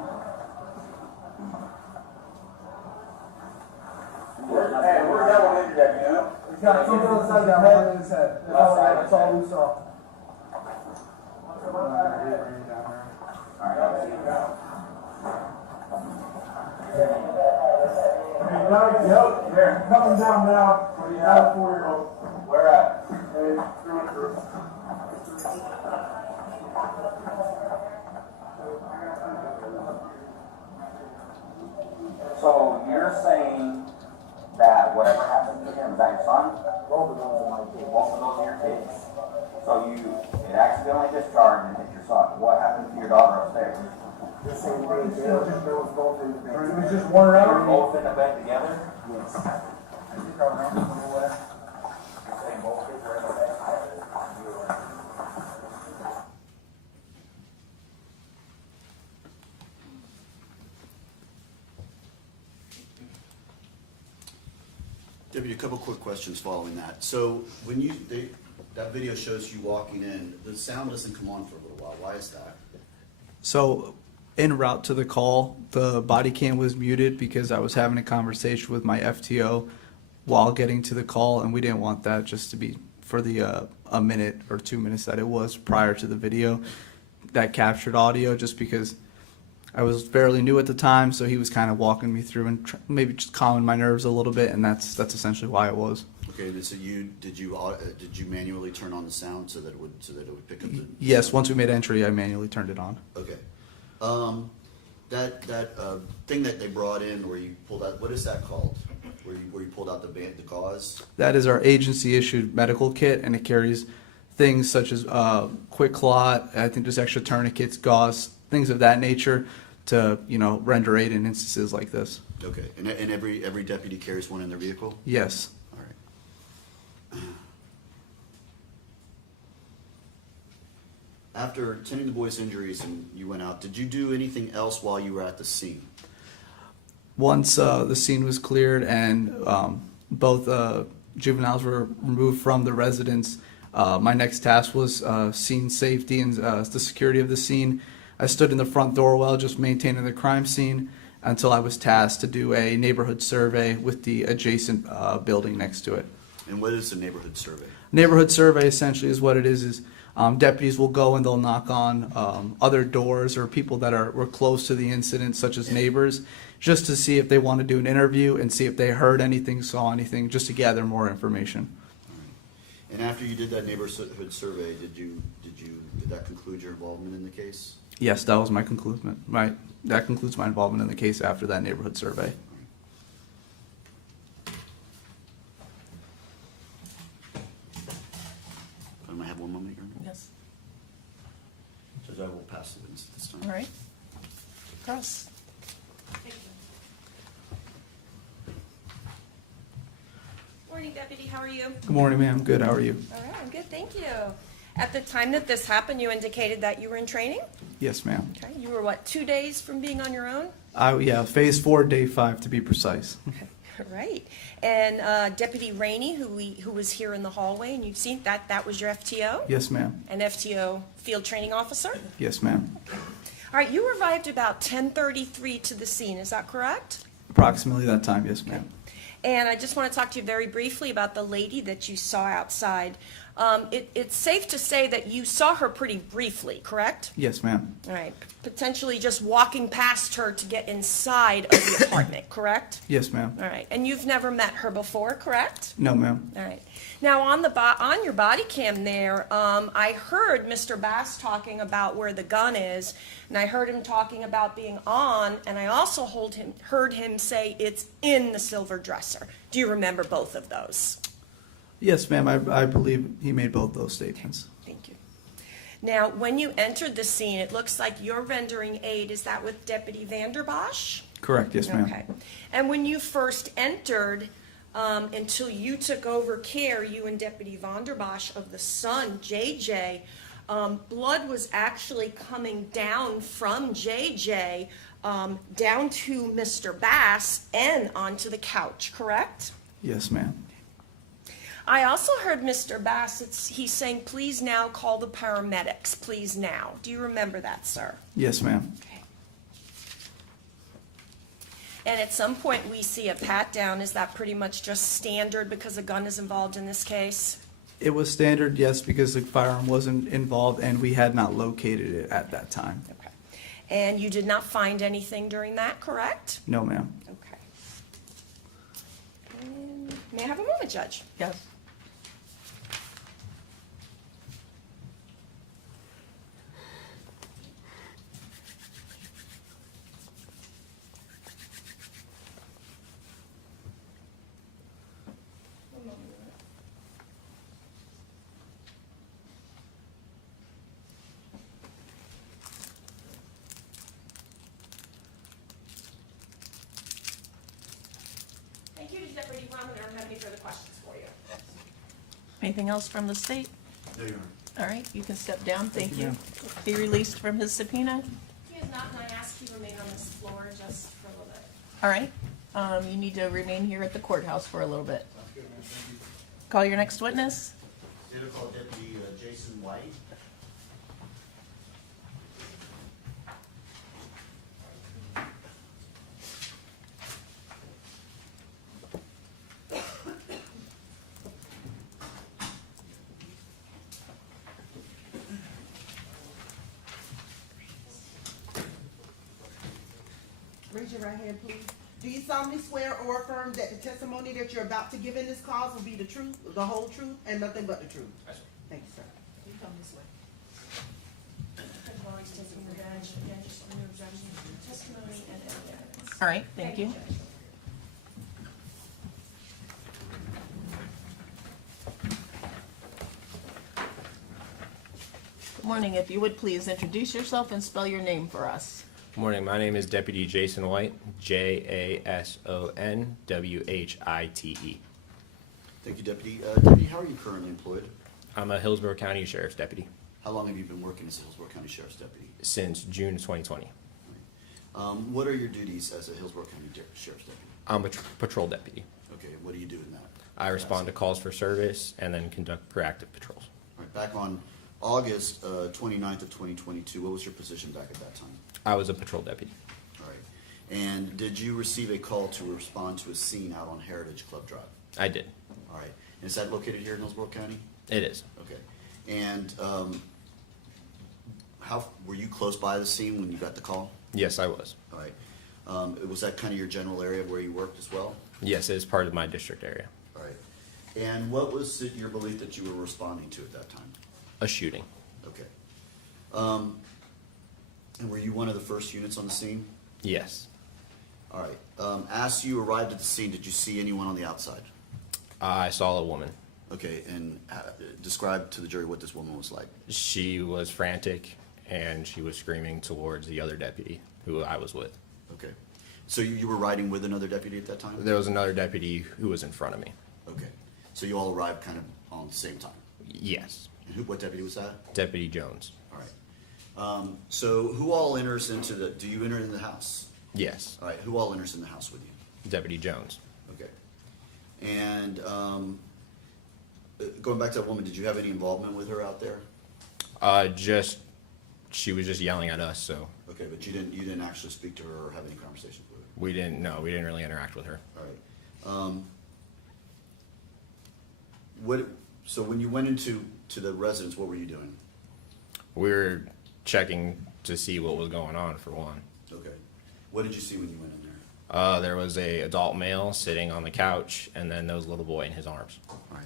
Hey, where's that one injured at, you know? He's got something on the side of his head. That's all we saw. Alright, I'll see you now. Hey, Doug, yep, here, coming down now. For the 4-year-old. Where at? Hey, through and through. So you're saying that whatever happened to him, is that your son? Both of those are my kids. Both of those are your kids. So it accidentally discharged and hit your son. What happened to your daughter upstairs? The same thing. They was both in the bed. It was just one They were round? both in the bed together? Yes. I think I remember from the way. You're saying both kids were in the bed together? Deputy, a couple quick questions following that. So when that video shows you walking in, the sound doesn't come on for a little while. Why is that? So, en route to the call, the body cam was muted because I was having a conversation with my FTO while getting to the call, and we didn't want that just to be for the a minute or 2 minutes that it was prior to the video that captured audio, just because I was fairly new at the time, so he was kind of walking me through and maybe just calming my nerves a little bit, and that's essentially why it was. Okay, so did you manually turn on the sound so that it would pick up the? Yes, once we made entry, I manually turned it on. Okay. That thing that they brought in where you pulled out, what is that called? Where you pulled out the gauze? That is our agency issued medical kit, and it carries things such as quick clot, I think there's extra tourniquets, gauze, things of that nature to render aid in instances like this. Okay, and every deputy carries one in their vehicle? Yes. All right. After tending the boy's injuries and you went out, did you do anything else while you were at the scene? Once the scene was cleared and both juveniles were removed from the residence, my next task was scene safety and the security of the scene. I stood in the front doorway just maintaining the crime scene until I was tasked to do a neighborhood survey with the adjacent building next to it. And what is a neighborhood survey? Neighborhood survey essentially is what it is deputies will go and they'll knock on other doors or people that were close to the incident, such as neighbors, just to see if they want to do an interview and see if they heard anything, saw anything, just to gather more information. And after you did that neighborhood survey, did that conclude your involvement in the case? Yes, that was my conclusion. That concludes my involvement in the case after that neighborhood survey. I might have one moment here. Yes. Judge, I will pass the witness at this time. All right. Cross. Morning, Deputy, how are you? Good morning, ma'am. Good. How are you? All right, I'm good, thank you. At the time that this happened, you indicated that you were in training? Yes, ma'am. Okay, you were what, 2 days from being on your own? Yeah, phase 4, day 5 to be precise. Right. And Deputy Rainey, who was here in the hallway, and you've seen that was your FTO? Yes, ma'am. An FTO field training officer? Yes, ma'am. All right, you arrived about 10:33 to the scene, is that correct? Approximately that time, yes, ma'am. And I just want to talk to you very briefly about the lady that you saw outside. It's safe to say that you saw her pretty briefly, correct? Yes, ma'am. All right, potentially just walking past her to get inside of the apartment, correct? Yes, ma'am. All right, and you've never met her before, correct? No, ma'am. All right. Now, on your body cam there, I heard Mr. Bass talking about where the gun is, and I heard him talking about being on, and I also heard him say it's in the silver dresser. Do you remember both of those? Yes, ma'am. I believe he made both those statements. Thank you. Now, when you entered the scene, it looks like you're rendering aid. Is that with Deputy Vanderbosch? Correct, yes, ma'am. Okay. And when you first entered, until you took over care, you and Deputy Vanderbosch of the son, JJ, blood was actually coming down from JJ down to Mr. Bass and onto the couch, correct? Yes, ma'am. I also heard Mr. Bass, he's saying, please now call the paramedics, please now. Do you remember that, sir? Yes, ma'am. Okay. And at some point we see a pat down. Is that pretty much just standard because a gun is involved in this case? It was standard, yes, because the firearm wasn't involved and we had not located it at that time. Okay. And you did not find anything during that, correct? No, ma'am. Okay. And may I have a moment, Judge? Yes. Thank you, Deputy Brumman. I don't have any further questions for you. Anything else from the state? There you are. All right, you can step down. Thank you, you. ma'am. Be released from his subpoena. He is not, and I ask you to remain on this floor just for a little bit. All right. You need to remain here at the courthouse for a little bit. Call your next witness. Data call Deputy Jason White. Raise your right hand, please. Do you solemnly swear or affirm that the testimony that you're about to give in this cause will be the truth, the whole truth, and nothing but the truth? Yes, sir. Thank you, sir. You come this way. All right, thank you. Good morning. If you would please introduce yourself and spell your name for us. Morning, my name is Deputy Jason White, Jasonwhite. Thank you, Deputy. Deputy, how are you currently employed? I'm a Hillsborough County Sheriff's Deputy How long have you been working as a Hillsborough County Sheriff's Deputy? since June of 2020. What are your duties as a Hillsborough County Sheriff's Deputy? I'm a patrol deputy. Okay, what do you do in that? I respond to calls for service and then conduct proactive patrols. All right, back on August 29th of 2022, what was your position back at that time? I was a patrol deputy. All right. And did you receive a call to respond to a scene out on Heritage Club Drive? I did. All right. And is that located here in Hillsborough County? It is. Okay. And how were you close by the scene when you got the call? Yes, I was. All right. Was that kind of your general area where you worked as well? Yes, it is part of my district area. All right. And what was your belief that you were responding to at that time? A shooting. Okay. And were you one of the first units on the scene? Yes. All right. As you arrived at the scene, did you see anyone on the outside? I saw a woman. Okay, and describe to the jury what this woman was like. She was frantic and she was screaming towards the other deputy who I was with. Okay. So you were riding with another deputy at that time? There was another deputy who was in front of me. Okay. So you all arrived kind of on the same time? Yes. And what deputy was that? Deputy Jones. All right. So who all enters into do you enter in the house? Yes. All right. Who all enters in the house with you? Deputy Jones. Okay. And going back to that woman, did you have any involvement with her out there? She was just yelling at us, so. Okay, but you didn't actually speak to her or have any conversations with her? We didn't really interact with her. All right. So when you went into the residence, what were you doing? We were checking to see what was going on, for one. Okay. What did you see when you went in there? There was a adult male sitting on the couch, and then there was a little boy in his arms. All right.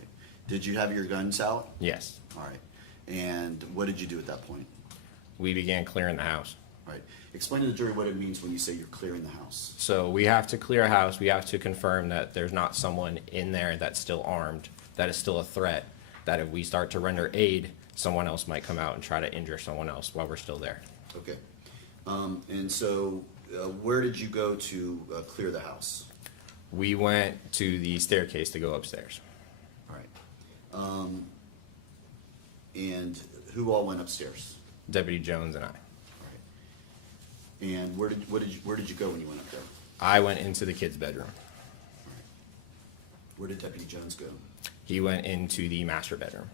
Did you have your guns out? Yes. All right. And what did you do at that point? We began clearing the house. All right. Explain to the jury what it means when you say you're clearing the house. So we have to clear a house. We have to confirm that there's not someone in there that's still armed, that is still a threat, that if we start to render aid, someone else might come out and try to injure someone else while we're still there. Okay. And so where did you go to clear the house? We went to the staircase to go upstairs. All right. And who all went upstairs? Deputy Jones and I. All right. And where did you go when you went up there? I went into the kid's bedroom. All right. Where did Deputy Jones go? He went into the master bedroom.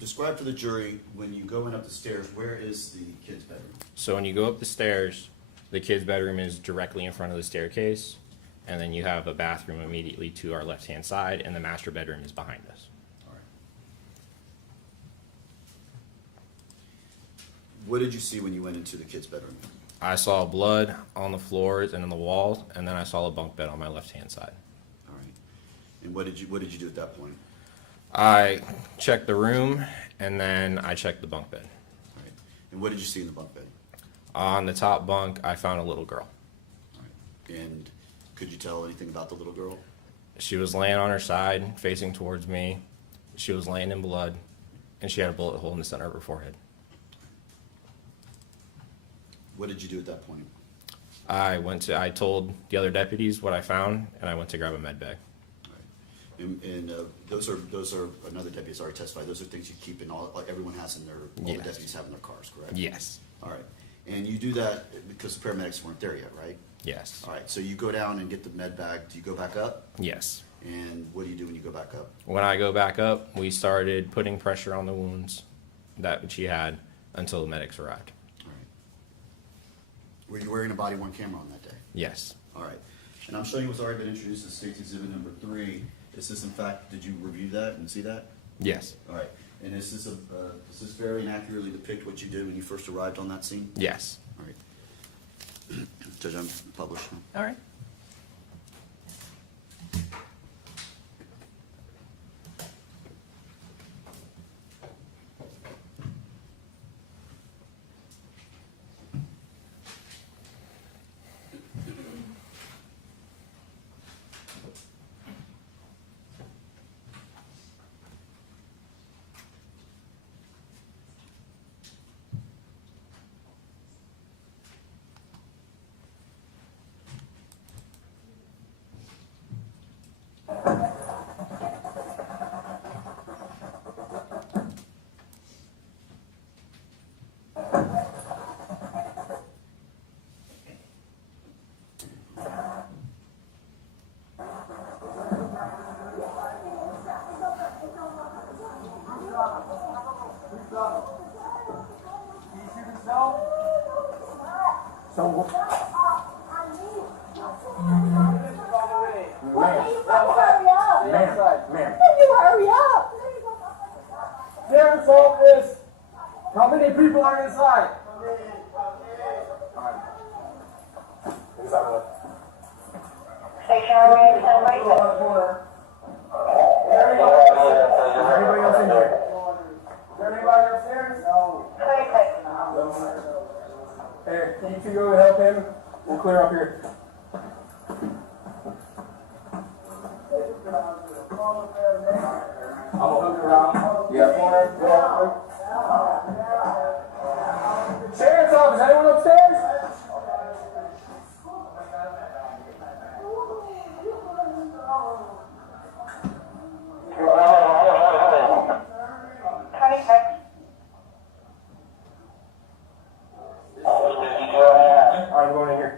Describe to the jury, when you go in up the stairs, where is the kid's bedroom? So when you go up the stairs, the kid's bedroom is directly in front of the staircase, and then you have a bathroom immediately to our left-hand side, and the master bedroom is behind us. All right. What did you see when you went into the kid's bedroom? I saw blood on the floors and on the walls, and then I saw a bunk bed on my left-hand side. All right. And what did you do at that point? I checked the room, and then I checked the bunk bed. All right. And what did you see in the bunk bed? On the top bunk, I found a little girl. All right. And could you tell anything about the little girl? She was laying on her side, facing towards me. She was laying in blood, and she had a bullet hole in the center of her forehead. What did you do at that point? I told the other deputies what I found, and I went to grab a med bag. And those are another deputy's already testified. Those are things you keep in everyone has in all the deputies have in their cars, correct? Yes. All right. And you do that because the paramedics weren't there yet, right? Yes. All right. So you go down and get the med bag. Do you go back up? Yes. And what do you do when you go back up? When I go back up, we started putting pressure on the wounds that she had until the medics arrived. All right. Were you wearing a body-worn camera on that day? Yes. All right. And I'm showing you what's already been introduced as State's Exhibit number 3. Is this, in fact, did you review that and see that? Yes. All right. And does this fairly and accurately depict what you did when you first arrived on that scene? Yes. All right. Judge, I'm published. All right. Sheriff's office. How many people are inside? Anybody else in here? Is there anybody upstairs? No. Hey, can you two go help him? We'll clear up here. I'll look around. Yeah. Sheriff's office, anyone upstairs? I'm going in here.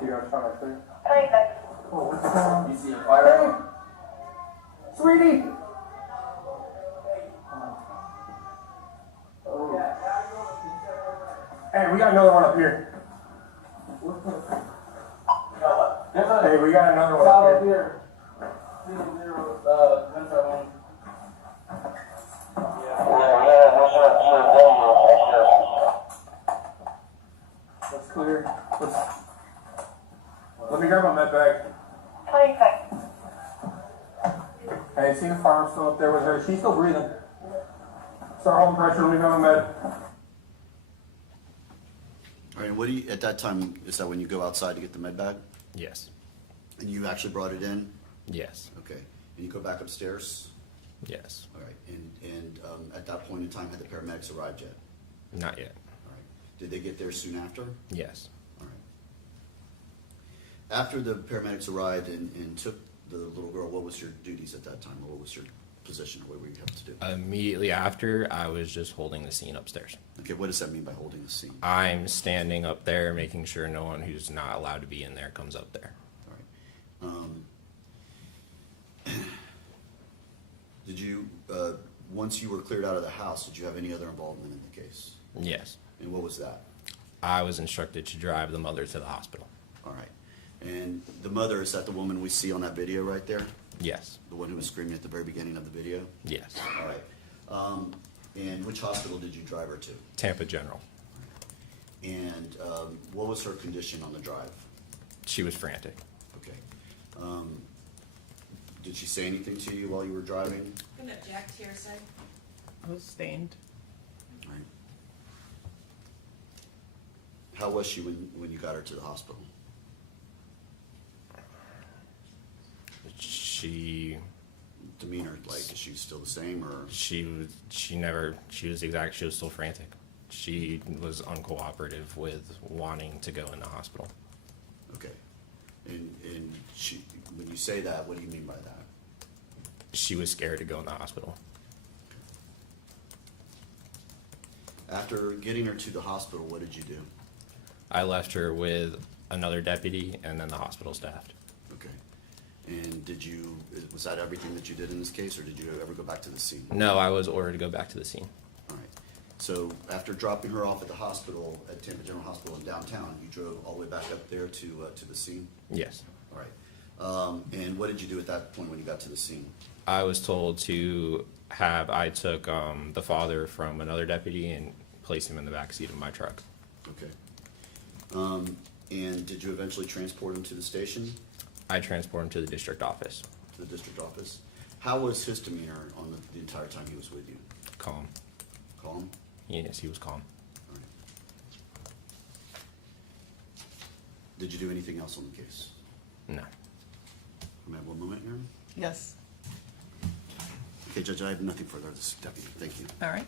You guys trying to clear? Oh, what's going on? You see a fire? Sweetie! Hey, we got another one up here. Hey, we got another one up here. That's clear. Let me grab my med bag. Hey, see the farm still up there with her? She's still breathing. Start holding pressure. Let me grab my med. All right, and what do you, at that time, is that when you go outside to get the med bag? Yes. And you actually brought it in? Yes. Okay. And you go back upstairs? Yes. All right. And at that point in time, had the paramedics arrived yet? Not yet. All right. Did they get there soon after? Yes. All right. After the paramedics arrived and took the little girl, what was your duties at that time? Or what was your position? What were you having to do? Immediately after, I was just holding the scene upstairs. Okay, what does that mean by holding the scene? I'm standing up there, making sure no one who's not allowed to be in there comes up there. All right. Did you, once you were cleared out of the house, did you have any other involvement in the case? Yes. And what was that? I was instructed to drive the mother to the hospital. All right. And the mother, is that the woman we see on that video right there? Yes. The one who was screaming at the very beginning of the video? Yes. All right. And which hospital did you drive her to? Tampa General. And what was her condition on the drive? She was frantic. Okay. Did she say anything to you while you were driving? I'm gonna object here, say. I was stained. All right. How was she when you got her to the hospital? She Demeanor, like, is she still the same, or? she was still frantic. She was uncooperative with wanting to go in the hospital. Okay. And she, when you say that, what do you mean by that? She was scared to go in the hospital. After getting her to the hospital, what did you do? I left her with another deputy and then the hospital staff. Okay. And was that everything that you did in this case, or did you ever go back to the scene? No, I was ordered to go back to the scene. All right. So after dropping her off at the hospital, at Tampa General Hospital in downtown, you drove all the way back up there to the scene? Yes. All right. And what did you do at that point when you got to the scene? I was told I took the father from another deputy and placed him in the back seat of my truck. Okay. And did you eventually transport him to the station? I transported him to the district office. To the district office? How was his demeanor on the entire time he was with you? Calm. Calm? Yes, he was calm. All right. Did you do anything else on the case? No. Can I have one moment here? Yes. Okay, Judge, I have nothing further. This deputy. Thank you. All right.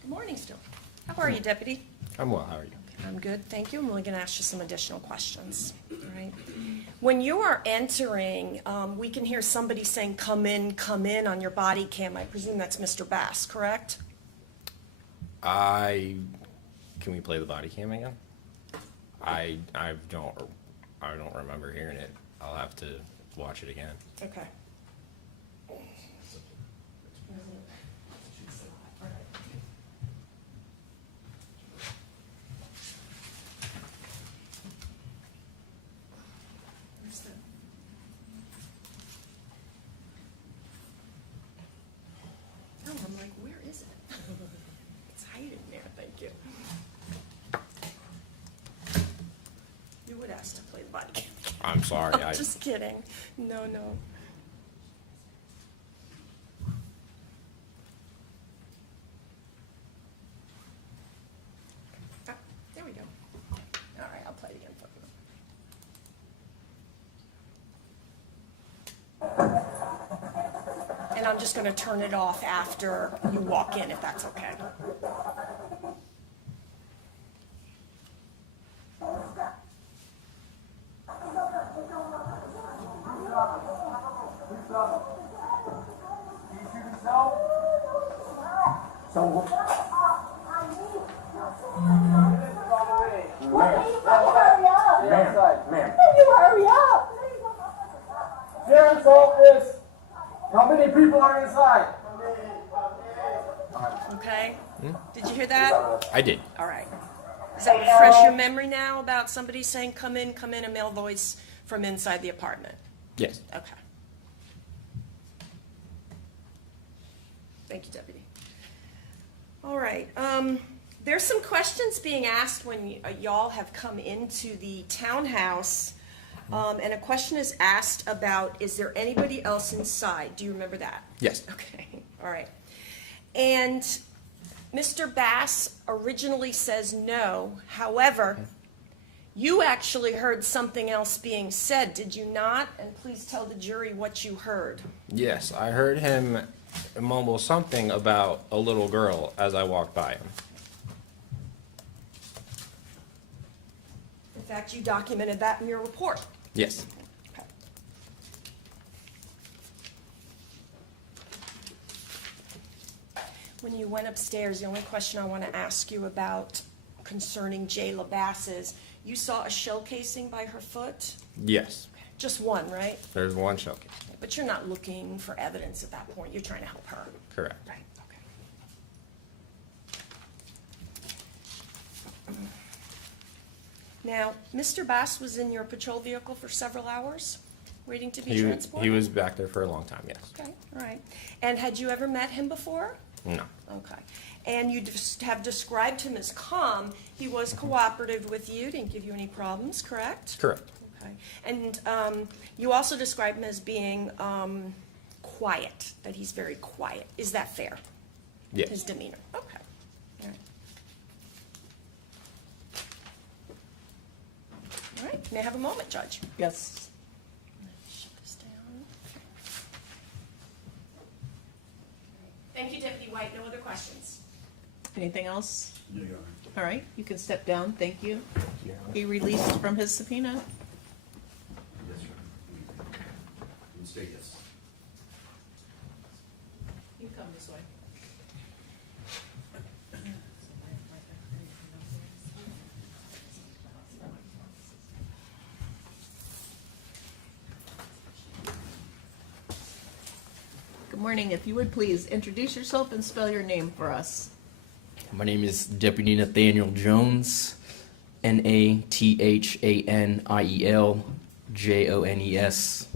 Good morning still. How are you, Deputy? I'm well. How are you? I'm good, thank you. I'm only going to ask you some additional questions. All right. When you are entering, we can hear somebody saying, come in, on your body cam. I presume that's Mr. Bass, correct? Can we play the body cam again? I don't remember hearing it. I'll have to watch it again. Okay. Oh, I'm like, where is it? It's hiding there, thank you. You would ask to play the body cam. I'm sorry. I'm just kidding. No, no. Ah, there we go. All right, I'll play it again for you. And I'm just going to turn it off after you walk in, if that's okay. Sheriff's office. How many people are inside? Okay? Did you hear that? I did. All right. Does that refresh your memory now about somebody saying, come in, a male voice from inside the apartment? Yes. Okay. Thank you, Deputy. All right. There's some questions being asked when y'all have come into the townhouse. And a question is asked about, is there anybody else inside? Do you remember that? Yes. Okay. All right. And Mr. Bass originally says no. However, you actually heard something else being said, did you not? And please tell the jury what you heard. Yes, I heard him mumble something about a little girl as I walked by him. In fact, you documented that in your report. Yes. Okay. When you went upstairs, the only question I want to ask you about concerning Jayla Bass is, you saw a shell casing by her foot? Yes. Just one, right? There's one shell case. But you're not looking for evidence at that point. You're trying to help her. Correct. Right, okay. Now, Mr. Bass was in your patrol vehicle for several hours, waiting to be transported? He was back there for a long time, yes. Okay, all right. And had you ever met him before? No. Okay. And you have described him as calm. He was cooperative with you, didn't give you any problems, correct? Correct. Okay. And you also described him as being quiet, that he's very quiet. Is that fair? Yes. His demeanor. Okay. All right. All right. May I have a moment, Judge? Yes. Shut this down. Thank you, Deputy White. No other questions. Anything else? No, Your Honor. All right, you can step down. Thank you. He released from his subpoena. Yes, Your Honor. You can state yes. You come this way. Good morning. If you would please introduce yourself and spell your name for us. My name is Deputy Nathaniel Jones, Nathaniel Jones.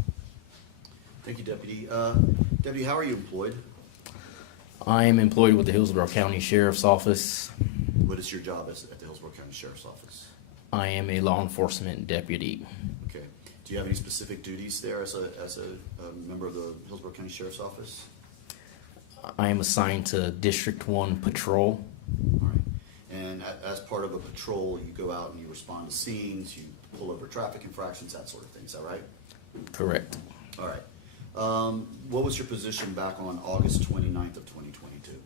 Thank you, Deputy. Deputy, how are you employed? I am employed with the Hillsborough County Sheriff's Office. What is your job at the Hillsborough County Sheriff's Office? I am a law enforcement deputy. Okay. Do you have any specific duties there as a member of the Hillsborough County Sheriff's Office? I am assigned to District 1 Patrol. All right. And as part of a patrol, you go out and you respond to scenes, you pull over traffic infractions, that sort of thing. Is that right? Correct. All right. What was your position back on August 29th of 2022?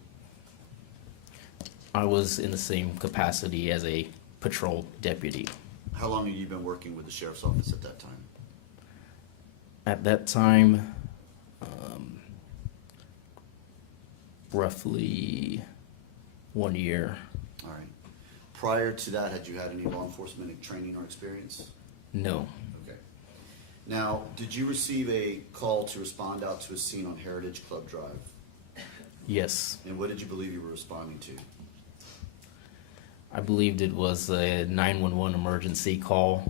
I was in the same capacity as a patrol deputy. How long have you been working with the Sheriff's Office at that time? At that time, roughly 1 year. All right. Prior to that, had you had any law enforcement training or experience? No. Okay. Now, did you receive a call to respond out to a scene on Heritage Club Drive? Yes. And what did you believe you were responding to? I believed it was a 911 emergency call.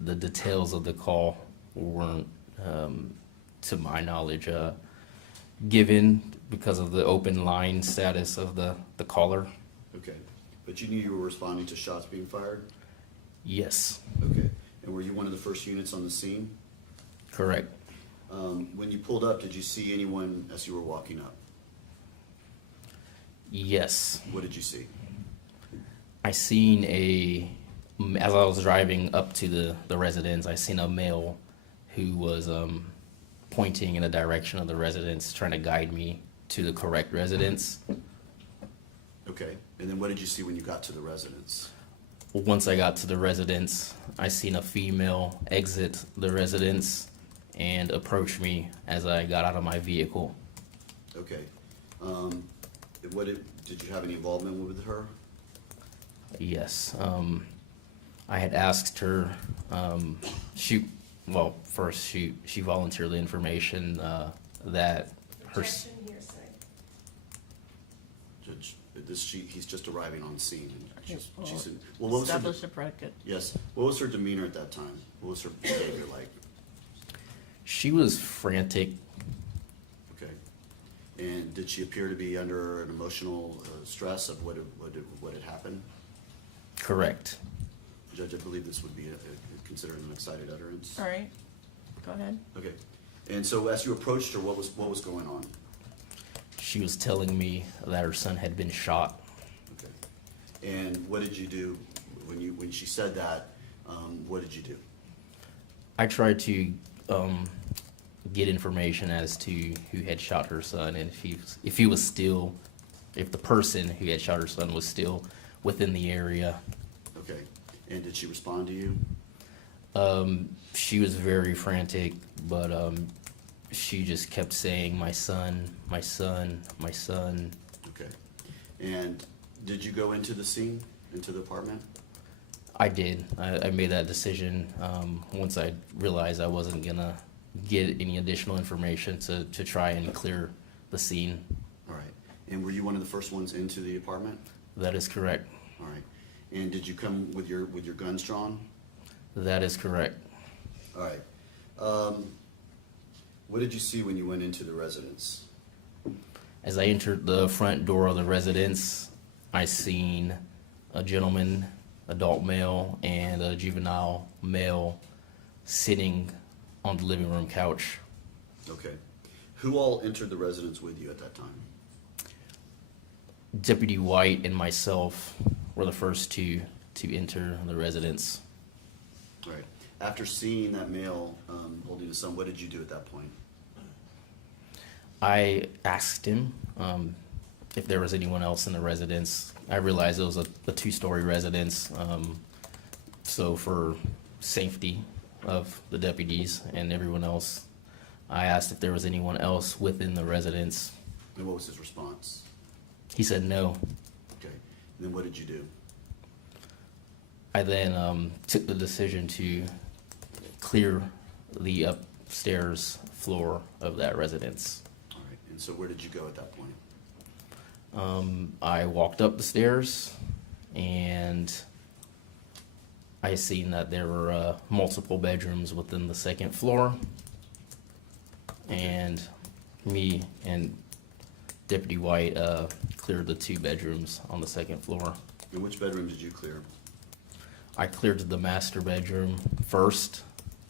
The details of the call weren't, to my knowledge, given because of the open line status of the caller. Okay. But you knew you were responding to shots being fired? Yes. Okay. And were you one of the first units on the scene? Correct. When you pulled up, did you see anyone as you were walking up? Yes. What did you see? I seen as I was driving up to the residence, I seen a male who was pointing in the direction of the residence, trying to guide me to the correct residence. Okay. And then what did you see when you got to the residence? Once I got to the residence, I seen a female exit the residence and approach me as I got out of my vehicle. Okay. Did you have any involvement with her? Yes. I had asked her, first she volunteered the information that her. Objection, hearsay. Judge, he's just arriving on scene. And she's in, Well, what was her establish a predicate. Yes. What was her demeanor at that time? What was her behavior like? She was frantic. Okay. And did she appear to be under an emotional stress of what had happened? Correct. Judge, I believe this would be considered an excited utterance. All right, go ahead. Okay. And so as you approached her, what was going on? She was telling me that her son had been shot. Okay. And what did you do when she said that? What did you do? I tried to get information as to who had shot her son, and if the person who had shot her son was still within the area. Okay. And did she respond to you? She was very frantic, but she just kept saying, "My son, my son, my son." Okay. And did you go into the scene, into the apartment? I did. I made that decision once I realized I wasn't gonna get any additional information to try and clear the scene. All right. And were you one of the first ones into the apartment? That is correct. All right. And did you come with your guns drawn? That is correct. All right. What did you see when you went into the residence? As I entered the front door of the residence, I seen a gentleman, adult male, and a juvenile male sitting on the living room couch. Okay. Who all entered the residence with you at that time? Deputy White and myself were the first two to enter the residence. All right. After seeing that male holding his son, what did you do at that point? I asked him if there was anyone else in the residence. I realized it was a two-story residence, so for safety of the deputies and everyone else, I asked if there was anyone else within the residence. And what was his response? He said no. Okay. And then what did you do? I then took the decision to clear the upstairs floor of that residence. All right. And so where did you go at that point? I walked up the stairs and I seen that there were multiple bedrooms within the second floor, and me and Deputy White cleared the 2 bedrooms on the second floor. And which bedroom did you clear? I cleared the master bedroom first,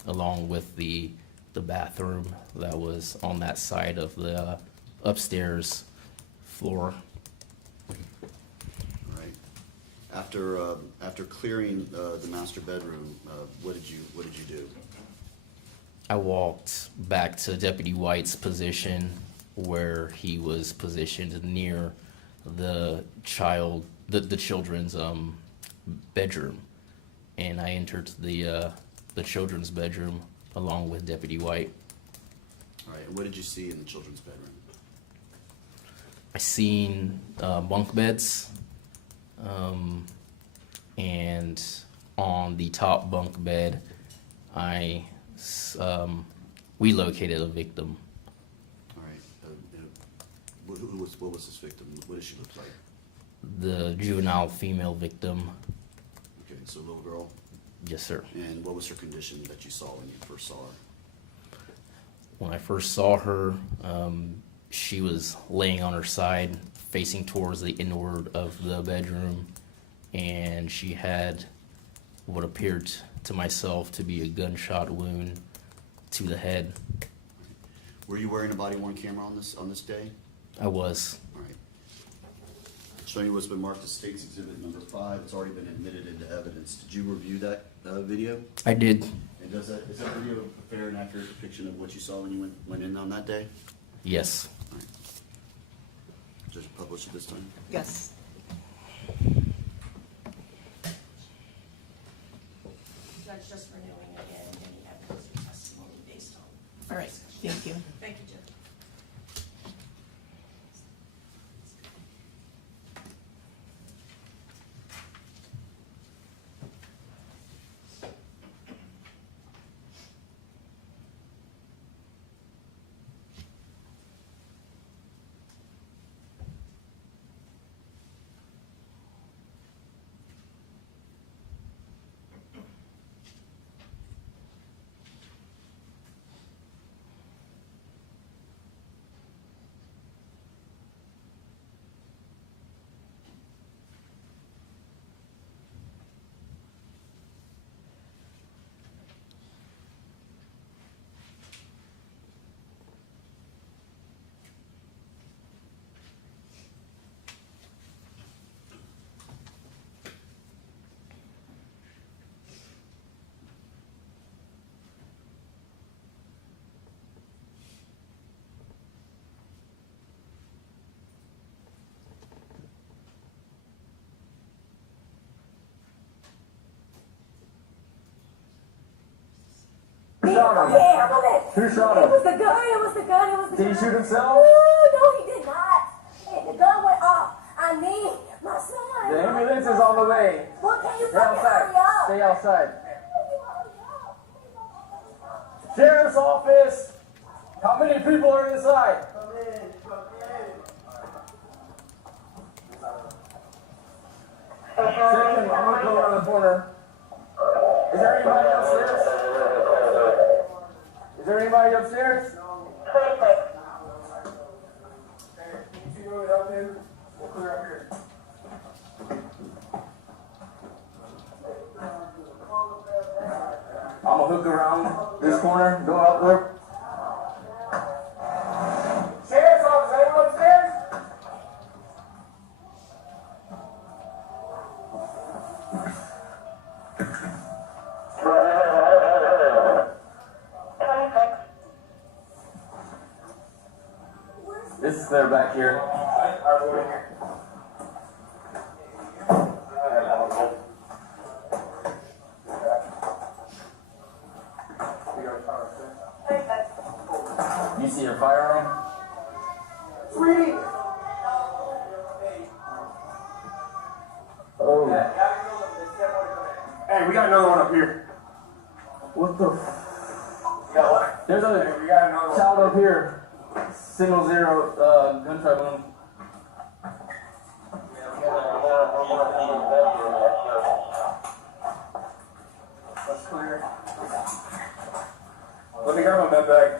along with the bathroom that was on that side of the upstairs floor. All right. After clearing the master bedroom, what did you do? I walked back to Deputy White's position where he was positioned near the children's bedroom, and I entered the children's bedroom along with Deputy White. All right. And what did you see in the children's bedroom? I seen bunk beds, and on the top bunk bed, we located a victim. All right. What was this victim? What did she look like? The juvenile female victim. Okay, so little girl. Yes, sir. And what was her condition that you saw when you first saw her? When I first saw her, she was laying on her side, facing towards the inward of the bedroom, and she had what appeared to myself to be a gunshot wound to the head. Were you wearing a body-worn camera on this day? I was. All right. Showing you what's been marked as State's Exhibit number 5. It's already been admitted into evidence. Did you review that video? I did. And is that video a fair and accurate depiction of what you saw when you went in on that day? Yes. All right. Just publish it this time? Yes. Judge just renewing again any evidence or testimony based on. All right, thank you. Thank you, Judge. shot him? Who shot him? It was the gun, it was the gun, it was the gun. Did he shoot himself? No, he did not. The gun went off. I mean, my son. The ambulance is on the way. Well, can you Stay fucking outside. hurry up? Stay outside. Sheriff's office. How many people are inside? Second, I'm gonna go around the corner. Is there anybody upstairs? Is there anybody upstairs? Can you go help him? We'll clear up here. I'm gonna hook around this corner, go out there. Sheriff's office, anyone upstairs? This is clear back here. You see your firearm? Sweetie! Oh. Hey, we got another one up here. What the? There's a child up here. Single zero gunshot wound. That's clear. Let me grab my med bag.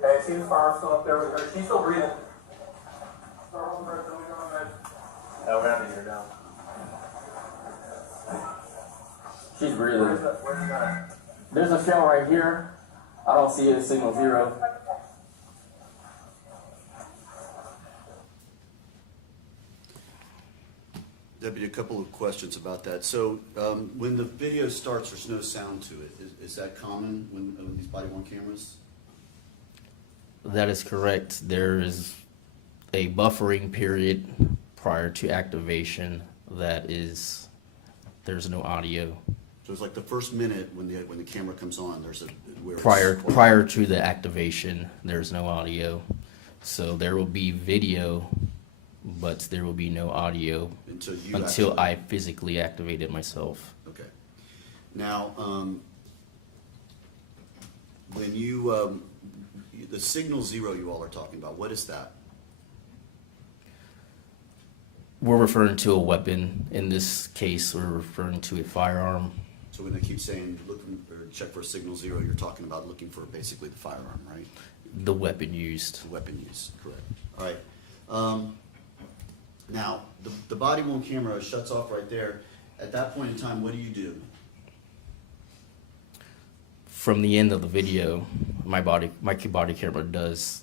Hey, see the fire still up there with her? She's still breathing. Start holding breath, then we go on med. No, we're out of here now. She's breathing. Where's that? There's a shell right here. I don't see a signal zero. Deputy, a couple of questions about that. So when the video starts, there's no sound to it. Is that common when these body-worn cameras? That is correct. There is a buffering period prior to activation that is, there's no audio. So it's like the first minute when the camera comes on, there's a where it's Prior to the activation, there's no audio. So there will be video, but there will be no audio until I physically activate it myself. Okay. Now, when you the signal 0 you all are talking about, what is that? We're referring to a weapon. In this case, we're referring to a firearm. So when they keep saying look or check for signal 0, you're talking about looking for basically the firearm, right? The weapon used. The weapon used, correct. All right. Now, the body worn camera shuts off right there. At that point in time, what do you do? From the end of the video, my body camera does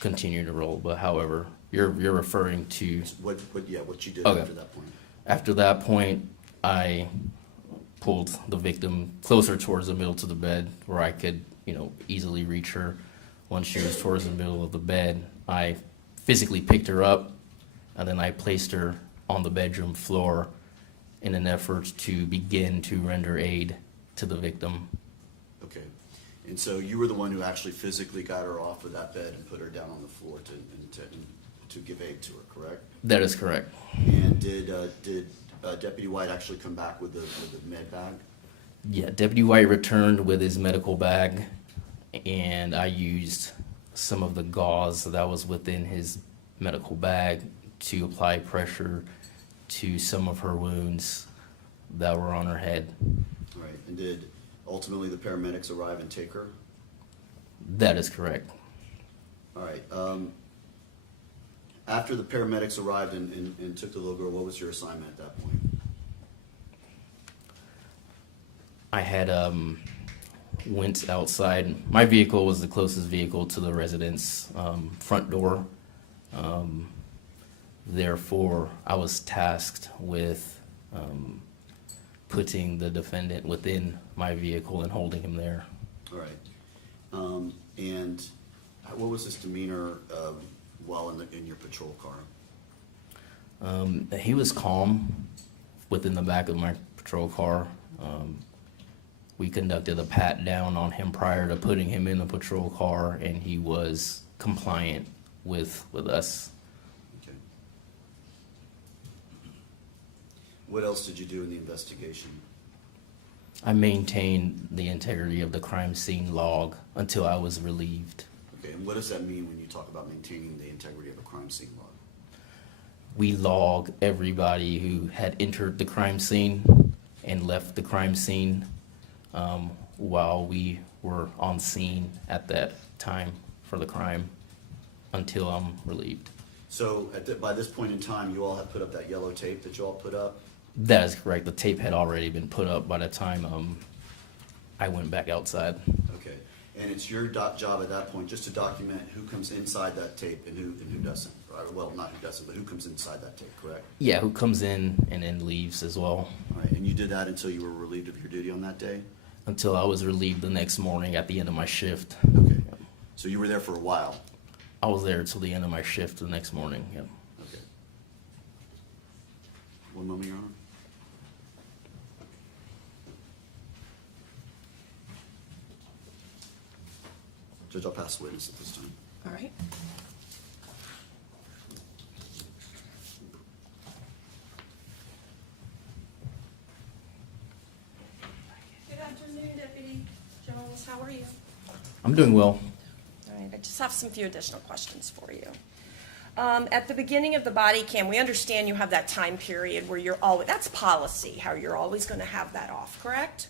continue to roll, but however, you're referring to What you did Okay. after that point? After that point, I pulled the victim closer towards the middle to the bed where I could, easily reach her. Once she was towards the middle of the bed, I physically picked her up, and then I placed her on the bedroom floor in an effort to begin to render aid to the victim. Okay. And so you were the one who actually physically got her off of that bed and put her down on the floor to give aid to her, correct? That is correct. And did Deputy White actually come back with the med bag? Yeah, Deputy White returned with his medical bag, and I used some of the gauze that was within his medical bag to apply pressure to some of her wounds that were on her head. All right. And did ultimately the paramedics arrive and take her? That is correct. All right. After the paramedics arrived and took the little girl, what was your assignment at that point? I had went outside. My vehicle was the closest vehicle to the residence front door. Therefore, I was tasked with putting the defendant within my vehicle and holding him there. All right. And what was his demeanor while in your patrol car? He was calm within the back of my patrol car. We conducted a pat down on him prior to putting him in the patrol car, and he was compliant with us. Okay. What else did you do in the investigation? I maintained the integrity of the crime scene log until I was relieved. Okay, and what does that mean when you talk about maintaining the integrity of a crime scene log? We log everybody who had entered the crime scene and left the crime scene while we were on scene at that time for the crime until I'm relieved. So by this point in time, you all had put up that yellow tape that you all put up? That is correct. The tape had already been put up by the time I went back outside. Okay, and it's your job at that point just to document who comes inside that tape and who doesn't. Well, not who doesn't, but who comes inside that tape, correct? Yeah, who comes in and then leaves as well. All right, and you did that until you were relieved of your duty on that day? Until I was relieved the next morning at the end of my shift. Okay, so you were there for a while? I was there until the end of my shift the next morning, yeah. Okay. One moment, Your Honor. Judge, I'll pass the witness at this time. All right. Good afternoon, Deputy Jones. How are you? I'm doing well. All right, I just have some few additional questions for you. At the beginning of the body cam, we understand you have that time period where you're always, that's policy, how you're always going to have that off, correct?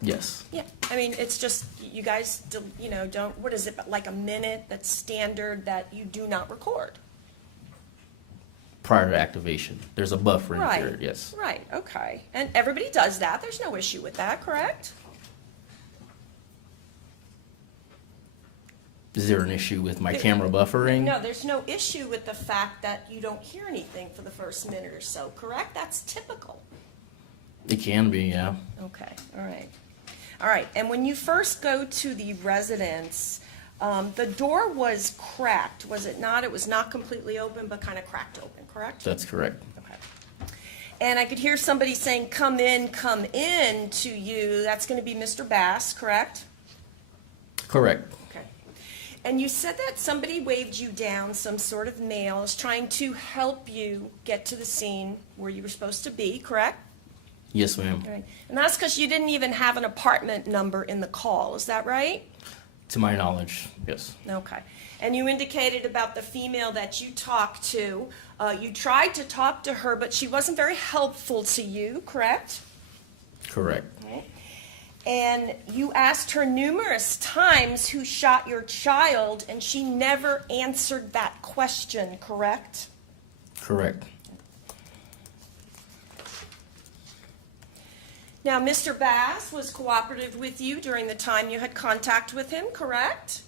Yes. Yeah, I mean, it's just, you guys, don't, what is it, like a minute that's standard that you do not record? Prior to activation. There's a buffering Right. period, yes. Right, okay. And everybody does that. There's no issue with that, correct? Is there an issue with my camera buffering? No, there's no issue with the fact that you don't hear anything for the first minute or so, correct? That's typical. It can be, yeah. Okay, all right. All right, and when you first go to the residence, the door was cracked, was it not? It was not completely open, but kind of cracked open, correct? That's correct. Okay. And I could hear somebody saying, come in to you. That's going to be Mr. Bass, correct? Correct. Okay. And you said that somebody waved you down, some sort of male is trying to help you get to the scene where you were supposed to be, correct? Yes, ma'am. All right. And that's because you didn't even have an apartment number in the call, is that right? To my knowledge, yes. Okay. And you indicated about the female that you talked to. You tried to talk to her, but she wasn't very helpful to you, correct? Correct. Okay. And you asked her numerous times who shot your child, and she never answered that question, correct? Correct. Now, Mr. Bass was cooperative with you during the time you had contact with him, correct?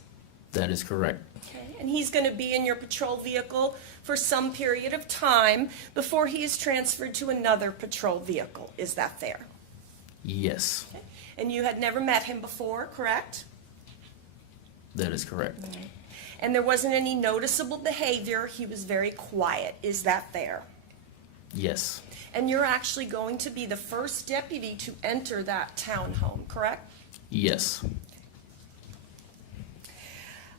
That is correct. Okay. And he's going to be in your patrol vehicle for some period of time before he is transferred to another patrol vehicle. Is that fair? Yes. Okay. And you had never met him before, correct? That is correct. And there wasn't any noticeable behavior. He was very quiet. Is that fair? Yes. And you're actually going to be the first deputy to enter that townhome, correct? Yes.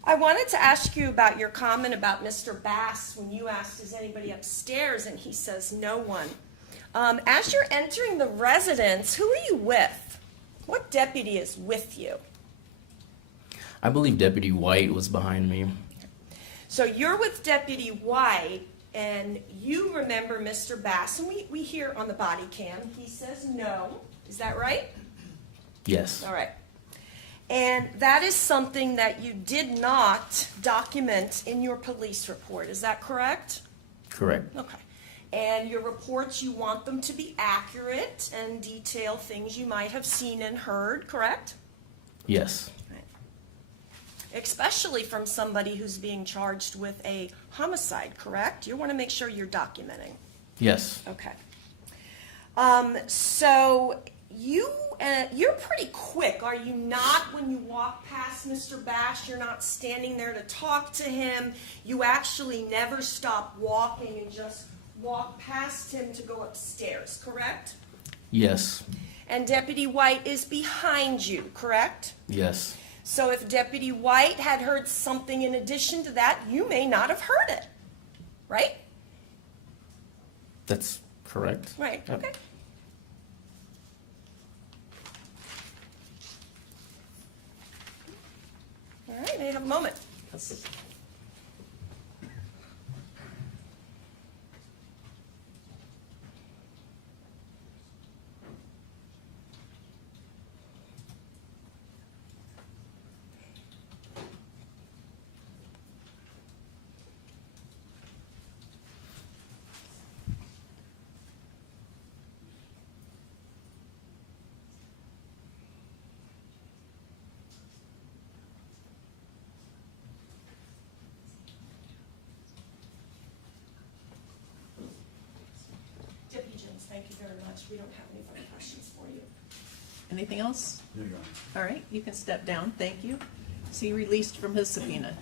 I wanted to ask you about your comment about Mr. Bass when you asked, is anybody upstairs? And he says, no one. As you're entering the residence, who are you with? What deputy is with you? I believe Deputy White was behind me. So you're with Deputy White, and you remember Mr. Bass, and we hear on the body cam, he says no. Is that right? Yes. All right. And that is something that you did not document in your police report. Is that correct? Correct. Okay. And your reports, you want them to be accurate and detail things you might have seen and heard, correct? Yes. Especially from somebody who's being charged with a homicide, correct? You want to make sure you're documenting. Yes. Okay. So you're pretty quick, are you not, when you walk past Mr. Bass? You're not standing there to talk to him. You actually never stop walking and just walk past him to go upstairs, correct? Yes. And Deputy White is behind you, correct? Yes. So if Deputy White had heard something in addition to that, you may not have heard it, right? That's correct. Right, Yep. okay. All right, may I have a moment? Deputy Jones, thank you very much. We don't have any further questions for you. Anything else? No, Your Honor. All right, you can step down. Thank you. See released from his subpoena.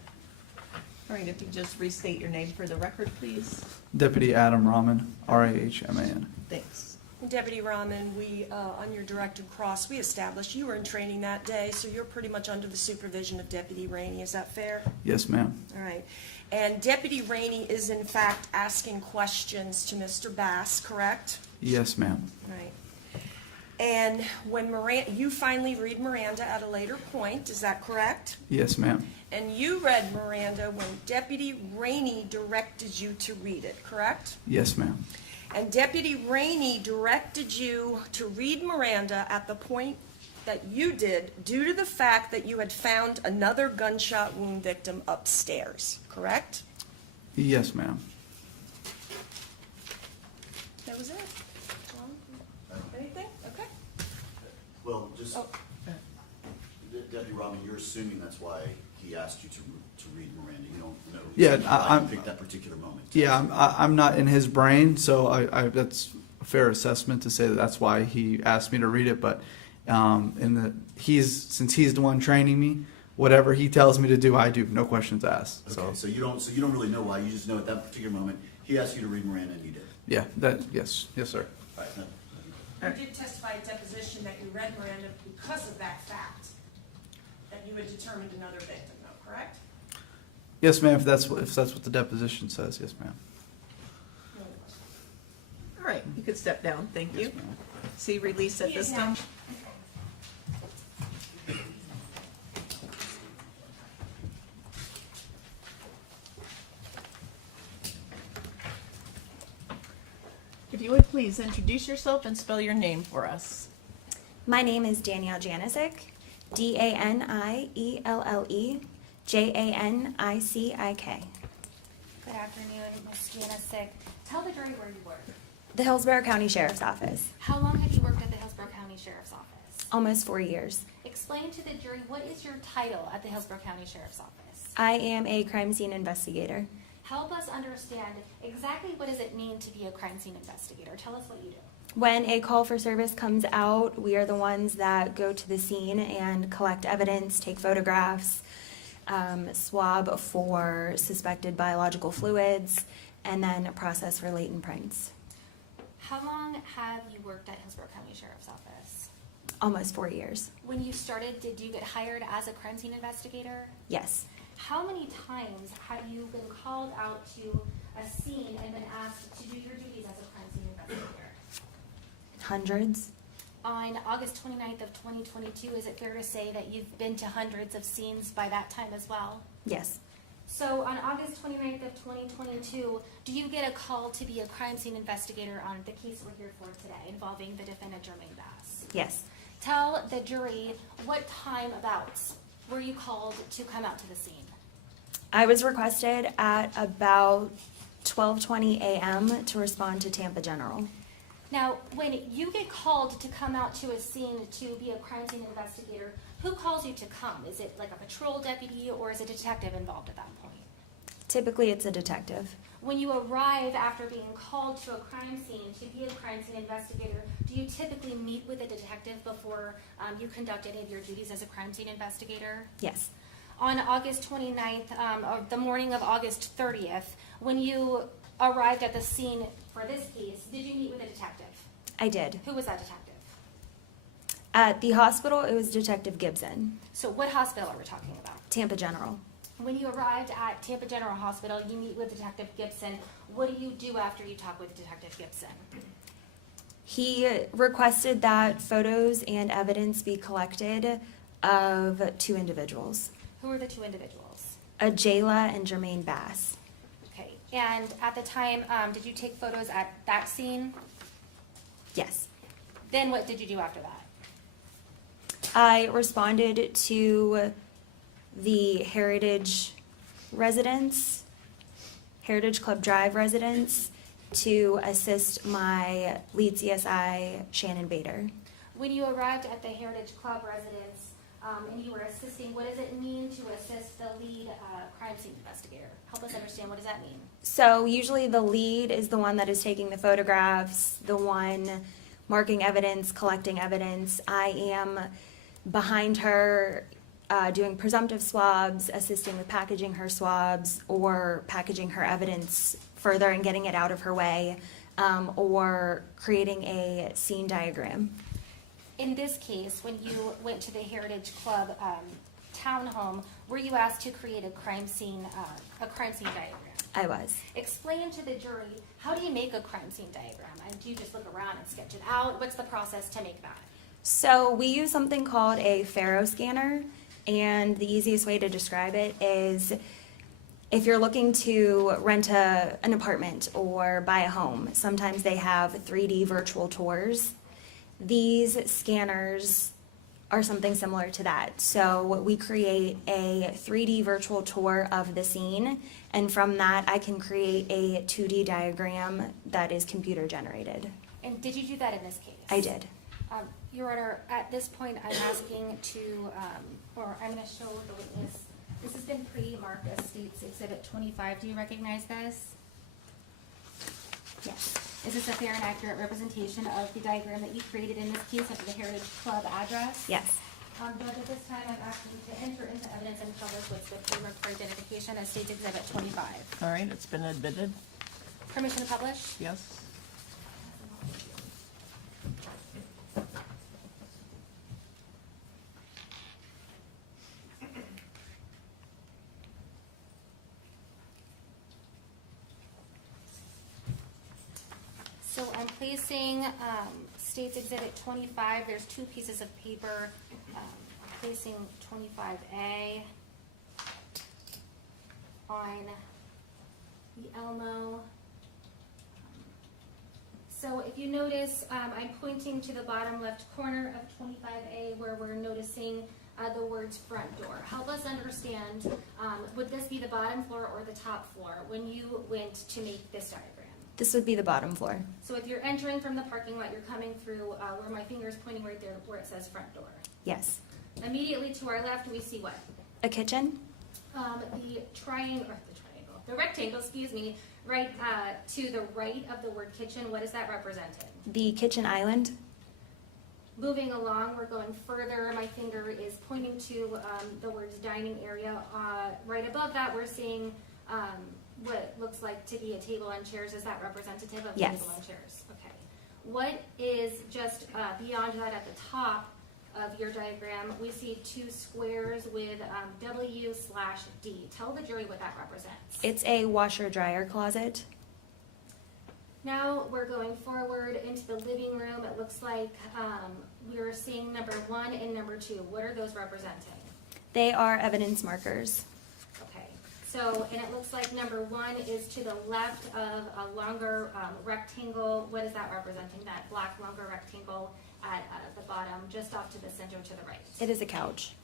All right, if you just restate your name for the record, please. Deputy Adam Rahman, R-A-H-M-A-N. Thanks. Deputy Rahman, we, on your directed cross, we established you were in training that day, so you're pretty much under the supervision of Deputy Rainey. Is that fair? Yes, ma'am. All right. And Deputy Rainey is in fact asking questions to Mr. Bass, correct? Yes, ma'am. Right. And when you finally read Miranda at a later point, is that correct? Yes, ma'am. And you read Miranda when Deputy Rainey directed you to read it, correct? Yes, ma'am. And Deputy Rainey directed you to read Miranda at the point that you did due to the fact that you had found another gunshot wound victim upstairs, correct? Yes, ma'am. That was it? Anything? Okay. Well, just, Oh. Deputy Rahman, you're assuming that's why he asked you to read Miranda. You don't know. Yeah, why you I'm- picked that particular moment. Yeah, I'm not in his brain, so I that's a fair assessment to say that that's why he asked me to read it. But since he's the one training me, whatever he tells me to do, I do. No questions asked. Okay, so you don't really know why. You just know at that particular moment he asked you to read Miranda and you did. Yeah, yes, sir. You did testify at deposition that you read Miranda because of that fact, that you had determined another victim, though, correct? Yes, ma'am, if that's what the deposition says, yes, ma'am. All right, you could step down, thank you. Yes, ma'am. See release at this time. If you would please introduce yourself and spell your name for us. My name is Danielle Janicic, DANIELLE JANICIK. Good afternoon, Ms. Janicic. Tell the jury where you work. The Hillsborough County Sheriff's Office. How long have you worked at the Hillsborough County Sheriff's Office? Almost 4 years. Explain to the jury, what is your title at the Hillsborough County Sheriff's Office? I am a crime scene investigator. Help us understand exactly what does it mean to be a crime scene investigator. Tell us what you do. When a call for service comes out, we are the ones that go to the scene and collect evidence, take photographs, swab for suspected biological fluids, and then process for latent prints. How long have you worked at Hillsborough County Sheriff's Office? Almost 4 years. When you started, did you get hired as a crime scene investigator? Yes. How many times have you been called out to a scene and been asked to do your duties as a crime scene investigator? Hundreds. On August 29th of 2022, is it fair to say that you've been to hundreds of scenes by that time as well? Yes. So on August 29th of 2022, do you get a call to be a crime scene investigator on the case we're here for today involving the defendant Jermaine Bass? Yes. Tell the jury what time about were you called to come out to the scene? I was requested at about 12:20 a.m. to respond to Tampa General. Now, when you get called to come out to a scene to be a crime scene investigator, who calls you to come? Is it like a patrol deputy or is a detective involved at that point? Typically, it's a detective. When you arrive after being called to a crime scene to be a crime scene investigator, do you typically meet with a detective before you conduct any of your duties as a crime scene investigator? Yes. On August 29th, or the morning of August 30th, when you arrived at the scene for this case, did you meet with a detective? I did. Who was that detective? At the hospital, it was Detective Gibson. So what hospital are we talking about? Tampa General. When you arrived at Tampa General Hospital, you meet with Detective Gibson. What do you do after you talk with Detective Gibson? He requested that photos and evidence be collected of 2 individuals. Who are the 2 individuals? Jayla and Jermaine Bass. Okay, and at the time, did you take photos at that scene? Yes. Then what did you do after that? I responded to the Heritage residents, Heritage Club Drive residents, to assist my lead CSI, Shannon Bader. When you arrived at the Heritage Club residence and you were assisting, what does it mean to assist the lead crime scene investigator? Help us understand, what does that mean? So usually the lead is the one that is taking the photographs, the one marking evidence, collecting evidence. I am behind her doing presumptive swabs, assisting with packaging her swabs, or packaging her evidence further and getting it out of her way, or creating a scene diagram. In this case, when you went to the Heritage Club townhome, were you asked to create a crime scene diagram? I was. Explain to the jury, how do you make a crime scene diagram? And do you just look around and sketch it out? What's the process to make that? So we use something called a Faro scanner, and the easiest way to describe it is if you're looking to rent an apartment or buy a home, sometimes they have 3D virtual tours. These scanners are something similar to that. So we create a 3D virtual tour of the scene, and from that I can create a 2D diagram that is computer generated. And did you do that in this case? I did. Your Honor, at this point I'm asking to, or I'm going to show the witness. This has been pre-marked as State's Exhibit 25. Do you recognize this? Yes. Is this a fair and accurate representation of the diagram that you created in this case at the Heritage Club address? Yes. Judge, at this time I'm asking you to enter into evidence and publish what's the framework for identification as State's Exhibit 25. All right, it's been admitted. Permission to publish? Yes. So I'm placing States Exhibit 25. There's two pieces of paper. I'm placing 25A on the Elmo. So if you notice, I'm pointing to the bottom left corner of 25A where we're noticing the words front door. Help us understand, would this be the bottom floor or the top floor when you went to make this diagram? This would be the bottom floor. So if you're entering from the parking lot, you're coming through where my finger is pointing right there where it says front door. Yes. Immediately to our left, we see what? A kitchen? The rectangle, excuse me, right to the right of the word kitchen. What is that representing? The kitchen island? Moving along, we're going further. My finger is pointing to the words dining area. Right above that, we're seeing what looks like to be a table and chairs. Is that representative of Yes. table and chairs? Okay. What is just beyond that at the top of your diagram? We see two squares with W/D. Tell the jury what that represents. It's a washer dryer closet. Now we're going forward into the living room. It looks like we're seeing number 1 and number 2. What are those representing? They are evidence markers. Okay, so, and it looks like number 1 is to the left of a longer rectangle. What is that representing? That black longer rectangle at the bottom, just off to the center to the right. It is a couch.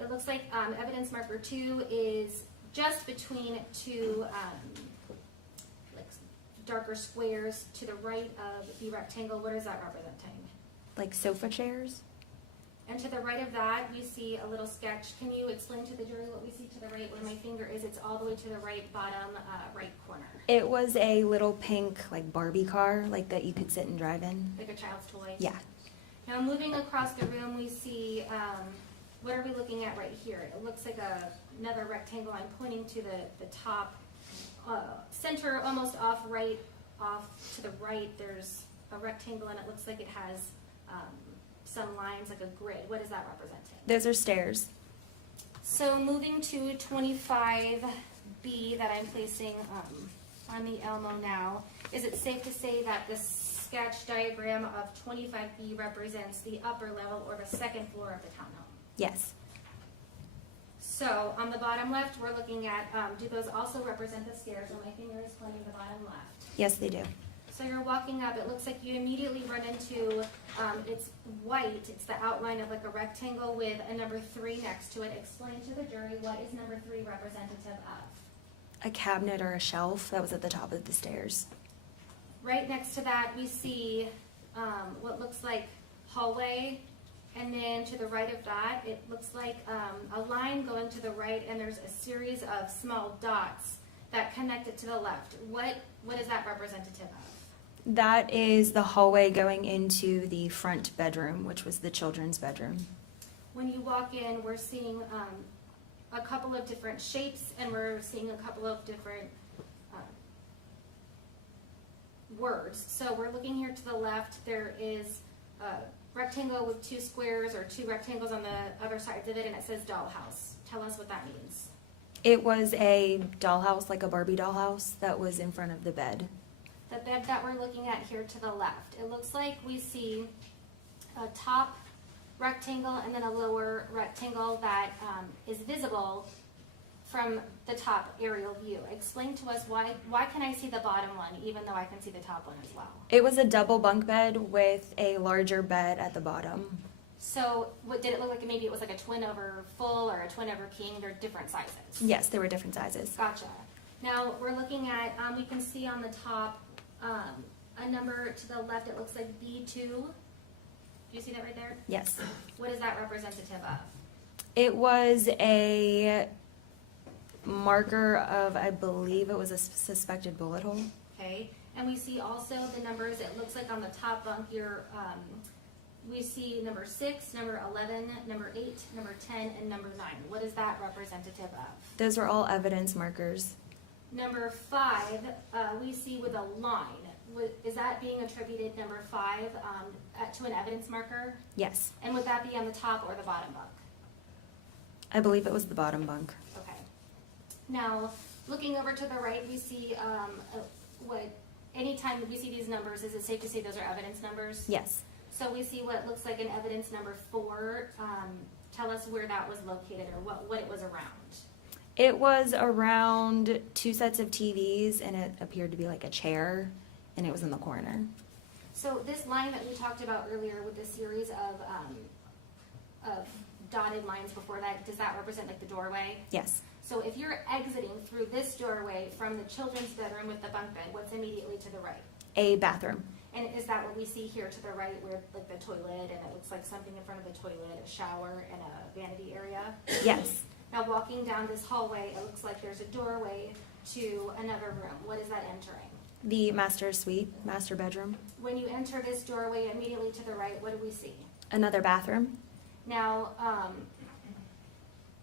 It looks like evidence marker 2 is just between two darker squares to the right of the rectangle. What is that representing? Like sofa chairs? And to the right of that, we see a little sketch. Can you explain to the jury what we see to the right where my finger is? It's all the way to the right bottom right corner. It was a little pink, like Barbie car, like that you could sit and drive in. Like a child's toy? Yeah. Now moving across the room, we see, what are we looking at right here? It looks like another rectangle. I'm pointing to the top center, almost off to the right. There's a rectangle and it looks like it has some lines like a grid. What is that representing? Those are stairs. So moving to 25B that I'm placing on the Elmo now, is it safe to say that the sketch diagram of 25B represents the upper level or the second floor of the townhome? Yes. So on the bottom left, we're looking at, do those also represent the stairs? So my finger is pointing to the bottom left. Yes, they do. So you're walking up, it looks like you immediately run into, it's white, it's the outline of like a rectangle with a number 3 next to it. Explain to the jury, what is number 3 representative of? A cabinet or a shelf that was at the top of the stairs. Right next to that, we see what looks like hallway, and then to the right of that, it looks like a line going to the right, and there's a series of small dots that connect it to the left. What is that representative of? That is the hallway going into the front bedroom, which was the children's bedroom. When you walk in, we're seeing a couple of different shapes, and we're seeing a couple of different words. So we're looking here to the left. There is a rectangle with 2 squares or 2 rectangles on the other sides of it, and it says dollhouse. Tell us what that means. It was a dollhouse, like a Barbie dollhouse, that was in front of the bed. The bed that we're looking at here to the left, it looks like we see a top rectangle and then a lower rectangle that is visible from the top aerial view. Explain to us why can I see the bottom one even though I can see the top one as well? It was a double bunk bed with a larger bed at the bottom. So what did it look like? Maybe it was like a twin over full or a twin over king. They're different sizes. Yes, there were different sizes. Gotcha. Now we're looking at, we can see on the top a number to the left. It looks like B2. Do you see that right there? Yes. What is that representative of? It was a marker of, I believe it was a suspected bullet hole. Okay. And we see also the numbers. It looks like on the top bunk here, we see number 6, number 11, number 8, number 10, and number 9. What is that representative of? Those were all evidence markers. Number 5, we see with a line. Is that being attributed, number 5, to an evidence marker? Yes. And would that be on the top or the bottom bunk? I believe it was the bottom bunk. Okay. Now, looking over to the right, we see what anytime we see these numbers, is it safe to say those are evidence numbers? Yes. So we see what looks like an evidence number 4. Tell us where that was located or what it was around. It was around 2 sets of TVs, and it appeared to be like a chair, and it was in the corner. So this line that we talked about earlier with the series of dotted lines before that, does that represent like the doorway? Yes. So if you're exiting through this doorway from the children's bedroom with the bunk bed, what's immediately to the right? A bathroom. And is that what we see here to the right where like the toilet and it looks like something in front of the toilet, a shower and a vanity area? Yes. Now walking down this hallway, it looks like there's a doorway to another room. What is that entering? The master suite, master bedroom. When you enter this doorway immediately to the right, what do we see? Another bathroom. Now,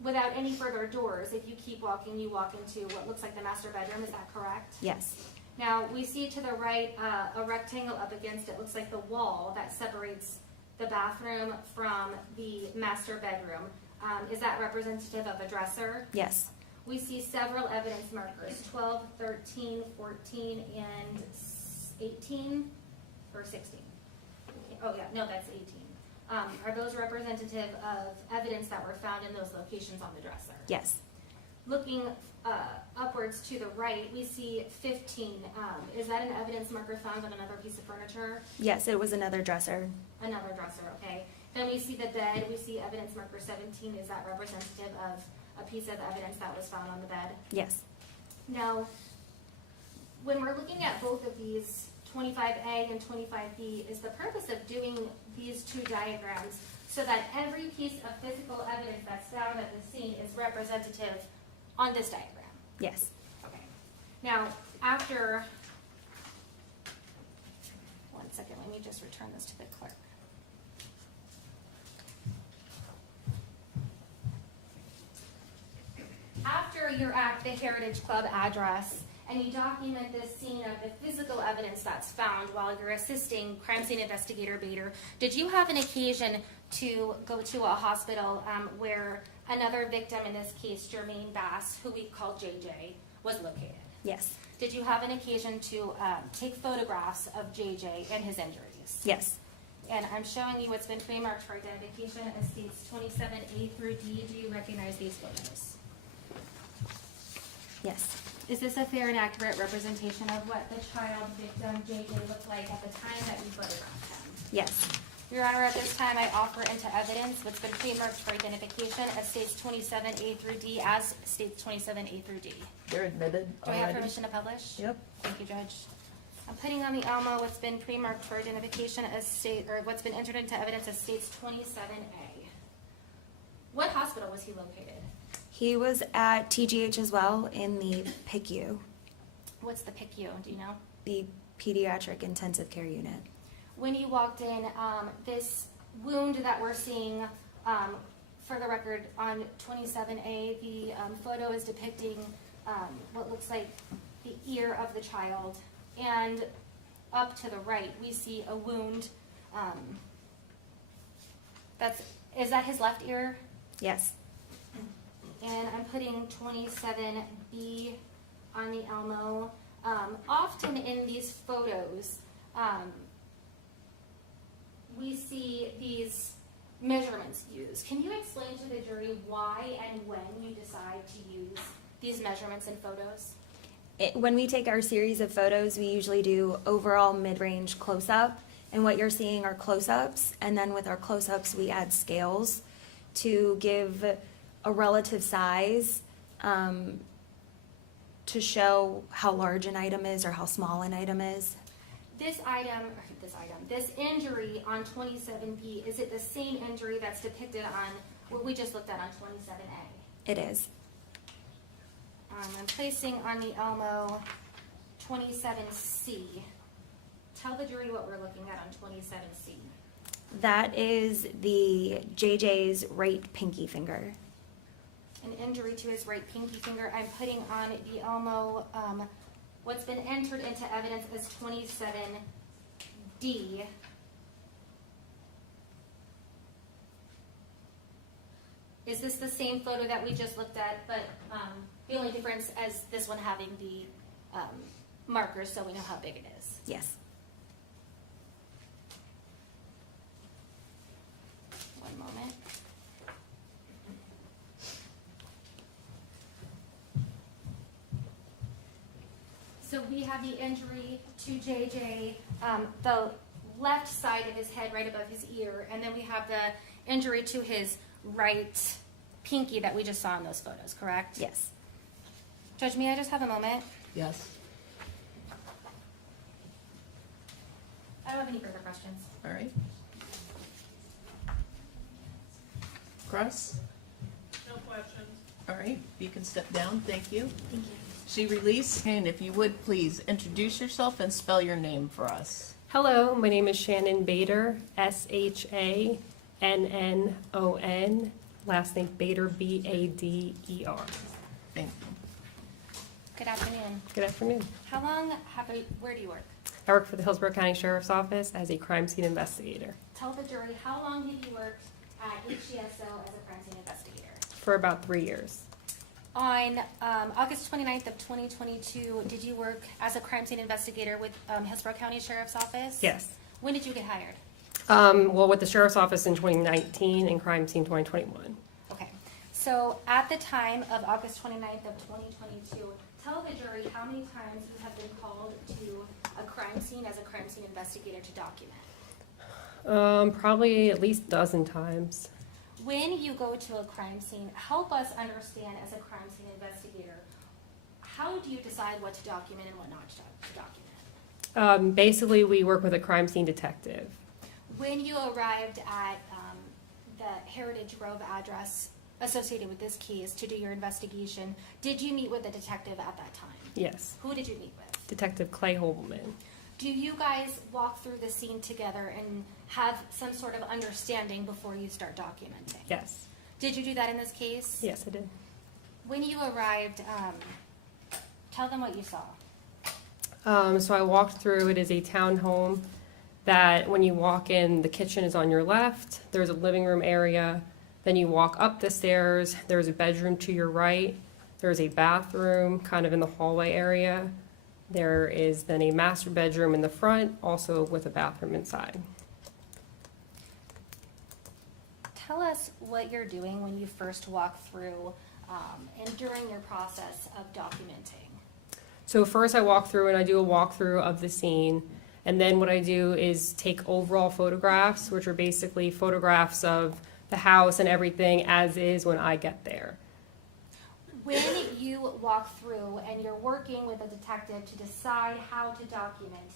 without any further doors, if you keep walking, you walk into what looks like the master bedroom. Is that correct? Yes. Now, we see to the right a rectangle up against it. Looks like the wall that separates the bathroom from the master bedroom. Is that representative of a dresser? Yes. We see several evidence markers, 12, 13, 14, and 18, or 16. Oh yeah, no, that's 18. Are those representative of evidence that were found in those locations on the dresser? Yes. Looking upwards to the right, we see 15. Is that an evidence marker found on another piece of furniture? Yes, it was another dresser. Another dresser, okay. Then we see the bed, we see evidence marker 17. Is that representative of a piece of evidence that was found on the bed? Yes. Now, when we're looking at both of these, 25A and 25B, is the purpose of doing these two diagrams so that every piece of physical evidence that's found at the scene is representative on this diagram? Yes. Okay. Now, after, one second, let me just return this to the clerk. After you're at the Heritage Club address and you document this scene of the physical evidence that's found while you're assisting crime scene investigator Bader, did you have an occasion to go to a hospital where another victim, in this case Jermaine Bass, who we call JJ, was located? Yes. Did you have an occasion to take photographs of JJ and his injuries? Yes. And I'm showing you what's been pre-marked for identification as states 27A through D. Do you recognize these photos? Yes. Is this a fair and accurate representation of what the child victim JJ looked like at the time that we photographed him? Yes. Your Honor, at this time I offer into evidence what's been pre-marked for identification as states 27A through D as states 27A through D. They're admitted Do I have already. permission to publish? Yep. Thank you, Judge. I'm putting on the Almo what's been pre-marked for identification as what's been entered into evidence as states 27A. What hospital was he located? He was at TGH as well in the PICU, What's the PICU? Do you know? the Pediatric Intensive Care Unit. When you walked in, this wound that we're seeing, for the record, on 27A, the photo is depicting what looks like the ear of the child. And up to the right, we see a wound. Is that his left ear? Yes. And I'm putting 27B on the Elmo. Often in these photos, we see these measurements used. Can you explain to the jury why and when you decide to use these measurements in photos? When we take our series of photos, we usually do overall mid-range close-up, and what you're seeing are close-ups, and then with our close-ups we add scales to give a relative size to show how large an item is or how small an item is. This injury on 27B, is it the same injury that's depicted on what we just looked at on 27A? It is. I'm placing on the Elmo 27C. Tell the jury what we're looking at on 27C. That is the JJ's right pinky finger. An injury to his right pinky finger. I'm putting on the Elmo what's been entered into evidence as 27D. Is this the same photo that we just looked at, but the only difference as this one having the markers so we know how big it is. Yes. One moment. So we have the injury to JJ, the left side of his head right above his ear, and then we have the injury to his right pinky that we just saw in those photos, correct? Yes. Judge, may I just have a moment? Yes. I don't have any further questions. All right. Cross? No questions. All right, you can step down, thank you. Thank you. She released, and if you would, please introduce yourself and spell your name for us. Hello, my name is Shannon Bader, Shannon, last name Bader, Bader. Thank you. Good afternoon. Good afternoon. How long where do you work? I work for the Hillsborough County Sheriff's Office as a crime scene investigator Tell the jury, how long have you worked at HCSO as a crime scene investigator? for about 3 years. On August 29th of 2022, did you work as a crime scene investigator with Hillsborough County Sheriff's Office? Yes. When did you get hired? Well, with the Sheriff's Office in 2019 and crime scene 2021. Okay. So at the time of August 29th of 2022, tell the jury how many times you have been called to a crime scene as a crime scene investigator to document. Probably at least a dozen times. When you go to a crime scene, help us understand as a crime scene investigator, how do you decide what to document and what not to document? Basically, we work with a crime scene detective. When you arrived at the Heritage Grove address associated with this case to do your investigation, did you meet with a detective at that time? Yes. Who did you meet with? Detective Clay Holman. Do you guys walk through the scene together and have some sort of understanding before you start documenting? Yes. Did you do that in this case? Yes, I did. When you arrived, tell them what you saw. So I walked through, it is a townhome that when you walk in, the kitchen is on your left, there's a living room area, then you walk up the stairs, there's a bedroom to your right, there's a bathroom kind of in the hallway area, there is then a master bedroom in the front, also with a bathroom inside. Tell us what you're doing when you first walk through and during your process of documenting. So first I walk through and I do a walkthrough of the scene. And then what I do is take overall photographs, which are basically photographs of the house and everything as is when I get there. When you walk through and you're working with a detective to decide how to document,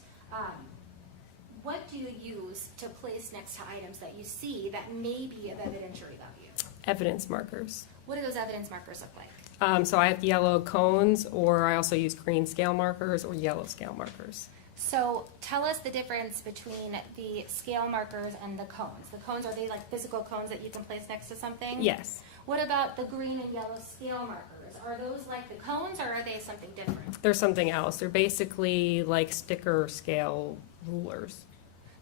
what do you use to place next to items that you see that may be of evidentiary value? Evidence markers. What do those evidence markers look like? So I have yellow cones, or I also use green scale markers or yellow scale markers. So tell us the difference between the scale markers and the cones. The cones, are they like physical cones that you can place next to something? Yes. What about the green and yellow scale markers? Are those like the cones or are they something different? They're something else. They're basically like sticker scale rulers.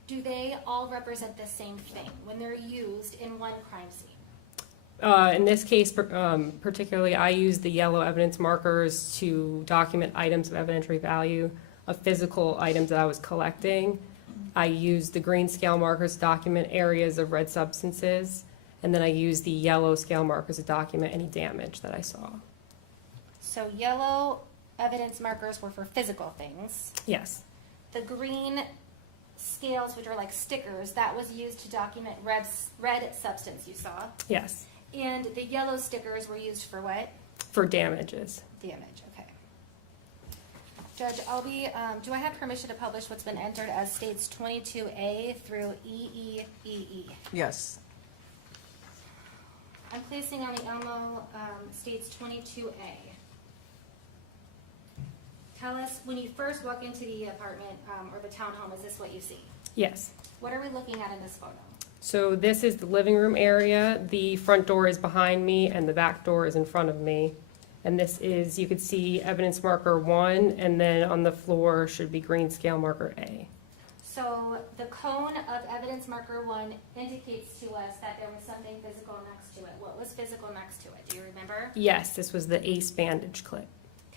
Do they all represent the same thing when they're used in one crime scene? In this case, particularly, I use the yellow evidence markers to document items of evidentiary value of physical items that I was collecting. I use the green scale markers to document areas of red substances, and then I use the yellow scale markers to document any damage that I saw. So yellow evidence markers were for physical things. Yes. The green scales, which are like stickers, that was used to document red substance you saw. Yes. And the yellow stickers were used for what? For damages. Damage, okay. Judge, do I have permission to publish what's been entered as states 22A through EEEE? Yes. I'm placing on the Elmo states 22A. Tell us, when you first walk into the apartment or the townhome, is this what you see? Yes. What are we looking at in this photo? So this is the living room area. The front door is behind me and the back door is in front of me. And this is, you could see evidence marker 1, and then on the floor should be green scale marker A. So the cone of evidence marker 1 indicates to us that there was something physical next to it. What was physical next to it? Do you remember? Yes, this was the ace bandage clip.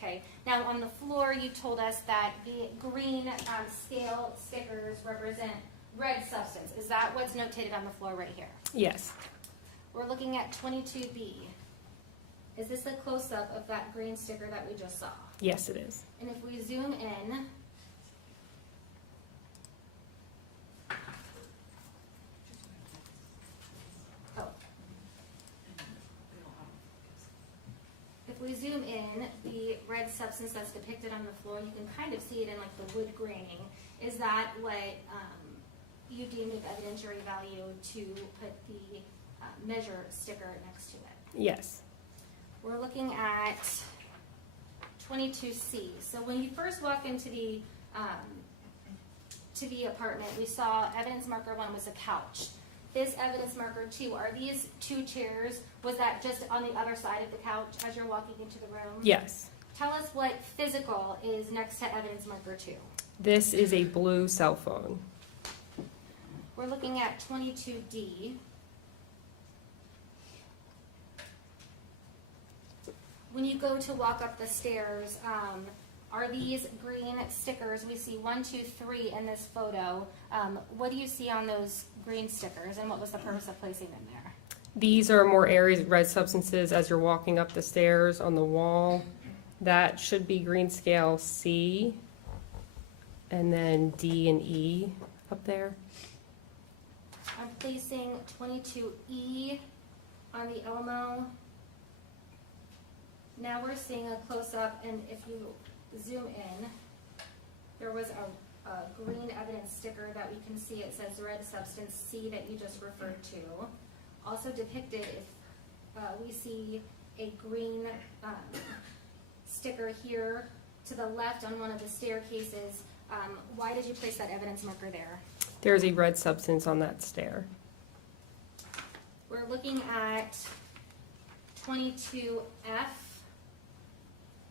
Okay, now on the floor, you told us that the green scale stickers represent red substance. Is that what's notated on the floor right here? Yes. We're looking at 22B. Is this a close-up of that green sticker that we just saw? Yes, it is. And if we zoom in, if we zoom in, the red substance that's depicted on the floor, you can kind of see it in like the wood graining. Is that what you deemed of evidentiary value to put the measure sticker next to it? Yes. We're looking at 22C. So when you first walked into the apartment, we saw evidence marker 1 was a couch. This evidence marker 2, are these 2 chairs? Was that just on the other side of the couch as you're walking into the room? Yes. Tell us what physical is next to evidence marker 2. This is a blue cell phone. We're looking at 22D. When you go to walk up the stairs, are these green stickers? We see 1, 2, 3 in this photo. What do you see on those green stickers, and what was the purpose of placing them there? These are more areas of red substances as you're walking up the stairs on the wall. That should be green scale C, and then D and E up there. I'm placing 22E on the Elmo. Now we're seeing a close-up, and if you zoom in, there was a green evidence sticker that we can see. It says red substance C that you just referred to. Also depicted, if we see a green sticker here to the left on one of the staircases. Why did you place that evidence marker there? There's a red substance on that stair. We're looking at 22F.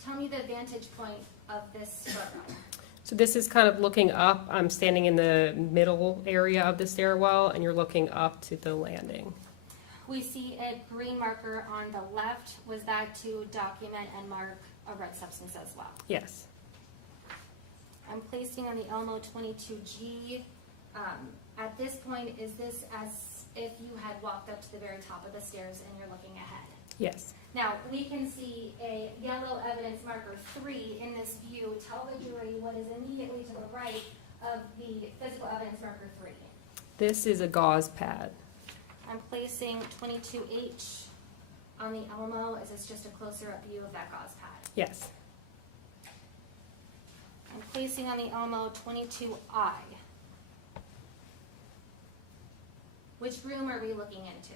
Tell me the vantage point of this photo. So this is kind of looking up. I'm standing in the middle area of the stairwell, and you're looking up to the landing. We see a green marker on the left. Was that to document and mark a red substance as well? Yes. I'm placing on the Elmo 22G. At this point, is this as if you had walked up to the very top of the stairs and you're looking ahead? Yes. Now, we can see a yellow evidence marker 3 in this view. Tell the jury what is immediately to the right of the physical evidence marker 3. This is a gauze pad. I'm placing 22H on the Elmo. Is this just a closer up view of that gauze pad? Yes. I'm placing on the Elmo 22I. Which room are we looking into?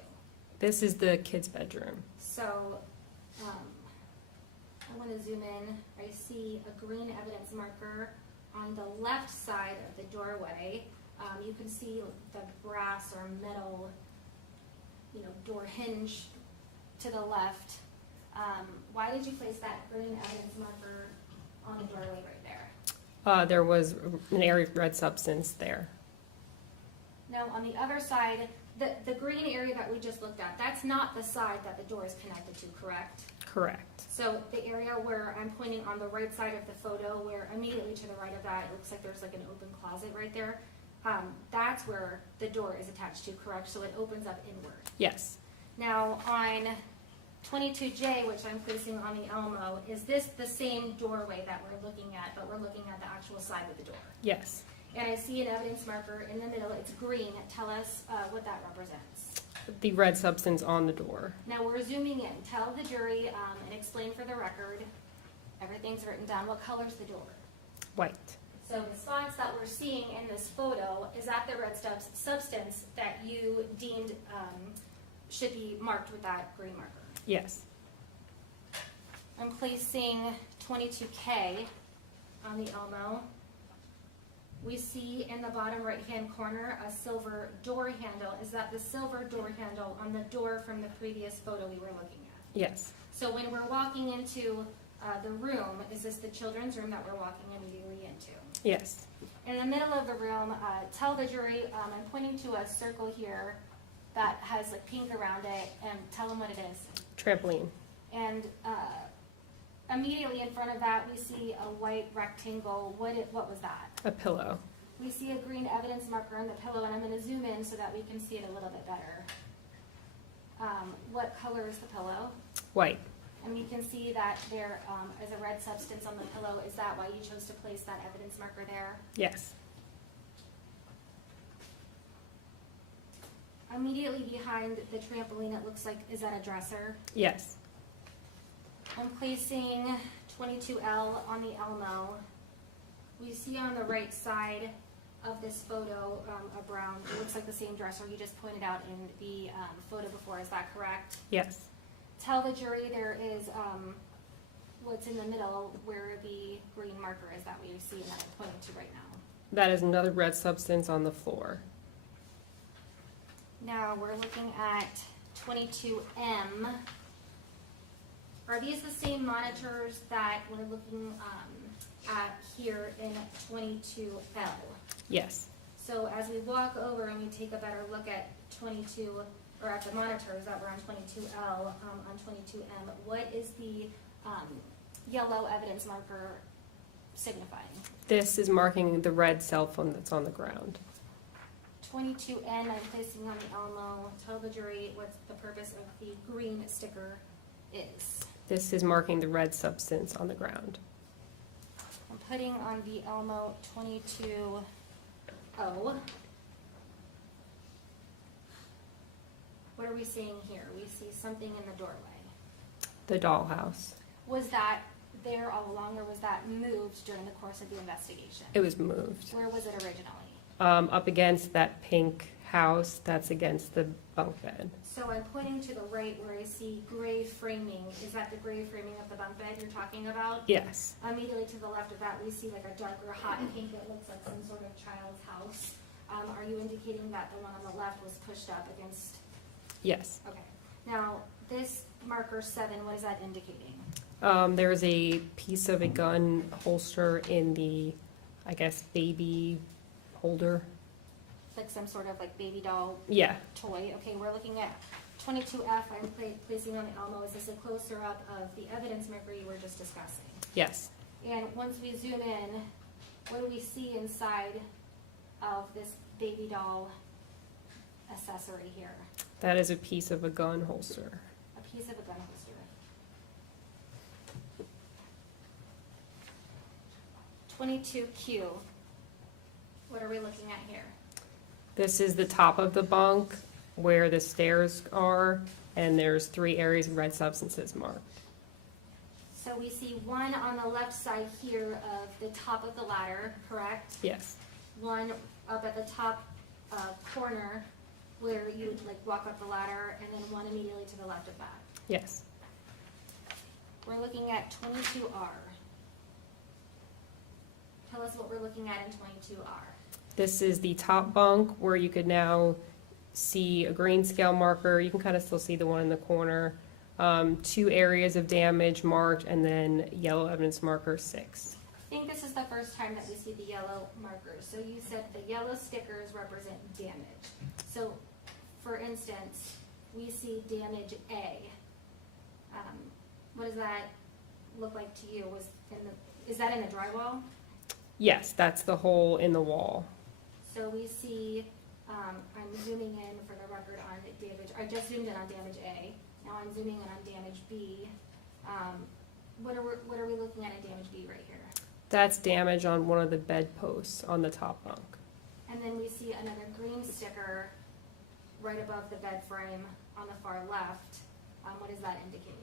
This is the kid's bedroom. So, I want to zoom in. I see a green evidence marker on the left side of the doorway. You can see the brass or metal, door hinge to the left. Why did you place that green evidence marker on the doorway right there? There was an area of red substance there. Now, on the other side, the green area that we just looked at, that's not the side that the door is connected to, correct? Correct. So the area where I'm pointing on the right side of the photo, where immediately to the right of that, it looks like there's like an open closet right there. That's where the door is attached to, correct? So it opens up inward. Yes. Now, on 22J, which I'm placing on the Elmo, is this the same doorway that we're looking at, but we're looking at the actual side of the door? Yes. And I see an evidence marker in the middle. It's green. Tell us what that represents. The red substance on the door. Now we're zooming in. Tell the jury and explain for the record. Everything's written down. What color's the door? White. So the spots that we're seeing in this photo, is that the red substance that you deemed should be marked with that green marker? Yes. I'm placing 22K on the Elmo. We see in the bottom right-hand corner a silver door handle. Is that the silver door handle on the door from the previous photo we were looking at? Yes. So when we're walking into the room, is this the children's room that we're walking immediately into? Yes. In the middle of the room, tell the jury, I'm pointing to a circle here that has like pink around it, and tell them what it is. Trampoline. And immediately in front of that, we see a white rectangle. What was that? A pillow. We see a green evidence marker on the pillow, and I'm going to zoom in so that we can see it a little bit better. What color is the pillow? White. And we can see that there is a red substance on the pillow. Is that why you chose to place that evidence marker there? Yes. Immediately behind the trampoline, it looks like, is that a dresser? Yes. I'm placing 22L on the Elmo. We see on the right side of this photo a brown, it looks like the same dresser you just pointed out in the photo before. Is that correct? Yes. Tell the jury there is what's in the middle where the green marker is. That what you see and that I'm pointing to right now. That is another red substance on the floor. Now we're looking at 22M. Are these the same monitors that we're looking at here in 22L? Yes. So as we walk over and we take a better look at 22, or at the monitors that were on 22L, on 22M, what is the yellow evidence marker signifying? This is marking the red cell phone that's on the ground. 22N, I'm placing on the Elmo. Tell the jury what the purpose of the green sticker is. This is marking the red substance on the ground. I'm putting on the Elmo 22O. What are we seeing here? We see something in the doorway. The dollhouse. Was that there all along, or was that moved during the course of the investigation? It was moved. Where was it originally? Up against that pink house that's against the bunk bed. So I'm pointing to the right where I see gray framing. Is that the gray framing of the bunk bed you're talking about? Yes. Immediately to the left of that, we see like a darker hot pink that looks like some sort of child's house. Are you indicating that the one on the left was pushed up against? Yes. Okay. Now, this marker 7, what is that indicating? There's a piece of a gun holster in the, I guess, baby holder. Like some sort of like baby doll Yeah. toy. Okay, we're looking at 22F. I'm placing on the Elmo. Is this a closer up of the evidence marker you were just discussing? Yes. And once we zoom in, what do we see inside of this baby doll accessory here? That is a piece of a gun holster. A piece of a gun holster. 22Q. What are we looking at here? This is the top of the bunk where the stairs are, and there's 3 areas of red substances marked. So we see one on the left side here of the top of the ladder, correct? Yes. One up at the top corner where you would like walk up the ladder, and then one immediately to the left of that. Yes. We're looking at 22R. Tell us what we're looking at in 22R. This is the top bunk where you could now see a green scale marker. You can kind of still see the one in the corner. 2 areas of damage marked, and then yellow evidence marker 6. I think this is the first time that we see the yellow markers. So you said the yellow stickers represent damage. So, for instance, we see damage A. What does that look like to you? Is that in the drywall? Yes, that's the hole in the wall. So we see, I'm zooming in for the record on damage. I just zoomed in on damage A. Now I'm zooming in on damage B. What are we looking at in damage B right here? That's damage on one of the bedposts on the top bunk. And then we see another green sticker right above the bed frame on the far left. What is that indicating?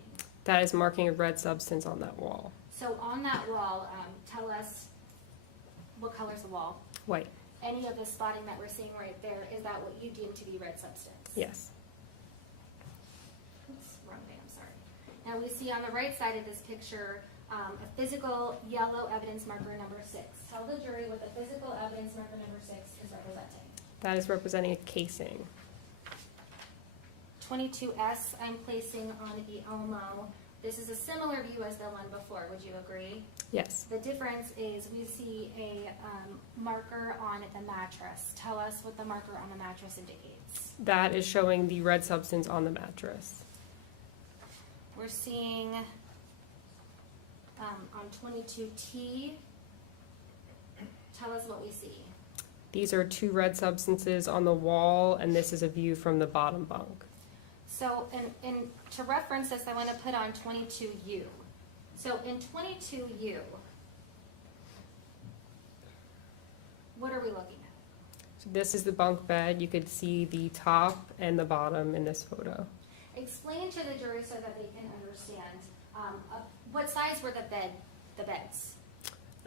That is marking a red substance on that wall. So on that wall, tell us what color is the wall? White. Any of the spotting that we're seeing right there, is that what you deem to be red substance? Yes. Oops, wrong way, I'm sorry. Now we see on the right side of this picture a physical yellow evidence marker number 6. Tell the jury what the physical evidence marker number 6 is representing. That is representing a casing. 22S I'm placing on the Elmo. This is a similar view as the one before, would you agree? Yes. The difference is we see a marker on the mattress. Tell us what the marker on the mattress indicates. That is showing the red substance on the mattress. We're seeing on 22T, tell us what we see. These are two red substances on the wall, and this is a view from the bottom bunk. So, and to reference this, I want to put on 22U. So in 22U, what are we looking at? So this is the bunk bed. You could see the top and the bottom in this photo. Explain to the jury so that they can understand, what size were the beds?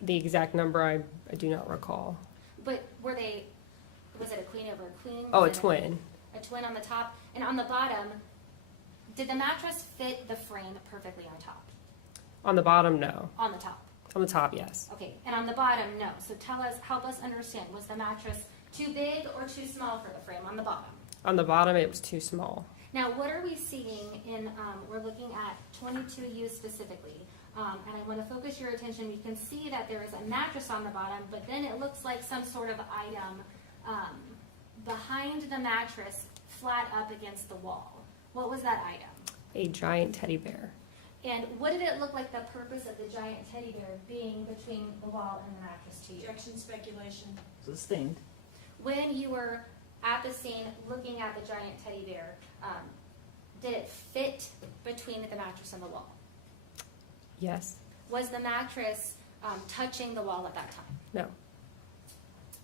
The exact number I do not recall. But was it a queen over a queen? Oh, Was a it twin. A twin on the top, and on the bottom, did the mattress fit the frame perfectly on top? On the bottom, no. On the top. On the top, yes. Okay, and on the bottom, no. So help us understand, was the mattress too big or too small for the frame on the bottom? On the bottom, it was too small. Now, what are we seeing in, we're looking at 22U specifically, and I want to focus your attention. You can see that there is a mattress on the bottom, but then it looks like some sort of item behind the mattress, flat up against the wall. What was that item? A giant teddy bear. And what did it look like the purpose of the giant teddy bear being between the wall and the mattress to you? Objection, speculation. Sustained. When you were at the scene looking at the giant teddy bear, did it fit between the mattress and the wall? Yes. Was the mattress touching the wall at that time? No.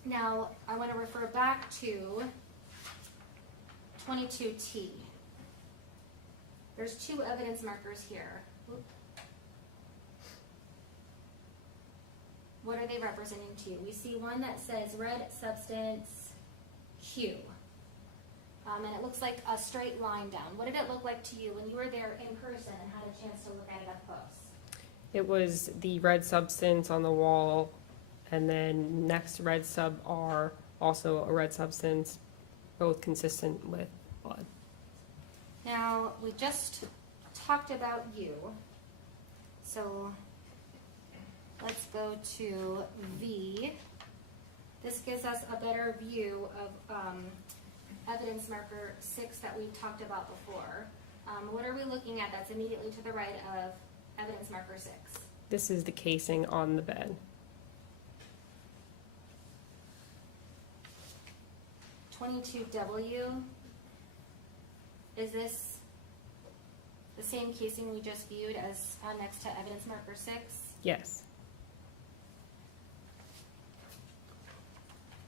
Now, I want to refer back to 22T. There's two evidence markers here. Oop. What are they representing to you? We see one that says red substance Q. And it looks like a straight line down. What did it look like to you when you were there in person and had a chance to look at it up close? It was the red substance on the wall, and then next red sub R, also a red substance, both consistent with blood. Now, we just talked about you, so let's go to V. This gives us a better view of evidence marker 6 that we talked about before. What are we looking at that's immediately to the right of evidence marker 6? This is the casing on the bed. 22W. Is this the same casing we just viewed as next to evidence marker 6? Yes.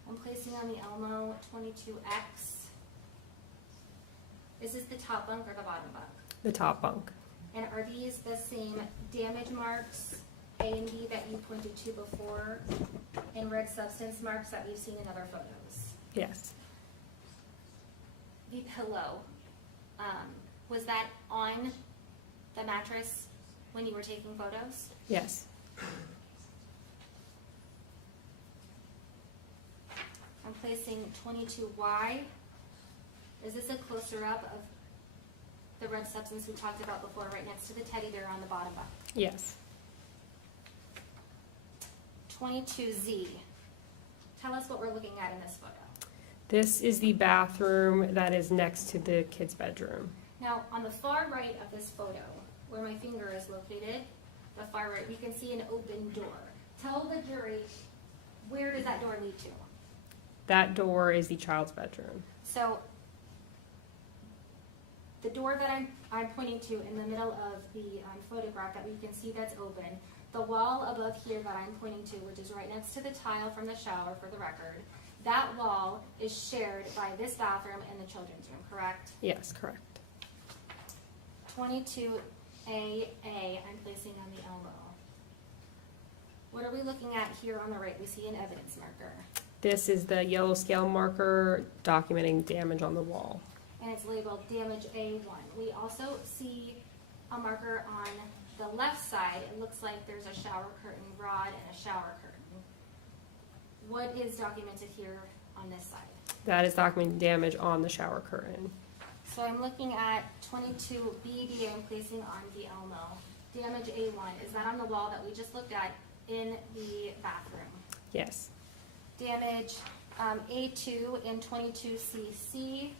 I'm placing on the Elmo 22X. Is this the top bunk or the bottom bunk? The top bunk. And are these the same damage marks, A and B, that you pointed to before, and red substance marks that we've seen in other photos? Yes. The pillow, was that on the mattress when you were taking photos? Yes. I'm placing 22Y. Is this a closer up of the red substance we talked about before, right next to the teddy bear on the bottom bunk? Yes. 22Z. Tell us what we're looking at in this photo. This is the bathroom that is next to the kid's bedroom. Now, on the far right of this photo, where my finger is located, the far right, you can see an open door. Tell the jury, where does that door lead to? That door is the child's bedroom. So, the door that I'm pointing to in the middle of the photograph that we can see that's open, the wall above here that I'm pointing to, which is right next to the tile from the shower for the record, that wall is shared by this bathroom and the children's room, correct? Yes, correct. 22AA, I'm placing on the Elmo. What are we looking at here on the right? We see an evidence marker. This is the yellow scale marker documenting damage on the wall. And it's labeled damage A1. We also see a marker on the left side. It looks like there's a shower curtain rod and a shower curtain. What is documented here on this side? That is documenting damage on the shower curtain. So I'm looking at 22BB, I'm placing on the Elmo. Damage A1, is that on the wall that we just looked at in the bathroom? Yes. Damage A2 in 22CC,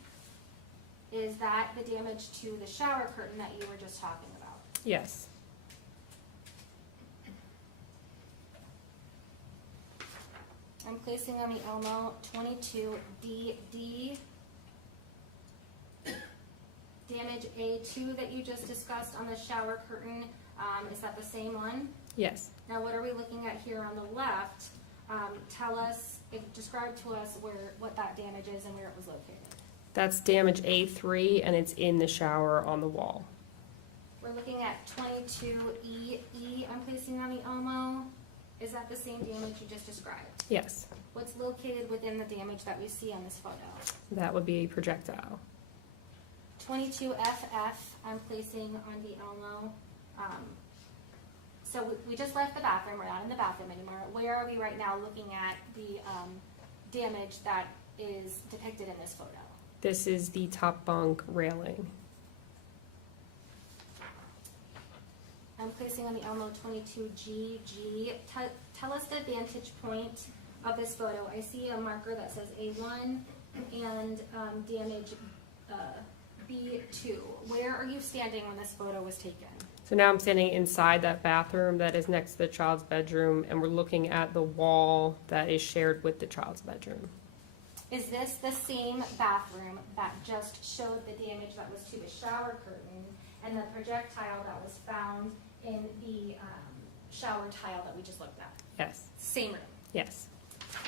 is that the damage to the shower curtain that you were just talking about? Yes. I'm placing on the Elmo 22DD. Damage A2 that you just discussed on the shower curtain, is that the same one? Yes. Now what are we looking at here on the left? Tell us, describe to us what that damage is and where it was located. That's damage A3, and it's in the shower on the wall. We're looking at 22EE, I'm placing on the Elmo. Is that the same damage you just described? Yes. What's located within the damage that we see on this photo? That would be a projectile. 22FF, I'm placing on the Elmo. So we just left the bathroom, we're not in the bathroom anymore. Where are we right now looking at the damage that is depicted in this photo? This is the top bunk railing. I'm placing on the Elmo 22GG. Tell us the vantage point of this photo. I see a marker that says A1 and damage B2. Where are you standing when this photo was taken? So now I'm standing inside that bathroom that is next to the child's bedroom, and we're looking at the wall that is shared with the child's bedroom. Is this the same bathroom that just showed the damage that was to the shower curtain and the projectile that was found in the shower tile that we just looked at? Yes. Same room. Yes.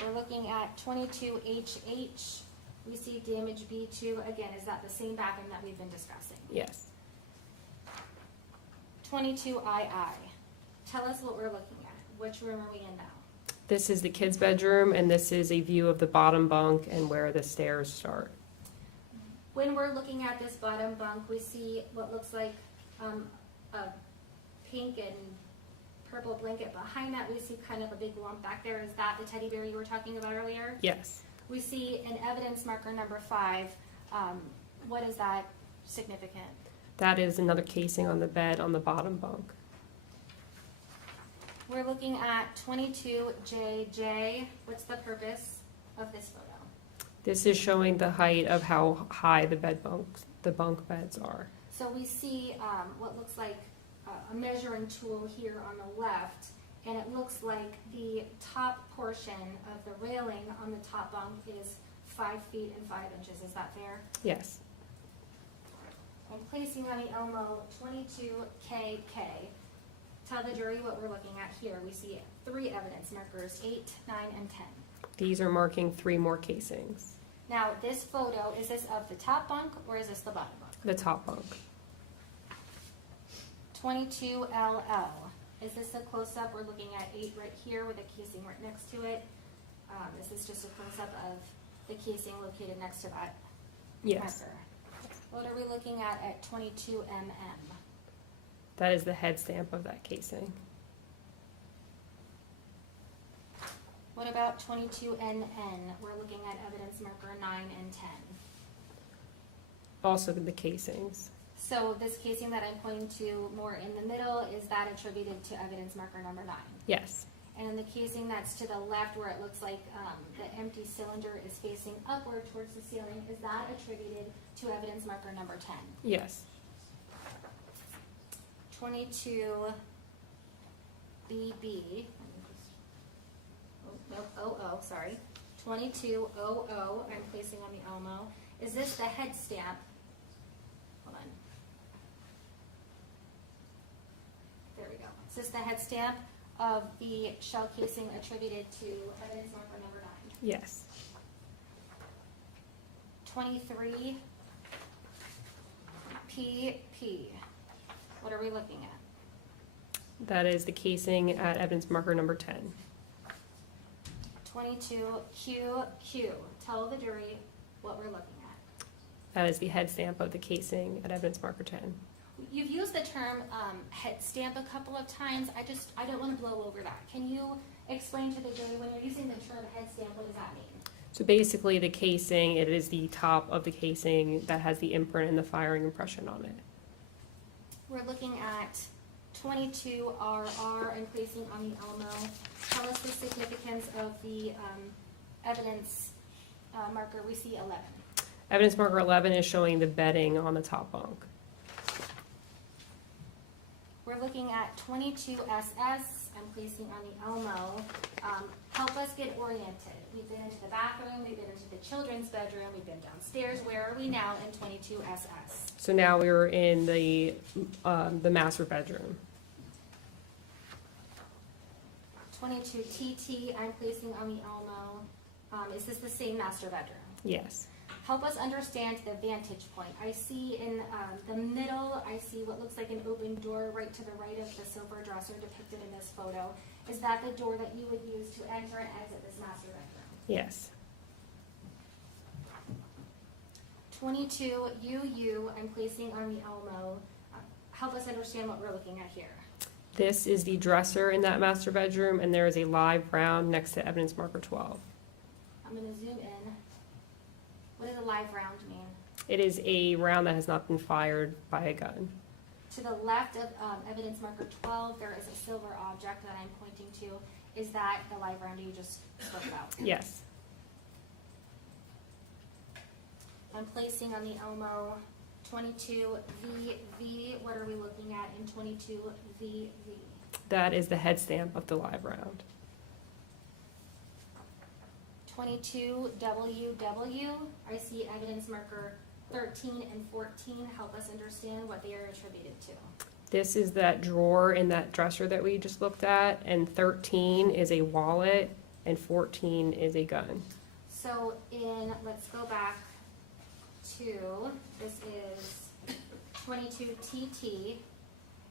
We're looking at 22HH. We see damage B2. Again, is that the same bathroom that we've been discussing? Yes. 22II. Tell us what we're looking at. Which room are we in now? This is the kid's bedroom, and this is a view of the bottom bunk and where the stairs start. When we're looking at this bottom bunk, we see what looks like a pink and purple blanket. Behind that, we see kind of a big lump back there. Is that the teddy bear you were talking about earlier? Yes. We see an evidence marker number 5. What is that significant? That is another casing on the bed on the bottom bunk. We're looking at 22JJ. What's the purpose of this photo? This is showing the height of how high the bunk beds are. So we see what looks like a measuring tool here on the left, and it looks like the top portion of the railing on the top bunk is 5 feet and 5 inches. Is that fair? Yes. I'm placing on the Elmo 22KK. Tell the jury what we're looking at here. We see 3 evidence markers, 8, 9, and 10. These are marking 3 more casings. Now, this photo, is this of the top bunk or is this the bottom bunk? The top bunk. 22LL. Is this a close-up? We're looking at 8 right here with a casing right next to it. Is this just a close-up of the casing located next to that Yes. marker? What are we looking at 22MM? That is the head stamp of that casing. What about 22NN? We're looking at evidence marker 9 and 10. Also the casings. So this casing that I'm pointing to more in the middle, is that attributed to evidence marker number 9? Yes. And in the casing that's to the left where it looks like the empty cylinder is facing upward towards the ceiling, is that attributed to evidence marker number 10? Yes. 22BB. Oh, sorry. 2200, I'm placing on the Elmo. Is this the head stamp? Hold on. There we go. Is this the head stamp of the shell casing attributed to evidence marker number 9? Yes. 23PP. What are we looking at? That is the casing at evidence marker number 10. 22QQ. Tell the jury what we're looking at. That is the head stamp of the casing at evidence marker 10. You've used the term head stamp a couple of times. I don't want to blow over that. Can you explain to the jury, when you're using the term head stamp, what does that mean? So basically the casing, it is the top of the casing that has the imprint and the firing impression on it. We're looking at 22RR and placing on the Elmo. Tell us the significance of the evidence marker. We see 11. Evidence marker 11 is showing the bedding on the top bunk. We're looking at 22SS. I'm placing on the Elmo. Help us get oriented. We've been into the bathroom, we've been into the children's bedroom, we've been downstairs. Where are we now in 22 SS? So now we were in the master bedroom. 22 TT, I'm placing on the Elmo. Is this the same master bedroom? Yes. Help us understand the vantage point. I see in the middle, I see what looks like an open door right to the right of the silver dresser depicted in this photo. Is that the door that you would use to enter and exit this master bedroom? Yes. 22 UU, I'm placing on the Elmo. Help us understand what we're looking at here. This is the dresser in that master bedroom, and there is a live round next to evidence marker 12. I'm going to zoom in. What does a live round mean? It is a round that has not been fired by a gun. To the left of evidence marker 12, there is a silver object that I'm pointing to. Is that the live round you just spoke about? Yes. I'm placing on the Elmo 22 VV. What are we looking at in 22 VV? That is the head stamp of the live round. 22 WW. I see evidence marker 13 and 14. Help us understand what they are attributed to. This is that drawer in that dresser that we just looked at, and 13 is a wallet, and 14 is a gun. So let's go back to, this is 22 TT.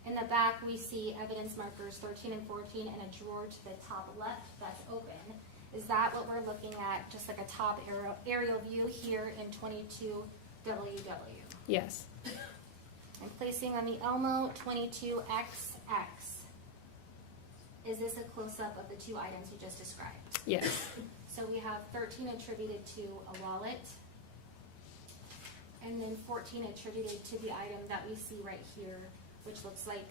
In the back, we see evidence markers 13 and 14 and a drawer to the top left that's open. Is that what we're looking at, just like a top aerial view here in 22 WW? Yes. I'm placing on the Elmo 22XX. Is this a close-up of the two items you just described? Yes. So we have 13 attributed to a wallet, and then 14 attributed to the item that we see right here, which looks like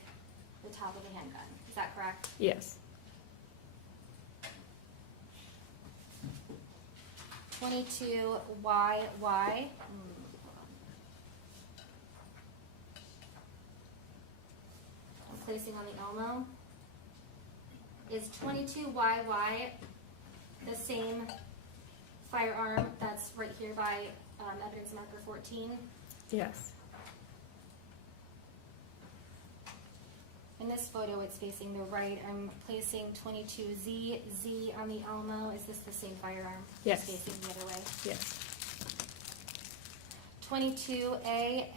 the top of a handgun. Is that correct? Yes. 22 YY. I'm placing on the Elmo. Is 22 YY the same firearm that's right here by evidence marker 14? Yes. In this photo, it's facing the right. I'm placing 22Z on the Elmo. Is this the same firearm? Yes. It's facing the other way. Yes. 22A.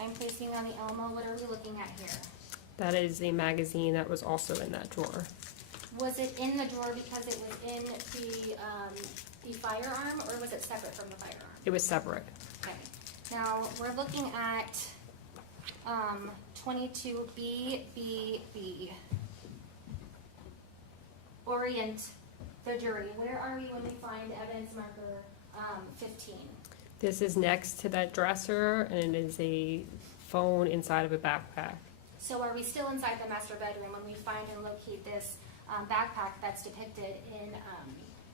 I'm placing on the Elmo. What are we looking at here? That is a magazine that was also in that drawer. Was it in the drawer because it was in the firearm, or was it separate from the firearm? It was separate. Okay. Now we're looking at 22B. Orient the jury. Where are we when we find evidence marker 15? This is next to that dresser, and it is a phone inside of a backpack. So are we still inside the master bedroom when we find and locate this backpack that's depicted in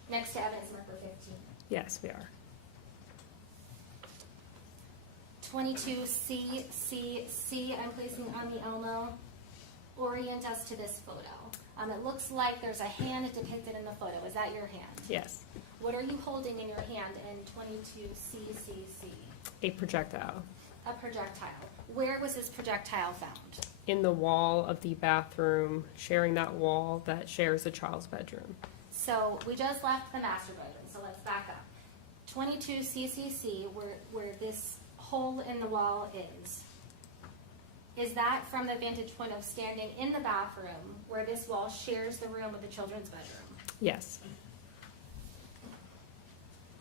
next to evidence marker 15? Yes, we are. 22C. I'm placing on the Elmo. Orient us to this photo. It looks like there's a hand depicted in the photo. Is that your hand? Yes. What are you holding in your hand in 22CCC? A projectile. A projectile. Where was this projectile found? In the wall of the bathroom, sharing that wall that shares the child's bedroom. So we just left the master bedroom, so let's back up. 22CCC, where this hole in the wall is that from the vantage point of standing in the bathroom where this wall shares the room with the children's bedroom? Yes.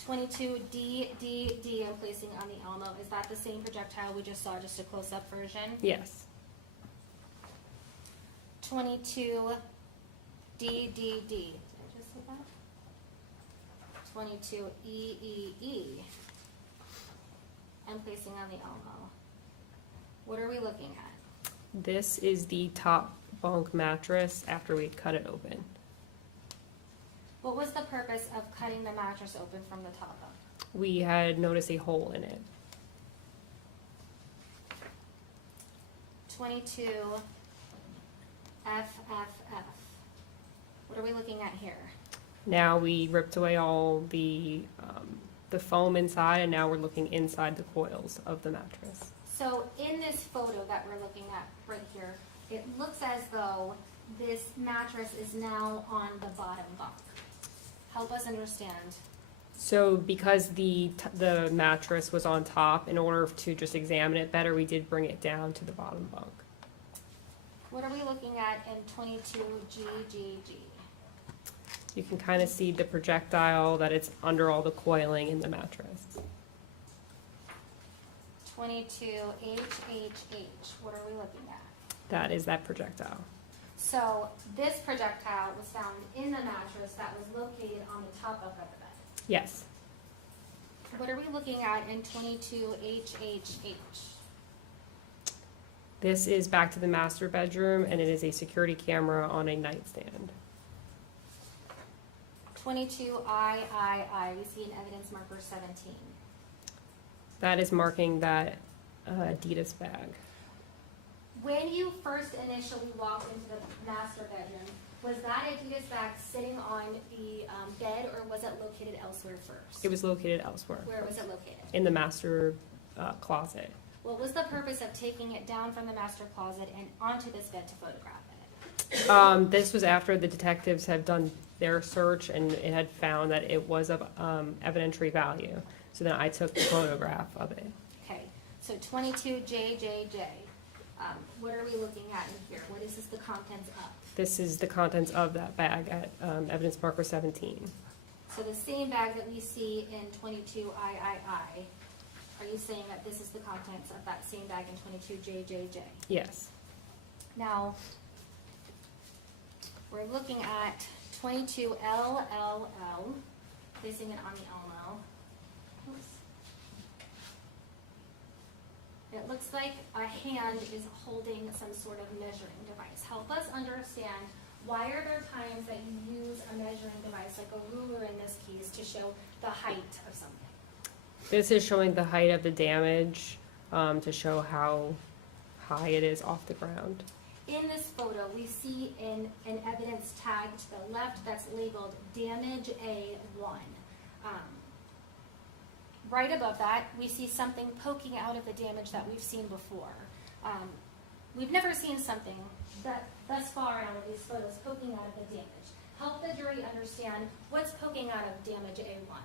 22D, I'm placing on the Elmo. Is that the same projectile we just saw, just a close-up version? Yes. 22DDD. Did I just say that? 22EEE. I'm placing on the Elmo. What are we looking at? This is the top bunk mattress after we cut it open. What was the purpose of cutting the mattress open from the top up? We had noticed a hole in it. 22 FFF. What are we looking at here? Now we ripped away all the foam inside, and now we're looking inside the coils of the mattress. So in this photo that we're looking at right here, it looks as though this mattress is now on the bottom bunk. Help us understand. So because the mattress was on top, in order to just examine it better, we did bring it down to the bottom bunk. What are we looking at in 22GGG? You can kind of see the projectile that it's under all the coiling in the mattress. 22HHH. What are we looking at? That is that projectile. So this projectile was found in the mattress that was located on the top of the bed. Yes. What are we looking at in 22HHH? This is back to the master bedroom, and it is a security camera on a nightstand. 22III. We see an evidence marker 17. That is marking that Adidas bag. When you first initially walked into the master bedroom, was that Adidas bag sitting on the bed, or was it located elsewhere first? It was located elsewhere. Where was it located? In the master closet. What was the purpose of taking it down from the master closet and onto this bed to photograph it? This was after the detectives had done their search, and it had found that it was of evidentiary value. So then I took the photograph of it. Okay, so 22JJJ. What are we looking at in here? What is this the contents of? This is the contents of that bag at evidence marker 17. So the same bag that we see in 22III. Are you saying that this is the contents of that same bag in 22JJJ? Yes. Now, we're looking at 22LLL, placing it on the Elmo. Oops. It looks like a hand is holding some sort of measuring device. Help us understand, why are there times that you use a measuring device, like a ruler in this case, to show the height of something? This is showing the height of the damage to show how high it is off the ground. In this photo, we see an evidence tag to the left that's labeled damage A1. Right above that, we see something poking out of the damage that we've seen before. We've never seen something that thus far out of these photos poking out of the damage. Help the jury understand what's poking out of damage A1.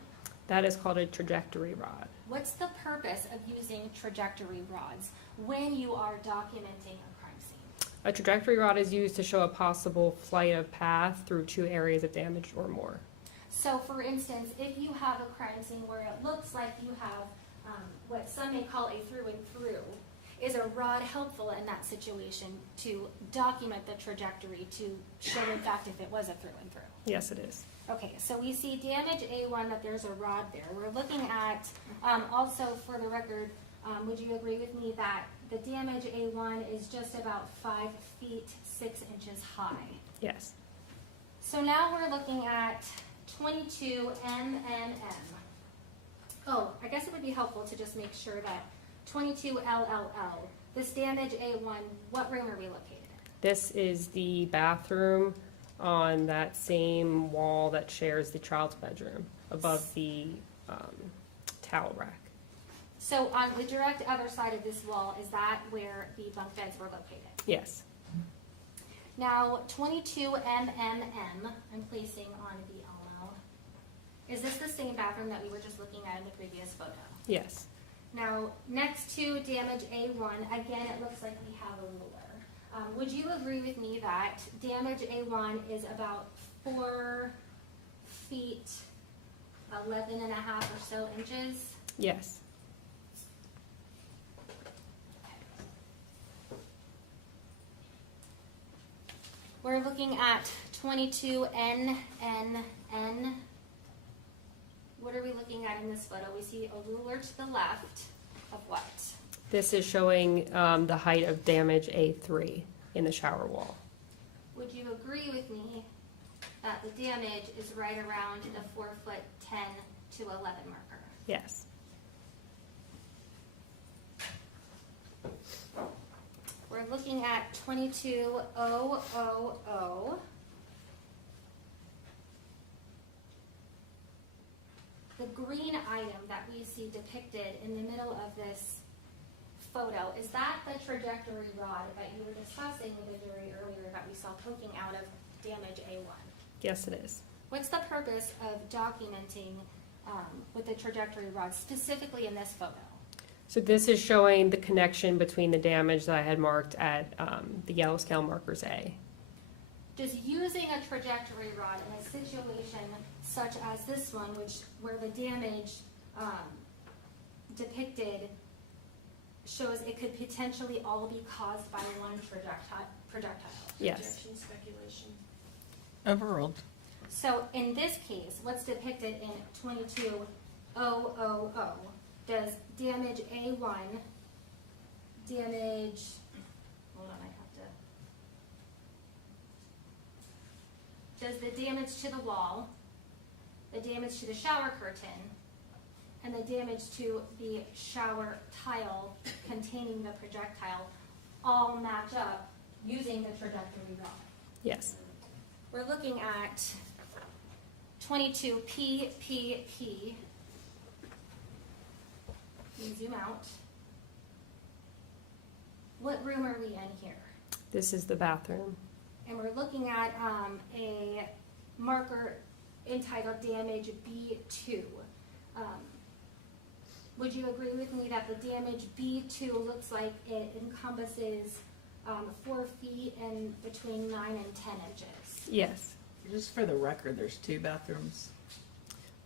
That is called a trajectory rod. What's the purpose of using trajectory rods when you are documenting a crime scene? A trajectory rod is used to show a possible flight of path through 2 areas of damage or more. So, for instance, if you have a crime scene where it looks like you have what some may call a through and through, is a rod helpful in that situation to document the trajectory to show, in fact, if it was a through and through? Yes, it is. Okay, so we see damage A1, that there's a rod there. We're looking at, also for the record, would you agree with me that the damage A1 is just about 5 feet 6 inches high? Yes. So now we're looking at 22 MMM. Oh, I guess it would be helpful to just make sure that 22 LLL, this damage A1, what room are we located in? This is the bathroom on that same wall that shares the child's bedroom, above the towel rack. So on the direct other side of this wall, is that where the bunk beds were located? Yes. Now, 22 MMM, I'm placing on the Elmo. Is this the same bathroom that we were just looking at in the previous photo? Yes. Now, next to damage A1, again, it looks like we have a ruler. Would you agree with me that damage A1 is about 4 feet, 11 and a half or so inches? Yes. We're looking at 22 NNN. What are we looking at in this photo? We see a ruler to the left of what? This is showing the height of damage A3 in the shower wall. Would you agree with me that the damage is right around the 4 foot 10 to 11 marker? Yes. We're looking looking at 22000. The green item that we see depicted in the middle of this photo, is that the trajectory rod that you were discussing with the jury earlier that we saw poking out of damage A1? Yes, it is. What's the purpose of documenting with the trajectory rod, specifically in this photo? So this is showing the connection between the damage that I had marked at the yellow scale markers A. Does using a trajectory rod in a situation such as this one, where the damage depicted shows it could potentially all be caused by one projectile? Yes. Projection speculation. Overruled. So in this case, what's depicted in 22000, does damage A1, hold on, does the damage to the wall, the damage to the shower curtain, and the damage to the shower tile containing the projectile all match up using the trajectory rod? Yes. We're looking at 22PPP. We zoom out. What room are we in here? This is the bathroom. And we're looking at a marker entitled damage B2. Would you agree with me that the damage B2 looks like it encompasses 4 feet and between 9 and 10 inches? Yes. Just for the record, there's 2 bathrooms.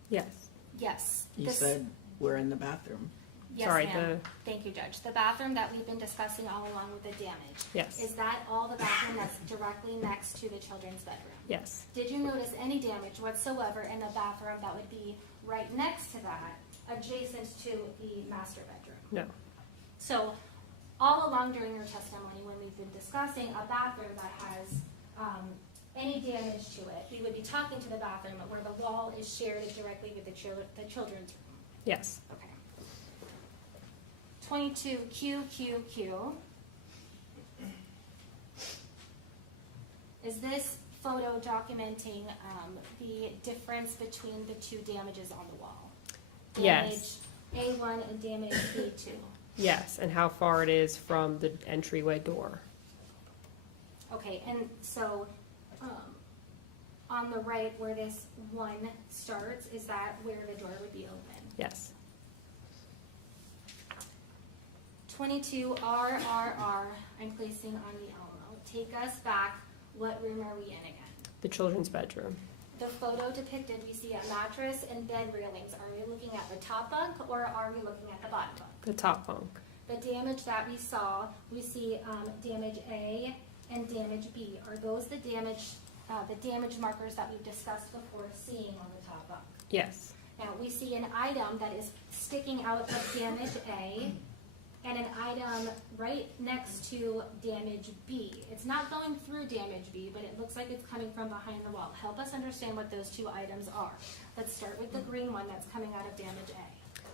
Yes. Yes. You said we're in the bathroom. Yes, Sorry, ma'am. Thank you, Judge. The bathroom that we've been discussing all along with the damage. Yes. Is that all the bathroom that's directly next to the children's bedroom? Yes. Did you notice any damage whatsoever in the bathroom that would be right next to that, adjacent to the master bedroom? No. So, all along during your testimony, when we've been discussing a bathroom that has any damage to it, we would be talking to the bathroom where the wall is shared directly with the children's room. Yes. Okay. 22QQQ. Is this photo documenting the difference between the 2 damages on the wall? Yes. Damage A1 and damage B2. Yes, and how far it is from the entryway door. Okay, and so on the right where this 1 starts, is that where the door would be open? Yes. 22RRR, I'm placing on the Alamo. Take us back. What room are we in again? The children's bedroom. The photo depicted, we see a mattress and bed railings. Are we looking at the top bunk or are we looking at the bottom bunk? The top bunk. The damage that we saw, we see damage A and damage B. Are those the damage markers that we've discussed before seeing on the top bunk? Yes. Now, we see an item that is sticking out of damage A and an item right next to damage B. It's not going through damage B, but it looks like it's coming from behind the wall. Help us understand what those 2 items are. Let's start with the green one that's coming out of damage A.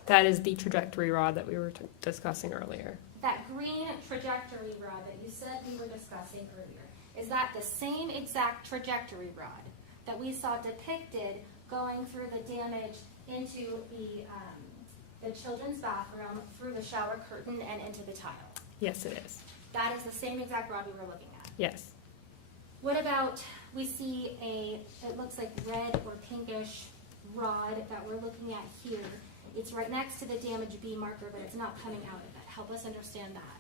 That is the trajectory rod that we were discussing earlier. That green trajectory rod that you said we were discussing earlier, is that the same exact trajectory rod that we saw depicted going through the damage into the children's bathroom, through the shower curtain, and into the tile? Yes, it is. That is the same exact rod we were looking at. Yes. What about, we see it looks like red or pinkish rod that we're looking at here. It's right next to the damage B marker, but it's not coming out of it. Help us understand that.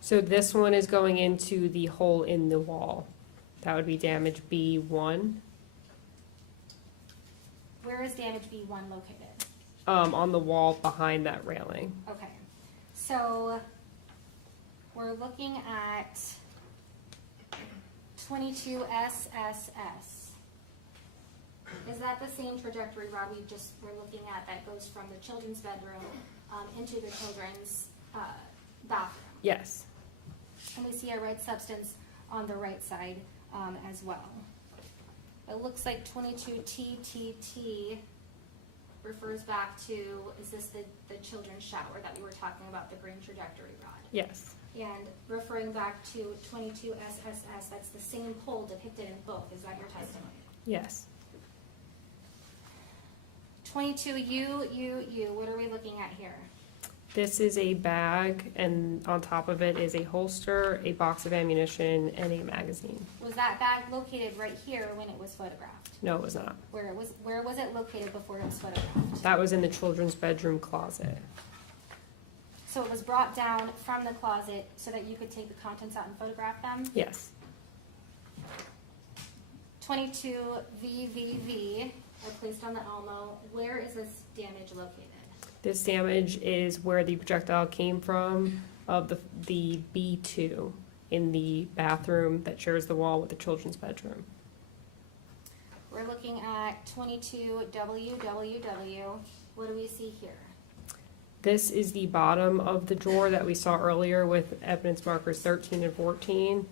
So this one is going into the hole in the wall. That would be damage B1. Where is damage B1 located? On the wall behind that railing. Okay, so we're looking at 22SSS. Is that the same trajectory rod we just were looking at that goes from the children's bedroom into the children's bathroom? Yes. And we see a red substance on the right side as well. It looks like 22TTT refers back to, is this the children's shower that we were talking about, the green trajectory rod? Yes. And referring back to 22 SSS, that's the same pole depicted in both. Is that your testimony? Yes. 22 U, what are we looking at here? This is a bag, and on top of it is a holster, a box of ammunition, and a magazine. Was that bag located right here when it was photographed? No, it was not. Where was it located before it was photographed? That was in the children's bedroom closet. So it was brought down from the closet so that you could take the contents out and photograph them? Yes. 22 VVV are placed on the Elmo. Where is this damage located? This damage is where the projectile came from of the B2 in the bathroom that shares the wall with the children's bedroom. We're looking at 22 WWW. What do we see here? This is the bottom of the drawer that we saw earlier with evidence markers 13 and 14.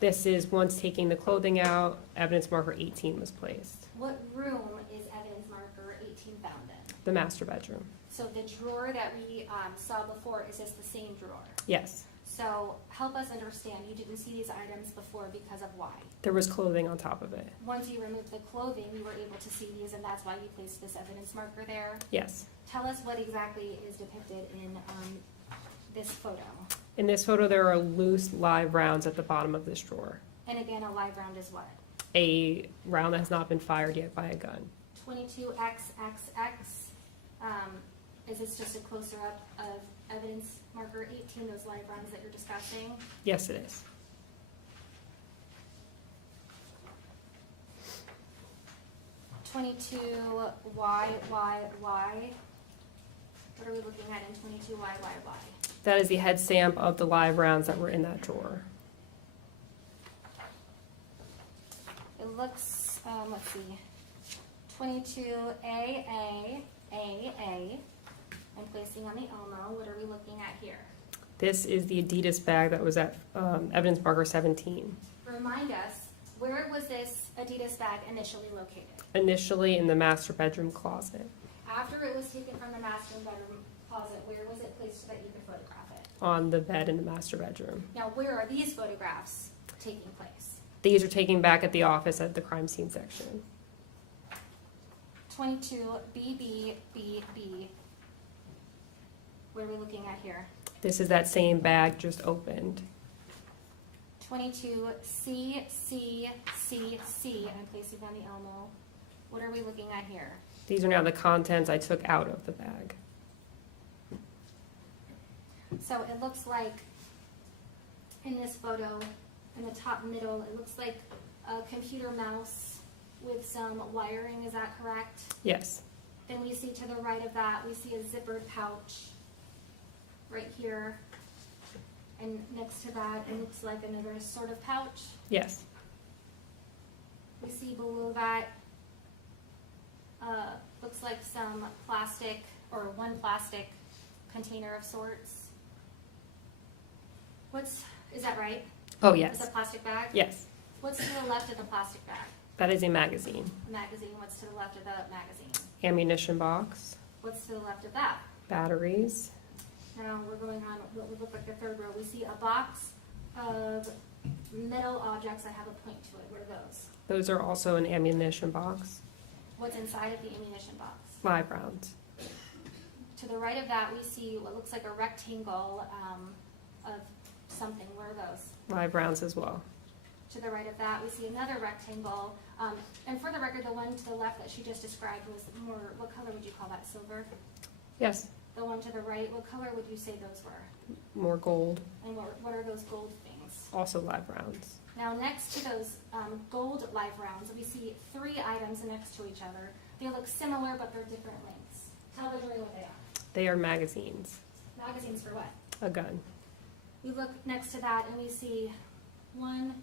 This is once taking the clothing out, evidence marker 18 was placed. What room is evidence marker 18 found in? The master bedroom. So the drawer that we saw before, is this the same drawer? Yes. So help us understand, you didn't see these items before because of why? There was clothing on top of it. Once you removed the clothing, you were able to see these, and that's why you placed this evidence marker there? Yes. Tell us what exactly is depicted in this photo. In this photo, there are loose live rounds at the bottom of this drawer. And again, a live round is what? A round that has not been fired yet by a gun. 22XXX. Is this just a closer up of evidence marker 18, those live rounds that you're discussing? Yes, it is. $22 Y. What are we looking at in 22 Y? That is the head stamp of the live rounds that were in that drawer. It looks, let's see, 22 AA. I'm placing on the Elmo. What are we looking at here? This is the Adidas bag that was at evidence marker 17. Remind us, where was this Adidas bag initially located? Initially in the master bedroom closet. After it was taken from the master bedroom closet, where was it placed so that you could photograph it? On the bed in the master bedroom. Now, where are these photographs taking place? These are taken back at the office at the crime scene section. 22 BBBB. What are we looking at here? This is that same bag just opened. 22 CCCC. I'm placing on the Elmo. What are we looking at here? These are now the contents I took out of the bag. So it looks like in this photo, in the top middle, it looks like a computer mouse with some wiring. Is that correct? Yes. Then we see to the right of that, we see a zippered pouch right here. And next to that, it looks like another sort of pouch. Yes. We see below that, looks like some plastic, or one plastic container of sorts. Is that right? Oh, yes. It's a plastic bag? Yes. What's to the left of the plastic bag? That is a magazine. Magazine. What's to the left of the magazine? Ammunition box. What's to the left of that? Batteries. Now we're going on what would look like the third row. We see a box of metal objects that have a point to it. What are those? Those are also an ammunition box. What's inside of the ammunition box? Live rounds. To the right of that, we see what looks like a rectangle of something. What are those? Live rounds as well. To the right of that, we see another rectangle. And for the record, the one to the left that she just described was more, what color would you call that, silver? Yes. The one to the right, what color would you say those were? More gold. And what are those gold things? Also live rounds. Now next to those gold live rounds, we see 3 items next to each other. They look similar, but they're different lengths. Tell the jury what they are. They are magazines. Magazines for what? A gun. We look next to that and we see 1,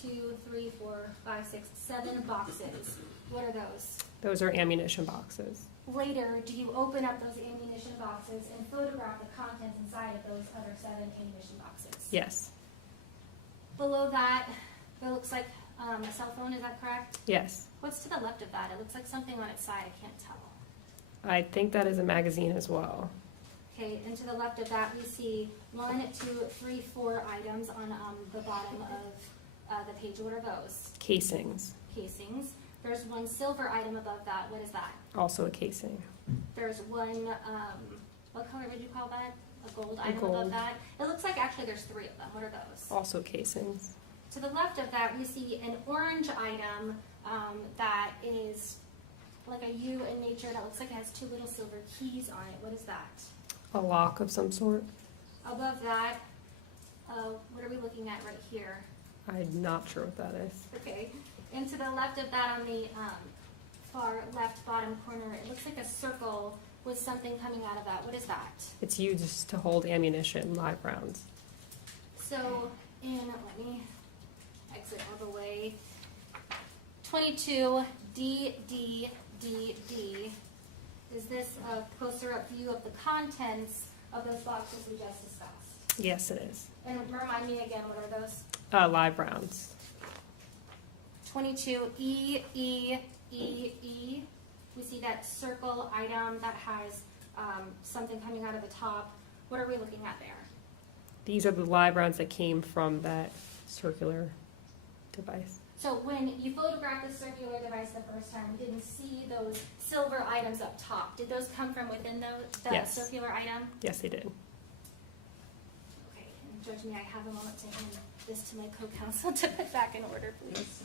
2, 3, 4, 5, 6, 7 boxes. What are those? Those are ammunition boxes. Later, do you open up those ammunition boxes and photograph the contents inside of those other 7 ammunition boxes? Yes. Below that, it looks like a cell phone, is that correct? Yes. What's to the left of that? It looks like something on its side, I can't tell. I think that is a magazine as well. Okay, and to the left of that, we see 1, 2, 3, 4 items on the bottom of the page. What are those? Casings, Casings. There's one silver item above that. What is that? also a casing. There's one, what color would you call that? A gold A item gold. above that? It looks like actually there's 3 of them. What are those? Also casings. To the left of that, we see an orange item that is like a U in nature that looks like it has 2 little silver keys on it. What is that? A lock of some sort. Above that, what are we looking at right here? I'm not sure what that is. Okay. And to the left of that on the far left bottom corner, it looks like a circle with something coming out of that. What is that? It's used to hold ammunition, live rounds. So let me exit all the way. 22 D. Is this a closer up view of the contents of those boxes we just discussed? Yes, it is. And remind me again, what are those? Live rounds. 22 E. We see that circle item that has something coming out of the top. What are we looking at there? These are the live rounds that came from that circular device. So when you photographed the circular device the first time, we didn't see those silver items up top. Did those come from within the Yes. circular item? Yes, they did. Okay, and Judge, may I have a moment to hand this to my co-counsel to put back in order, please?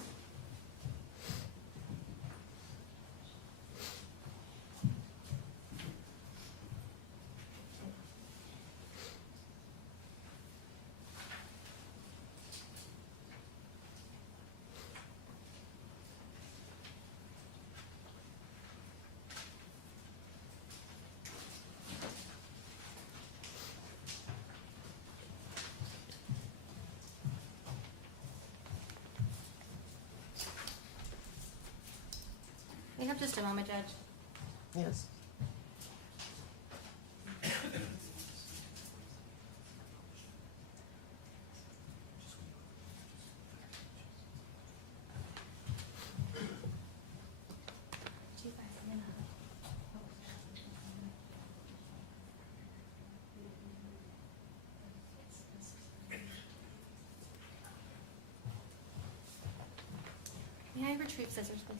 We have just a moment, Judge. Yes. May I retrieve scissors, please?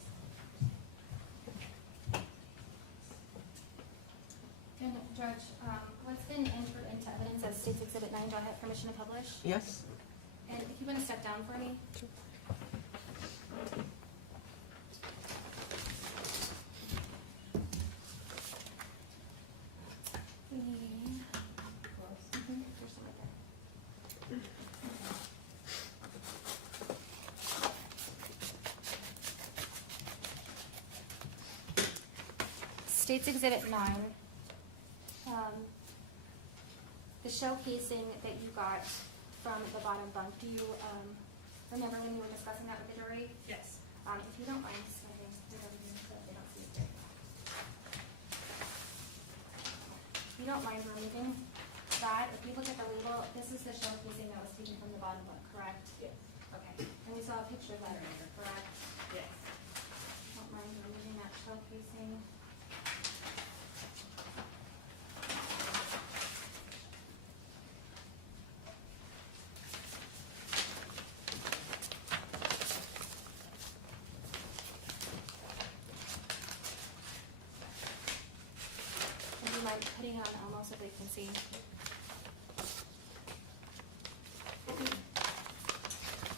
And Judge, what's been entered into evidence as State's Exhibit 9, do I have permission to publish? Yes. And if you want to step down for me? There's some right there. State's Exhibit 9, the shell casing that you got from the bottom bunk, do you remember when you were discussing that with the jury? Yes. If you don't mind standing over here so they don't see it. If you don't mind removing that, if you look at the label, this is the shell casing that was taken from the bottom bunk, correct? Yes. Okay, and we saw a picture of that earlier, correct? Yes. Don't mind removing that shell casing. Would you mind putting it on Elmo so they can see?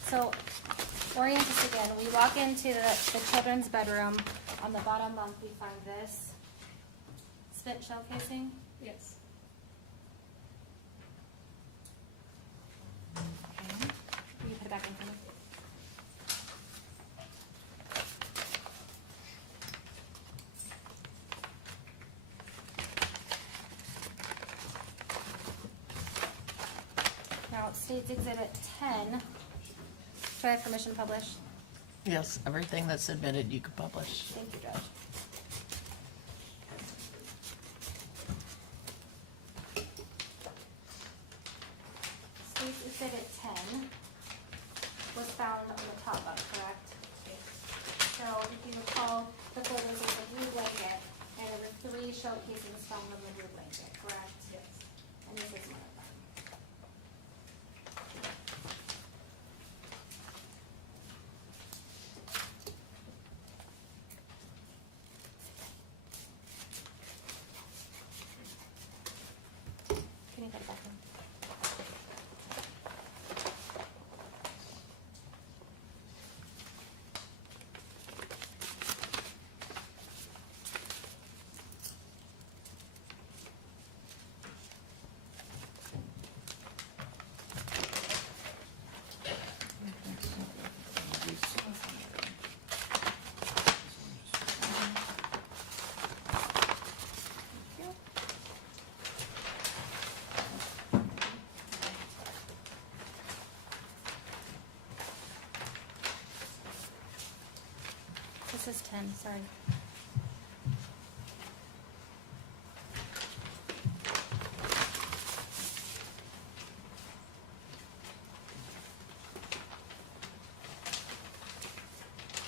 So, orient us again. We walk into the children's bedroom. On the bottom bunk, we find this spent shell casing. Yes. Okay. Will you put it back in front of me? Now, State's Exhibit 10. Do I have permission to publish? Yes, everything that's submitted you could publish. Thank you, Judge. State's Exhibit 10 was found on the top bunk, correct? So if you recall, the photos of the blue blanket, and there were 3 shell casings found on the blue blanket, correct? Yes. And this is my Can you put it back in? This is 10, sorry.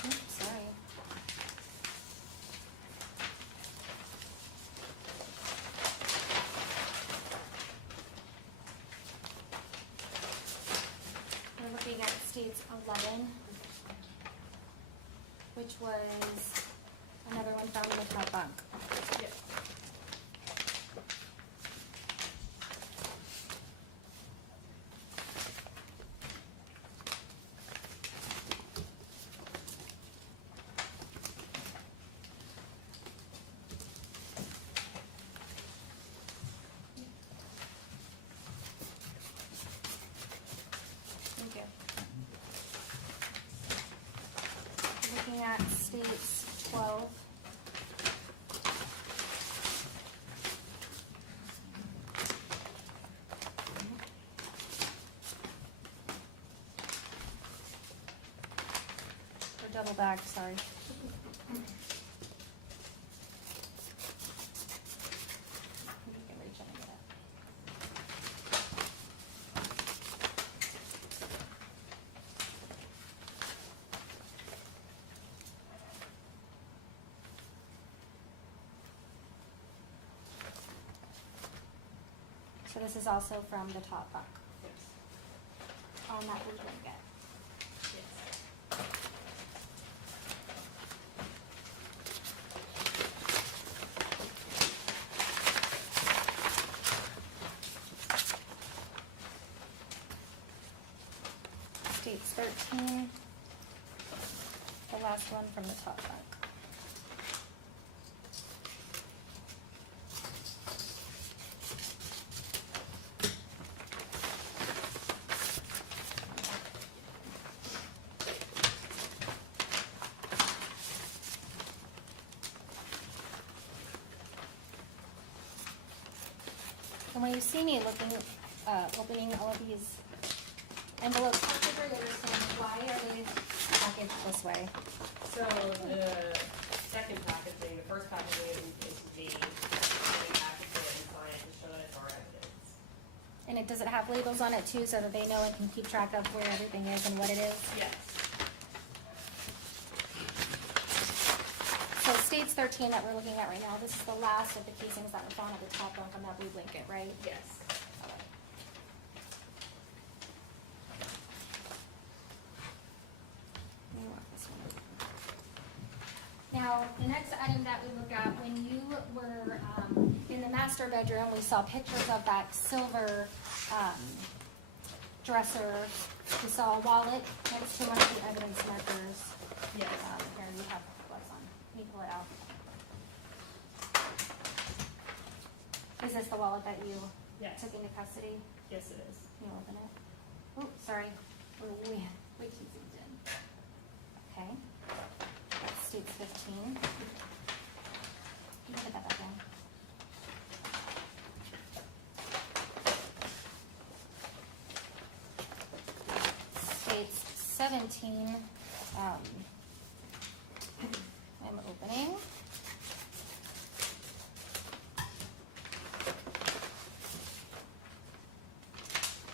Oops, sorry. We're looking at states 11, which was another one found in the top bunk. Thank you. Looking at states 12. Or double bagged, sorry. You can reach in and get it. So this is also from the top bunk. On that blue blanket. States 13, the last one from the top bunk. And when you see me opening all of these envelopes, you're saying, why are they packaged this way? So the second packaging, the first packaging is me, and package it and sign it to show that it's our evidence. And does it have labels on it too, so that they know and can keep track of where everything is and what it is? Yes. So states 13 that we're looking at right now, this is the last of the casings that were found at the top bunk on that blue blanket, right? Yes. Okay. You want this one. Now, the next item that we look at, when you were in the master bedroom, we saw pictures of that silver dresser. We saw a wallet next to one of the evidence markers. Yes. Here, you have what's on. Let me pull it out. Is this the wallet that you Yes. took into custody? Yes, it is. Can you open it? Oh, sorry. We're way too zoomed in. Okay. That's states 15. You can put that back in. States 17. I'm opening.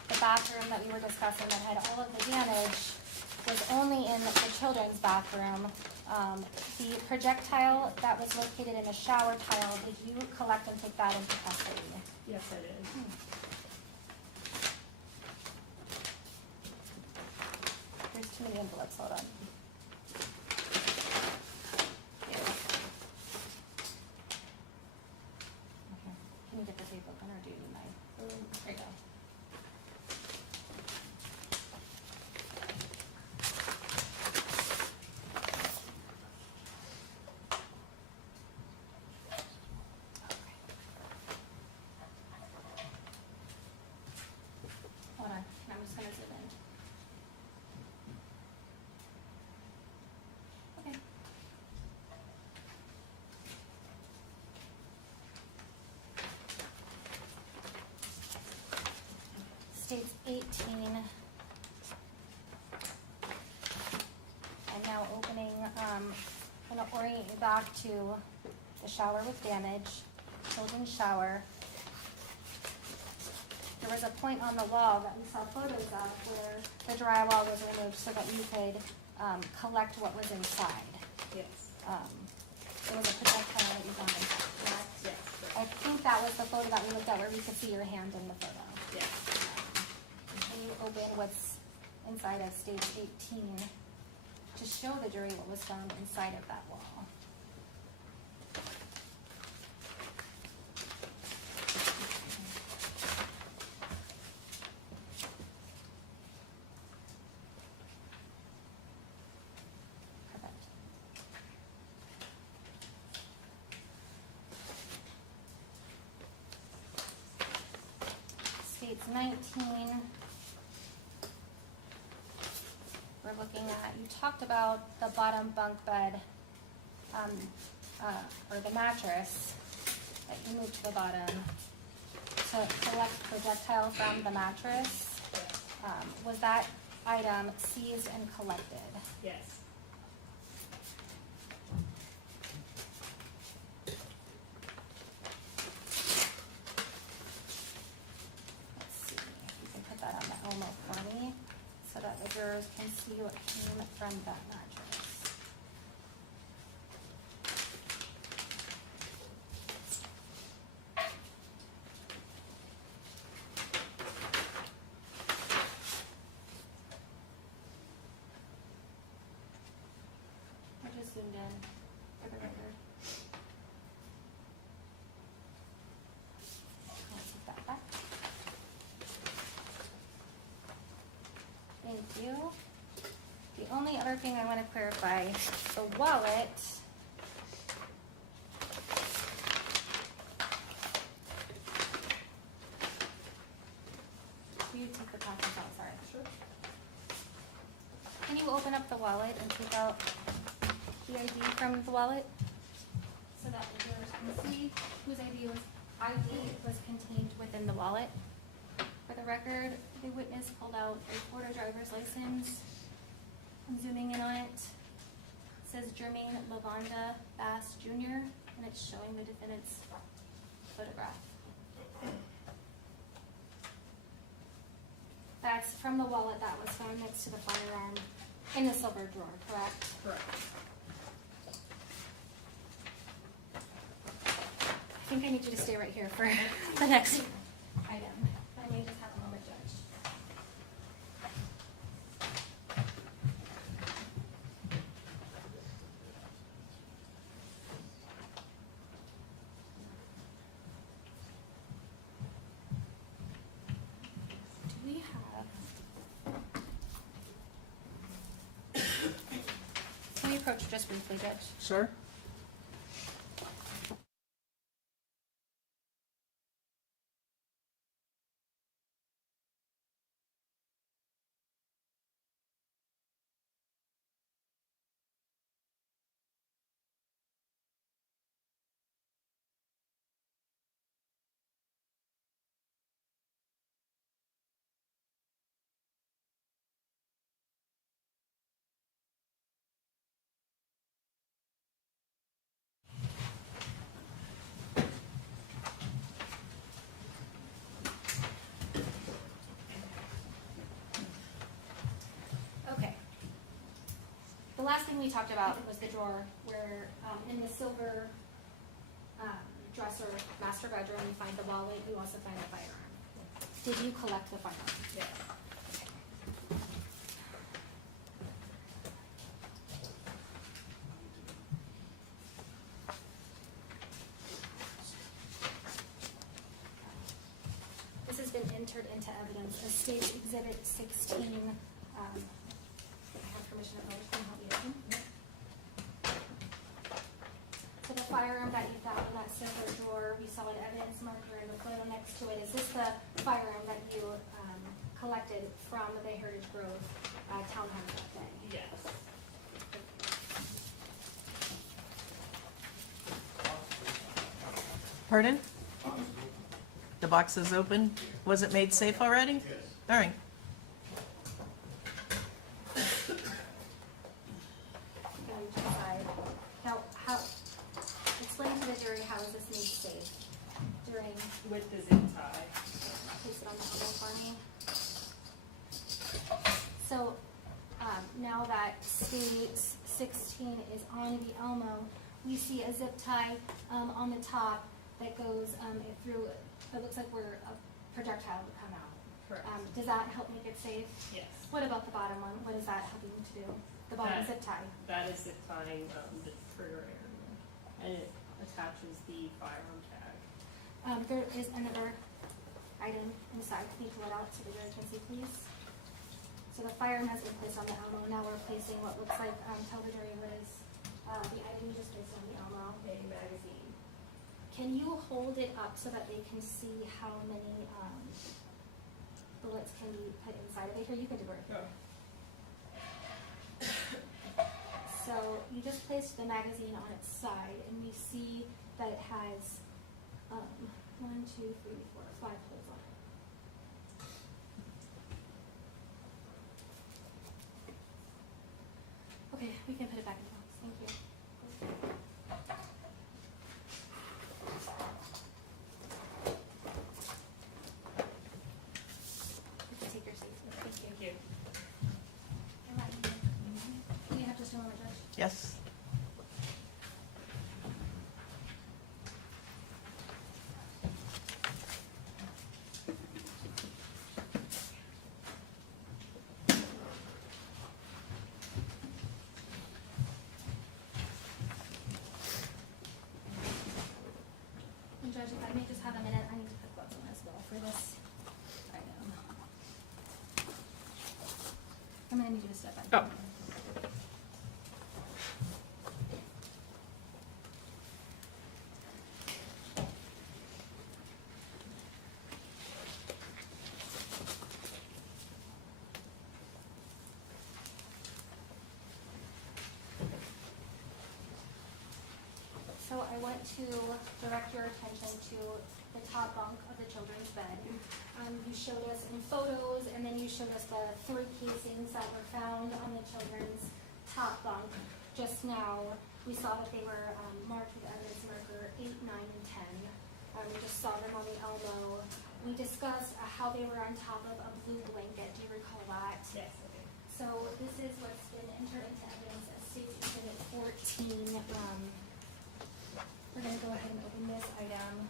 The bathroom that we were discussing that had all of the damage was only in the children's bathroom. The projectile that was located in the shower tile, did you collect and take that into custody? Yes, I did. There's too many envelopes, hold on. Okay. Can you get the tape open, or do you need mine? There you go. Hold on, I'm just gonna zoom in. Okay. States 18. I'm now opening, I'm gonna orient you back to the shower with damage, children's shower. There was a point on the wall that we saw photos of where the drywall was removed so that you could collect what was inside. Yes. There was a projectile that you found inside, correct? Yes. I think that was the photo that we looked at where we could see your hand in the photo. Yes. Can you open what's inside of stage 18 to show the jury what was found inside of that wall? Perfect. States 19. We're looking at, you talked about the bottom bunk bed, or the mattress that you moved to the bottom to collect projectile from the mattress. Was that item seized and collected? Yes. Let's see if you can put that on the Elmo for me so that the jurors can see what came from that mattress. I just zoomed in for the record. I'll take that back. Thank you. The only other thing I want to clarify, the wallet. Will you take the contents out? Sorry. Sure. Can you open up the wallet and take out the ID from the wallet so that the jurors can see whose ID was contained within the wallet? For the record, the witness pulled out a Florida driver's license. I'm zooming in on it. It says Jermaine Bass Jr. and it's showing the defendant's photograph. That's from the wallet that was found next to the firearm in the silver drawer, correct? Correct. I think I need you to stay right here for the next item. I may just have a moment, Judge. Do we have... Can we approach just briefly, Judge? Sure. last thing we talked about was the drawer where, in the silver dresser, master bedroom, you find the wallet, you also find the firearm. Did you collect the firearm? Yes. This has been entered into evidence as State Exhibit 16. I have permission to help you open. So the firearm that you found in that silver drawer, we saw an evidence marker in the photo next to it. Is this the firearm that you collected from the Heritage Grove townhome that day? Yes. Pardon? The box is open. Was it made safe already? Yes. All right. How, explain to the jury how is this made safe during, With the zip tie. place it on the elbow for me. So, now that State 16 is on the Elmo, we see a zip tie, on the top that goes, through, it looks like where a projectile would come out. Correct. Does that help make it safe? Yes. What about the bottom one? What is that helping to do? The bottom zip tie? That is zip tying the trigger area, and it attaches the firearm tag. There is another item inside. Can you pull it out so the jury can see, please? So the firearm has been placed on the Elmo. Now we're placing what looks like, tell the jury what is the item you just placed on the Elmo. A magazine. Can you hold it up so that they can see how many bullets can be put inside of it? Here, you can do it. Go. So you just placed the magazine on its side, and we see that it has 1, 2, 3, 4, 5 holes on it. Okay, we can put it back in the box. Thank you. You can take your seats. Thank you. Thank you. Do you have just a moment, Judge? Yes. And Judge, if I may just have a minute, I need to put gloves on as well for this item. I'm gonna need you to step back. Oh. So I want to direct your attention to the top bunk of the children's bed. You showed us in photos, and then you showed us the 3 casings that were found on the children's top bunk. Just now, we saw that they were marked with evidence marker 8, 9, and 10. We just saw them on the Elmo. We discussed how they were on top of a blue blanket. Do you recall that? Yes, I do. So this is what's been entered into evidence as State Exhibit 14. We're going to go ahead and open this item.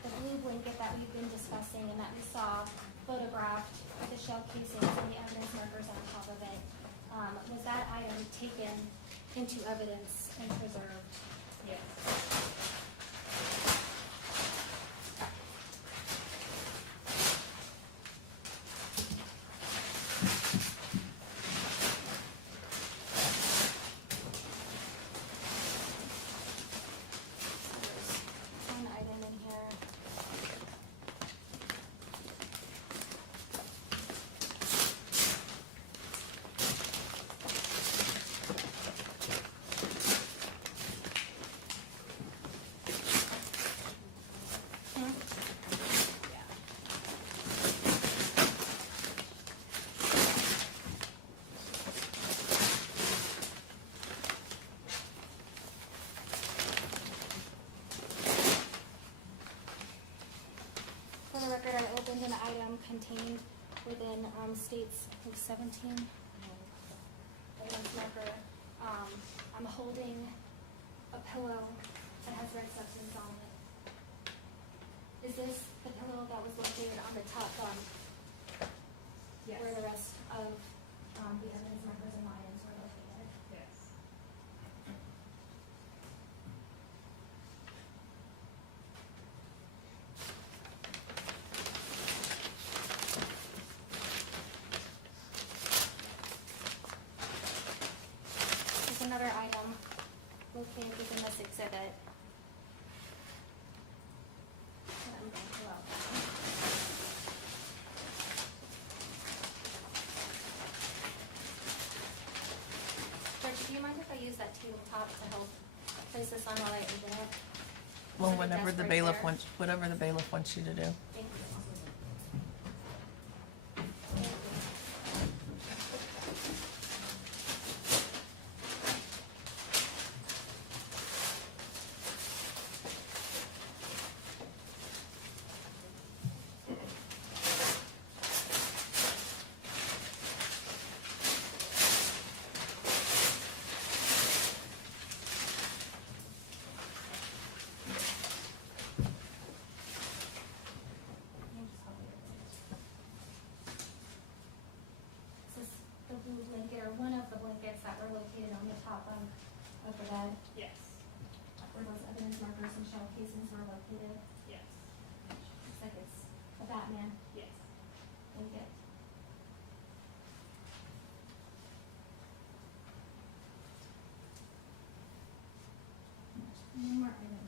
The blue blanket that we've been discussing and that we saw photographed with the shell casings and the evidence markers on top of it, was that item taken into evidence and preserved? Yes. One item in here. For the record, I opened an item contained within states, I think 17. Items I'm holding a pillow that has red substance on it. Is this the pillow that was located on the top bunk? Yes. Where the rest of the evidence markers and items were located? Yes. There's another item located within this exhibit. that I'm going to pull out now. George, do you mind if I use that tabletop to help place this on while I open it? Well, Is there a whatever desk the right bailiff there? wants, whatever the bailiff wants you to do. Thank you. This is the blue blanket, or one of the blankets that were located on the top bunk of the bed, Yes. where those evidence markers and shell casings were located. Yes. Looks like it's a Batman Yes. blanket. One more item.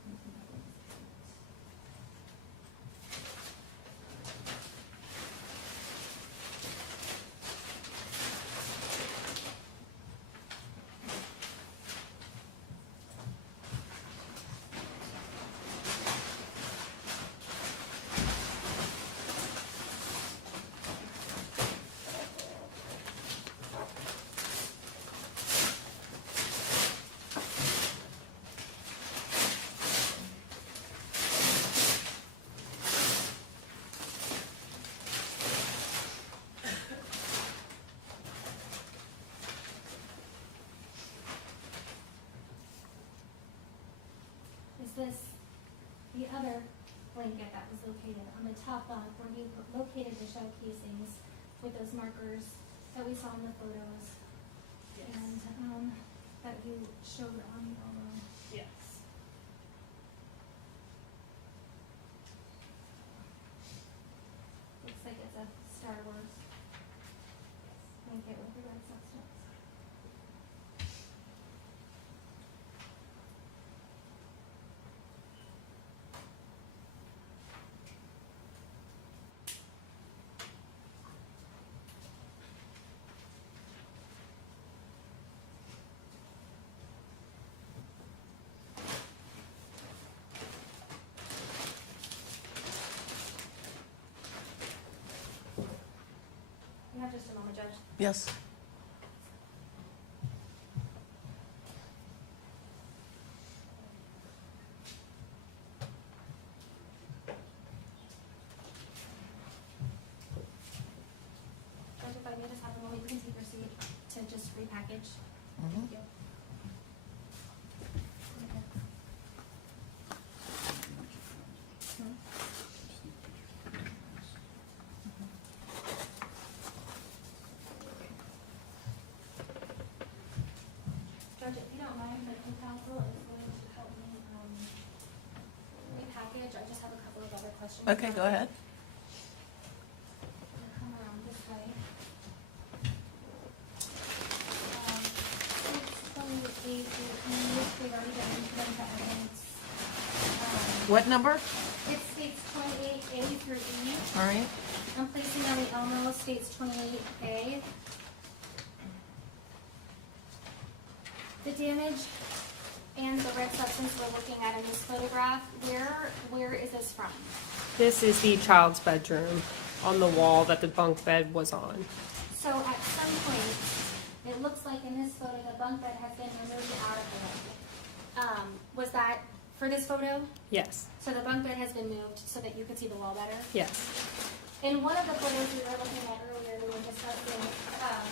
Is this the other blanket that was located on the top bunk where you located the shell casings with those markers that we saw in the photos? Yes. And, that you showed on the album? Yes. Looks like it's a Star Wars blanket with the red substance. You have just a moment, Judge. Yes. Judge, if I may just have a moment, you can take your seat to just repackage. Mhm. Thank you. Judge, if you don't mind, the counsel is going to help me repackage. I just have a couple of other questions. Okay, go ahead. I'll come around this way. 628, we've already been into evidence. What number? It states 28A through E. All right. I'm placing on the Elmo states 28A. The damage and the red substance we're looking at in this photograph, where is this from? This is the child's bedroom on the wall that the bunk bed was on. So at some point, it looks like in this photo, the bunk bed has been removed out of the bed. Was that for this photo? Yes. So the bunk bed has been moved so that you could see the wall better? Yes. In one of the photos we were looking at earlier, we were discussing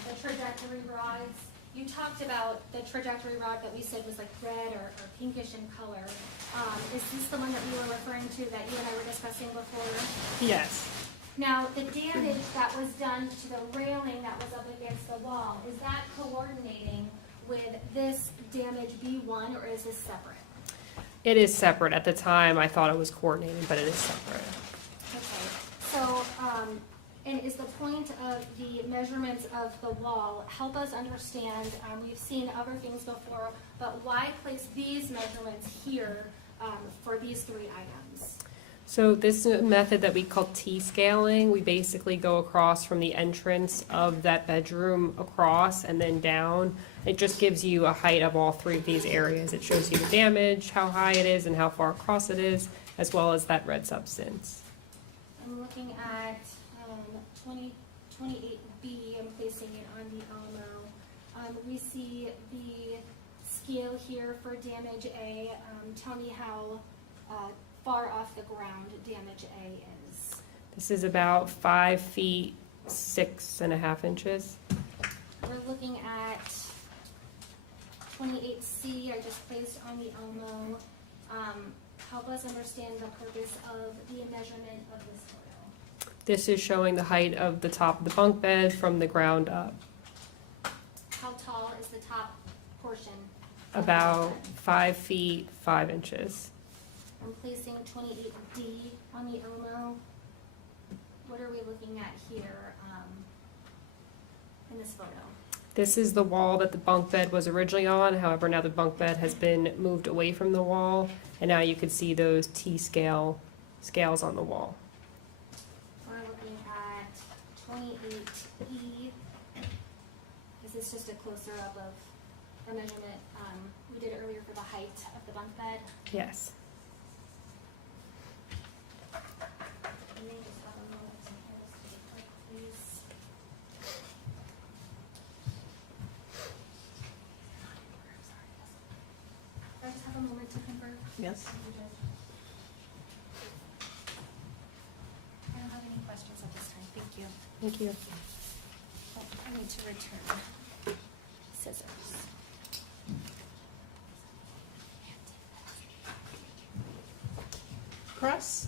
the trajectory rods. you talked about the trajectory rod that we said was like red or pinkish in color. Is this the one that we were referring to that you and I were discussing before? Yes. Now, the damage that was done to the railing that was up against the wall, is that coordinating with this damage B1 or is this separate? It is separate. At the time, I thought it was coordinated, but it is separate. Okay, so, and is the point of the measurements of the wall, help us understand, we've seen other things before, but why place these measurements here for these 3 items? So this method that we call T-scaling, we basically go across from the entrance of that bedroom across and then down. It just gives you a height of all 3 of these areas. It shows you the damage, how high it is, and how far across it is, as well as that red substance. I'm looking at 28B, I'm placing it on the Alamo. We see the scale here for damage A. Tell me how far off the ground damage A is. This is about 5 feet 6.5 inches. We're looking at 28C, I just placed on the Elmo. Help us understand the purpose of the measurement of this photo. This is showing the height of the top of the bunk bed from the ground up. How tall is the top portion? About 5 feet 5 inches. I'm placing 28D on the Elmo. What are we looking at here in this photo? This is the wall that the bunk bed was originally on. However, now the bunk bed has been moved away from the wall, and now you can see those T-scales on the wall. We're looking at 28E. Is this just a closer up of the measurement we did earlier for the height of the bunk bed? Yes. Let me just have a moment to compare this to the clip, please. I just have a moment to confirm. Yes. I don't have any questions at this time. Thank you. Thank you. Oh, I need to return scissors. Cross?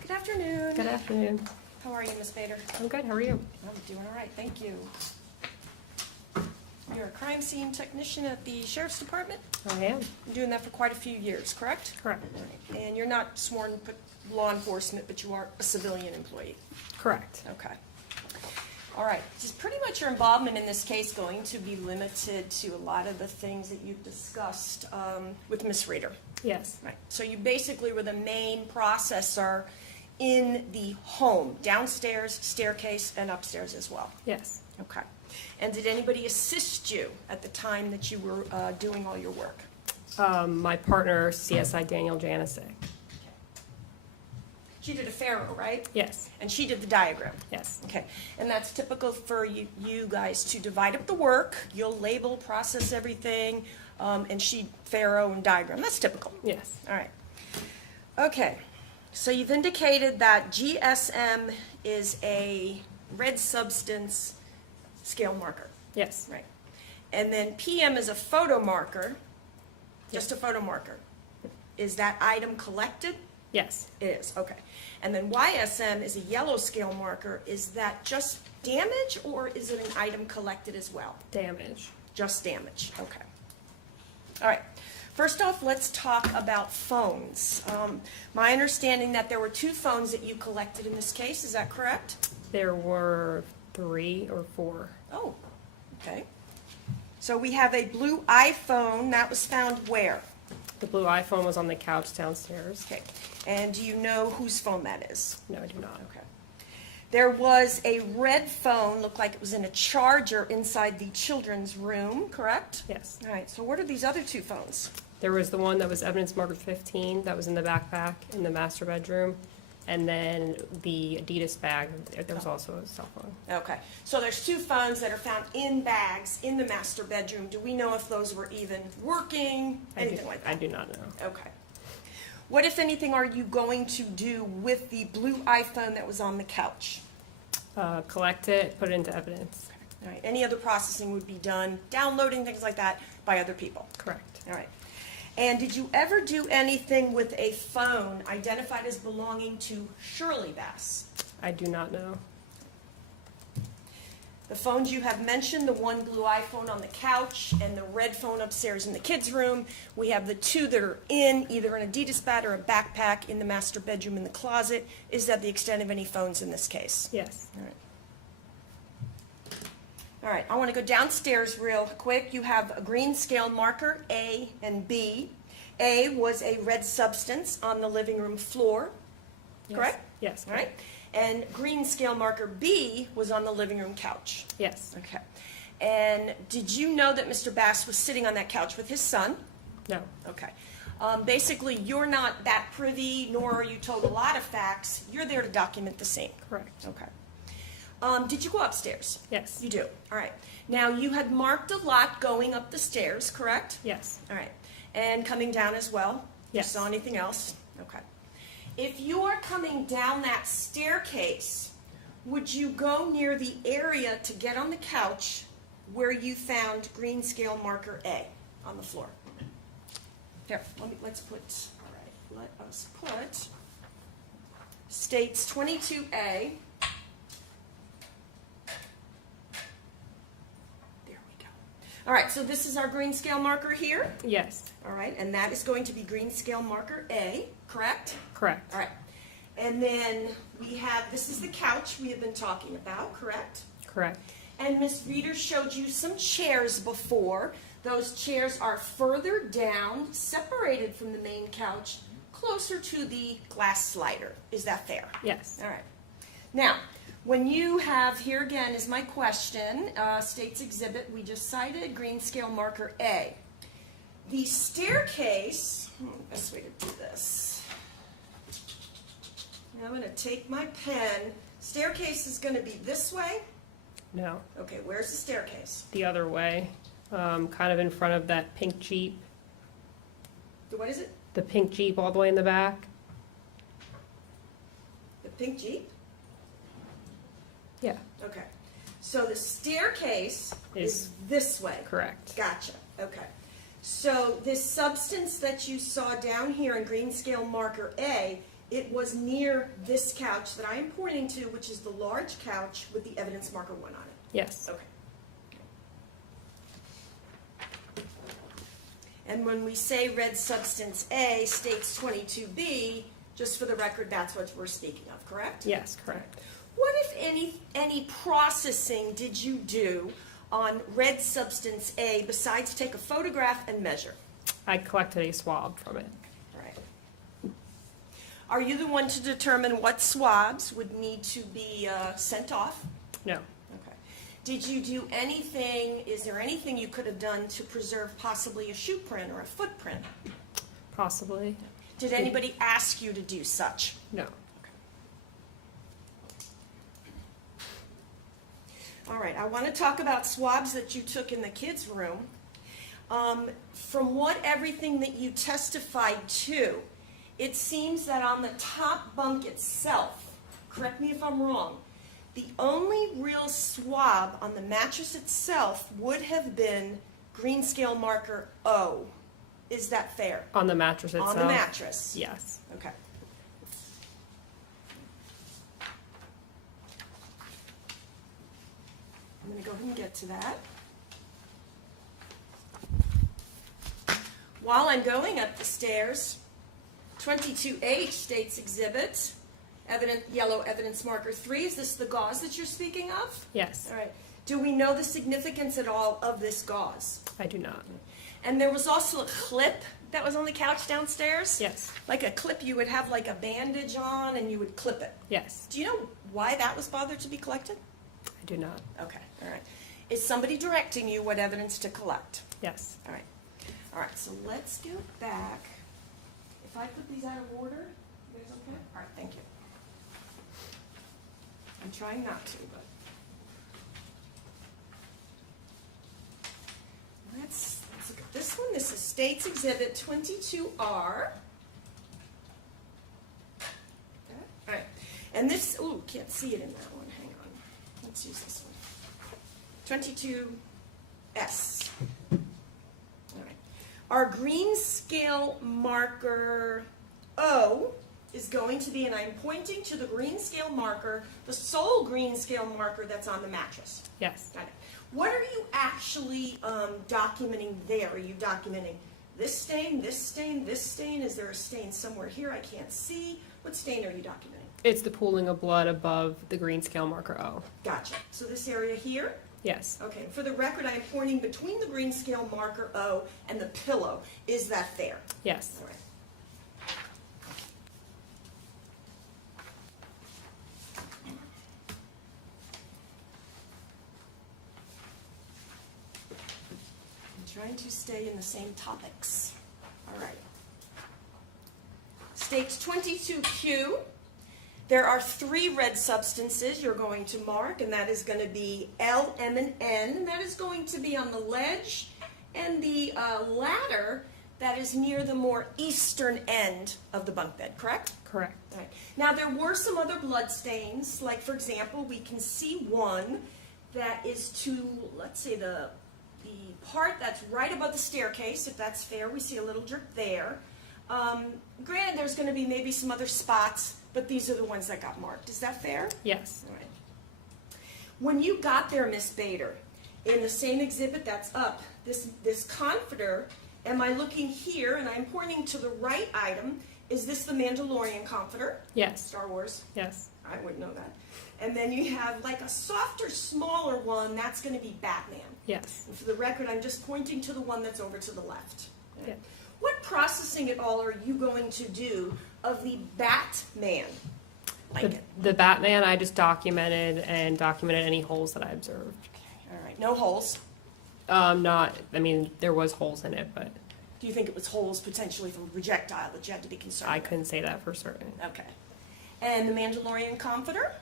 Good afternoon. Good afternoon. How are you, Ms. Bader? I'm good. How are you? I'm doing all right, thank you. You're a crime scene technician at the Sheriff's Department? I am. You're doing that for quite a few years, correct? Correct. And you're not sworn law enforcement, but you are a civilian employee? Correct. Okay. All right. Just pretty much your involvement in this case going to be limited to a lot of the things that you've discussed with Ms. Reeder? Yes. Right. So you basically were the main processor in the home, downstairs, staircase, and upstairs as well? Yes. Okay. And did anybody assist you at the time that you were doing all your work? My partner, CSI Daniel Janicek. She did a Pharaoh, right? Yes. And she did the diagram? Yes. Okay. And that's typical for you guys to divide up the work. You'll label, process everything, and she Pharaoh and diagram. That's typical. Yes. All right. Okay. So you've indicated that GSM is a red substance scale marker. Yes. Right. And then PM is a photo marker, just a photo marker. Is that item collected? Yes. It is, okay. And then YSM is a yellow scale marker. Is that just damage or is it an item collected as well? Damage. Just damage, okay. All right. First off, let's talk about phones. My understanding that there were 2 phones that you collected in this case, is that correct? There were 3 or 4. Oh, okay. So we have a blue iPhone that was found where? The blue iPhone was on the couch downstairs. Okay. And do you know whose phone that is? No, I do not. Okay. There was a red phone, looked like it was in a charger inside the children's room, correct? Yes. All right, so what are these other 2 phones? There was the one that was evidence marker 15 that was in the backpack in the master bedroom. And then the Adidas bag, there was also a cell phone. Okay, so there's 2 phones that are found in bags in the master bedroom. Do we know if those were even working, anything like that? I do not know. Okay. What, if anything, are you going to do with the blue iPhone that was on the couch? Collect it, put it into evidence. All right, any other processing would be done, downloading, things like that, by other people? Correct. All right. And did you ever do anything with a phone identified as belonging to Shirley Bass? I do not know. The phones you have mentioned, the one blue iPhone on the couch and the red phone upstairs in the kids' room. We have the 2 that are in either an Adidas bag or a backpack in the master bedroom in the closet. Is that the extent of any phones in this case? Yes. All right. All right, I want to go downstairs real quick. You have a green scale marker, A and B. A was a red substance on the living room floor, Yes. correct? Yes. All right. And green scale marker B was on the living room couch. Yes. Okay. And did you know that Mr. Bass was sitting on that couch with his son? No. Okay. Basically, you're not that privy, nor are you told a lot of facts. You're there to document the scene. Correct. Okay. Did you go upstairs? Yes. You do. All right. Now, you had marked a lot going up the stairs, correct? Yes. All right. And coming down as well? Yes. You saw anything else? Okay. If you are coming down that staircase, would you go near the area to get on the couch where you found green scale marker A on the floor? Here, let's put, all right, let us put states 22A. All right, so this is our green scale marker here. Yes. All right, and that is going to be green scale marker A, correct? Correct. All right. And then we have, this is the couch we have been talking about, correct? Correct. And Ms. Reeder showed you some chairs before. Those chairs are further down, separated from the main couch, closer to the glass slider. Is that fair? Yes. All right. Now, when you have, here again is my question, States Exhibit, we just cited green scale marker A. The staircase, best way to do this. I'm going to take my pen. Staircase is going to be this way. No. Okay, where's the staircase? The other way, kind of in front of that pink Jeep. What is it? The pink Jeep all the way in the back. The pink Jeep? Yeah. Okay. So the staircase is this way. Correct. Gotcha. Okay. So this substance that you saw down here in green scale marker A, it was near this couch that I am pointing to, which is the large couch with the evidence marker 1 on it. Yes. Okay. And when we say red substance A, states 22B, just for the record, that's what we're speaking of, correct? Yes, correct. What, if any processing did you do on red substance A besides take a photograph and measure? I collected a swab from it. All right. Are you the one to determine what swabs would need to be sent off? No. Okay. Did you do anything, is there anything you could have done to preserve possibly a shoe print or a footprint? Possibly. Did anybody ask you to do such? No. All right, I want to talk about swabs that you took in the kids' room. From what everything that you testified to, it seems that on the top bunk itself, correct me if I'm wrong, the only real swab on the mattress itself would have been green scale marker O. Is that fair? On the mattress itself? On the mattress. Yes. Okay. I'm going to go ahead and get to that. While I'm going up the stairs, 22H states exhibit, yellow evidence marker 3. Is this the gauze that you're speaking of? Yes. All right. Do we know the significance at all of this gauze? I do not. And there was also a clip that was on the couch downstairs? Yes. Like a clip you would have like a bandage on and you would clip it? Yes. Do you know why that was bothered to be collected? I do not. Okay, all right. Is somebody directing you what evidence to collect? Yes. All right. All right, so let's go back. If I put these out of order, you guys okay? All right, thank you. I'm trying not to, but. Let's look at this one. This is State's Exhibit 22R. All right. And this, ooh, can't see it in that one. Hang on. Let's use this one. 22S. All right. Our green scale marker O is going to be, and I'm pointing to the green scale marker, the sole green scale marker that's on the mattress. Yes. Got it. What are you actually documenting there? Are you documenting this stain, this stain, this stain? Is there a stain somewhere here I can't see? What stain are you documenting? It's the pooling of blood above the green scale marker O. Gotcha. So this area here? Yes. Okay. For the record, I am pointing between the green scale marker O and the pillow. Is that fair? Yes. All right. Trying to stay in the same topics. All right. Stage 22Q. There are 3 red substances you're going to mark, and that is going to be L, M, and N. And that is going to be on the ledge and the ladder that is near the more eastern end of the bunk bed, correct? Correct. All right. Now, there were some other blood stains. Like, for example, we can see one that is to, let's say, the part that's right above the staircase, if that's fair. We see a little drip there. Granted, there's going to be maybe some other spots, but these are the ones that got marked. Is that fair? Yes. All right. When you got there, Miss Bader, in the same exhibit that's up, this comforter, am I looking here, and I'm pointing to the right item, is this the Mandalorian comforter? Yes. Star Wars? Yes. I wouldn't know that. And then you have like a softer, smaller one, that's going to be Batman. Yes. And for the record, I'm just pointing to the one that's over to the left. Yeah. What processing at all are you going to do of the Batman blanket? The Batman, I just documented any holes that I observed. All right, no holes. There was holes in it, but Do you think it was holes potentially from a projectile that you had to be concerned I with? couldn't say that for certain. Okay. And the Mandalorian comforter?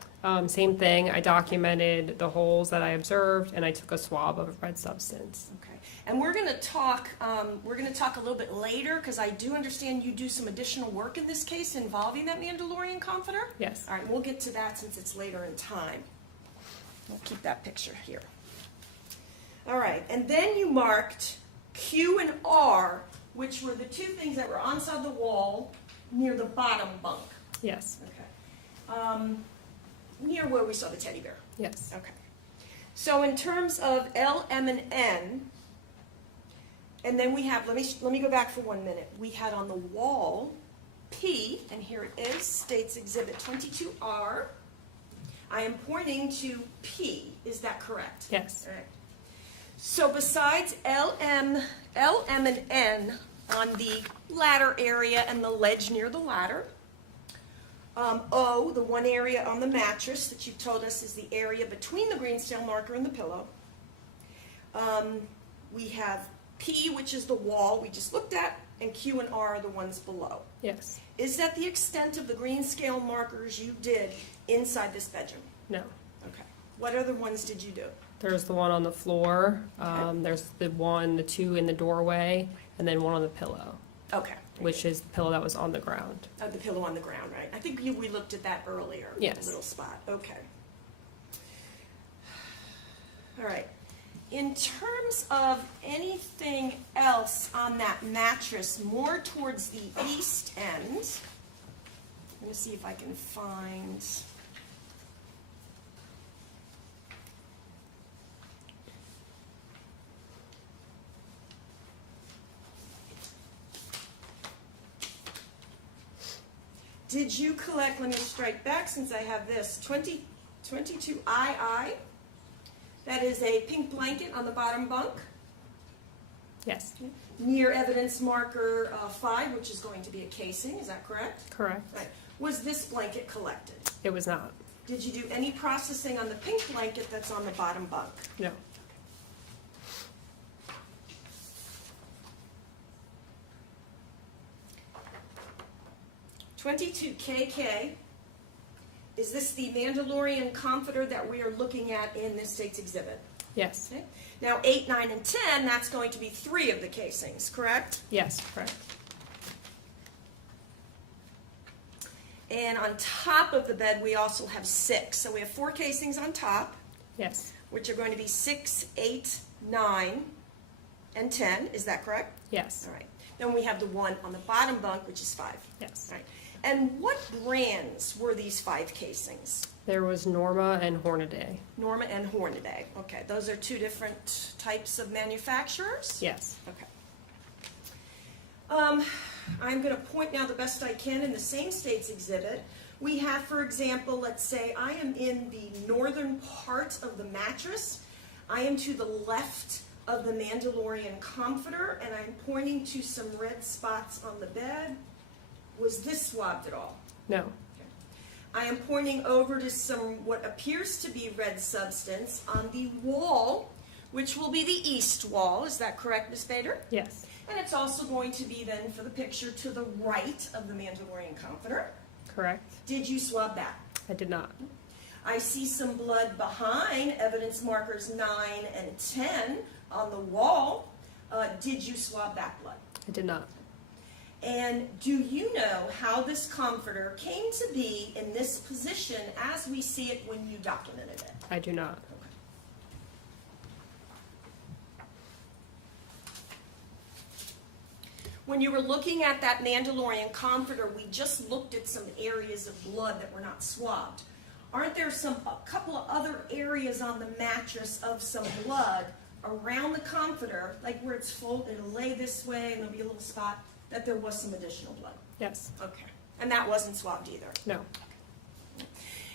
Same thing. I documented the holes that I observed, and I took a swab of red substance. Okay. And we're going to talk a little bit later, because I do understand you do some additional work in this case involving that Mandalorian comforter? Yes. All right, we'll get to that since it's later in time. We'll keep that picture here. All right, and then you marked Q and R, which were the 2 things that were onside the wall near the bottom bunk. Yes. Okay. Near where we saw the teddy bear. Yes. Okay. So in terms of L, M, and N, and then we have, let me go back for 1 minute. We had on the wall P, and here it is, States Exhibit 22R. I am pointing to P. Is that correct? Yes. All right. So besides L, M, and N on the ladder area and the ledge near the ladder, O, the one area on the mattress that you've told us is the area between the green scale marker and the pillow. We have P, which is the wall we just looked at, and Q and R are the ones below. Yes. Is that the extent of the green scale markers you did inside this bedroom? No. Okay. What other ones did you do? There's the one on the floor. Okay. There's the 2 in the doorway, and then one on the pillow. Okay. Which is the pillow that was on the ground. The pillow on the ground, right? I think we looked at that earlier. Yes. The little spot. Okay. All right. In terms of anything else on that mattress, more towards the east end, let me see if I can find. Did you collect, let me strike back since I have this, 22II. That is a pink blanket on the bottom bunk. Yes. Near evidence marker 5, which is going to be a casing, is that correct? Correct. Right. Was this blanket collected? It was not. Did you do any processing on the pink blanket that's on the bottom bunk? No. KK is this the Mandalorian comforter that we are looking at in this state's exhibit? Yes. Okay. Now 8, 9, and 10, that's going to be 3 of the casings, correct? Yes, correct. And on top of the bed, we also have 6. So we have 4 casings on top. Yes. Which are going to be 6, 8, 9, and 10. Is that correct? Yes. All right. Then we have the one on the bottom bunk, which is 5. Yes. All right. And what brands were these 5 casings? There was Norma and Hornaday. Norma and Hornaday. Okay. Those are 2 different types of manufacturers? Yes. Okay. I'm going to point now the best I can in the same state's exhibit. We have, for example, let's say I am in the northern part of the mattress. I am to the left of the Mandalorian comforter, and I'm pointing to some red spots on the bed. Was this swabbed at all? No. I am pointing over to some what appears to be red substance on the wall, which will be the east wall. Is that correct, Ms. Bader? Yes. And it's also going to be then for the picture to the right of the Mandalorian comforter. Correct. Did you swab that? I did not. I see some blood behind evidence markers 9 and 10 on the wall. Did you swab that blood? I did not. And do you know how this comforter came to be in this position as we see it when you documented it? I do not. When you were looking at that Mandalorian comforter, we just looked at some areas of blood that were not swabbed. Aren't there a couple of other areas on the mattress of some blood around the comforter, like where it's folded, it'll lay this way and there'll be a little spot, that there was some additional blood? Yes. Okay. And that wasn't swabbed either? No.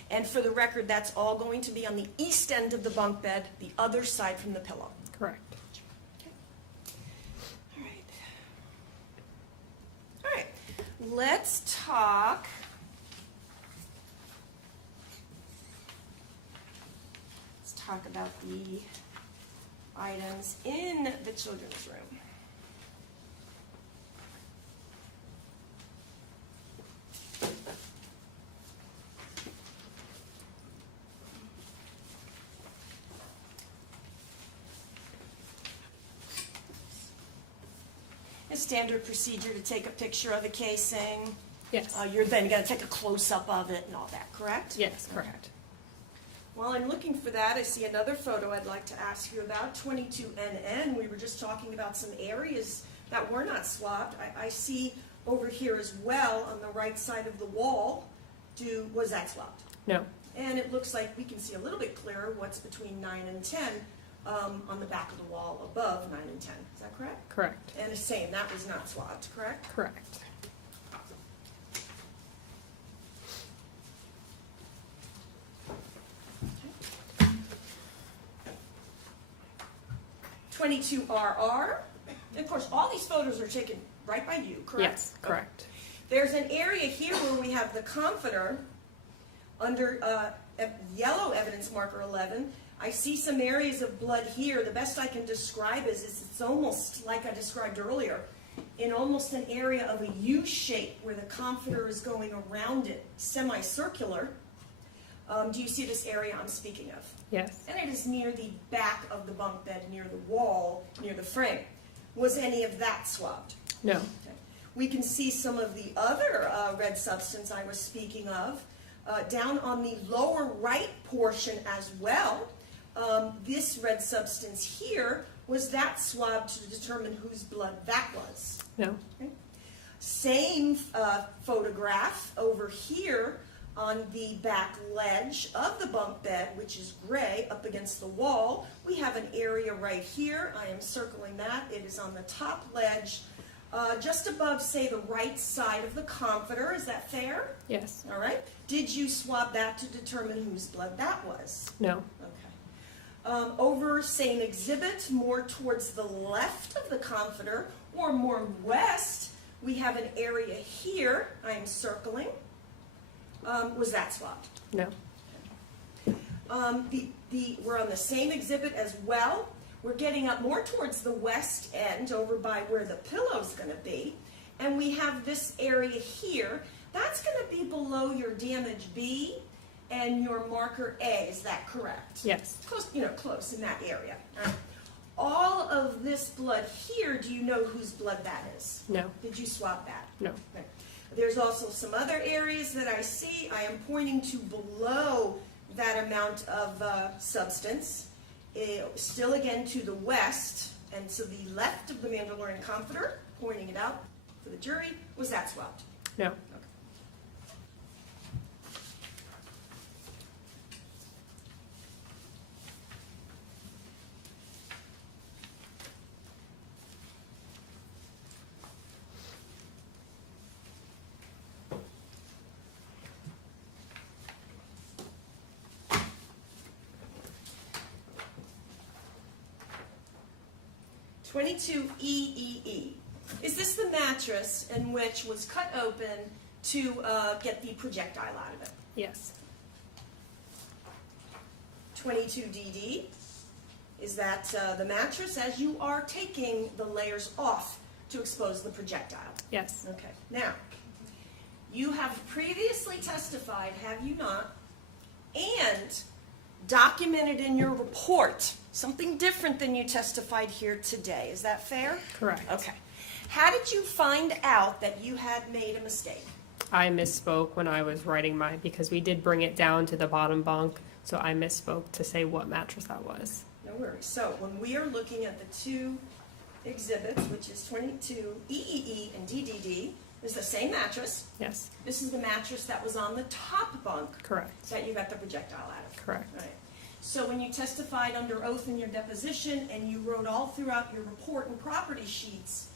And for the record, that's all going to be on the east end of the bunk bed, the other side from the pillow. Correct. All right, let's talk. Let's talk about the items in the children's room. A standard procedure to take a picture of the casing. Yes. You're then going to take a close-up of it and all that, correct? Yes, correct. While I'm looking for that, I see another photo I'd like to ask you about, 22NN. We were just talking about some areas that were not swabbed. I see over here as well on the right side of the wall. Was that swabbed? No. And it looks like we can see a little bit clearer what's between 9 and 10 on the back of the wall above 9 and 10. Is that correct? Correct. And it's saying that was not swabbed, correct? Correct. .22RR. Of course, all these photos are taken right by you, correct? Yes, correct. There's an area here where we have the comforter under yellow evidence marker 11. I see some areas of blood here. The best I can describe is it's almost like I described earlier, in almost an area of a U shape where the comforter is going around it, semicircular. Do you see this area I'm speaking of? Yes. And it is near the back of the bunk bed, near the wall, near the frame. Was any of that swabbed? No. Okay. We can see some of the other red substance I was speaking of down on the lower right portion as well. This red substance here, was that swabbed to determine whose blood that was? No. Okay. Same photograph over here on the back ledge of the bunk bed, which is gray, up against the wall. We have an area right here. I am circling that. It is on the top ledge, just above, say, the right side of the comforter. Is that fair? Yes. All right. Did you swab that to determine whose blood that was? No. Okay. Over same exhibit, more towards the left of the comforter, or more west, we have an area here I am circling. Was that swabbed? No. We're on the same exhibit as well. We're getting up more towards the west end, over by where the pillow's going to be. And we have this area here. That's going to be below your damage B. and your marker A, is that correct? Yes. Close, close in that area. Right? All of this blood here, do you know whose blood that is? No. Did you swab that? No. Okay. There's also some other areas that I see. I am pointing to below that amount of substance. Still again to the west, and to the left of the Mandalorian comforter, pointing it out for the jury, was that swabbed? No. 22 EEE. Is this the mattress in which was cut open to get the projectile out of it? Yes. 22 DD. Is that the mattress as you are taking the layers off to expose the projectile? Yes. Okay. Now, you have previously testified, have you not, and documented in your report something different than you testified here today. Is that fair? Correct. Okay. How did you find out that you had made a mistake? I misspoke when I was writing because we did bring it down to the bottom bunk, so I misspoke to say what mattress that was. No worries. So when we are looking at the two exhibits, which is 22 EEE and DDD, it's the same mattress. Yes. This is the mattress that was on the top bunk. Correct. That you got the projectile out of. Correct. Right. So when you testified under oath in your deposition and you wrote all throughout your report and property sheets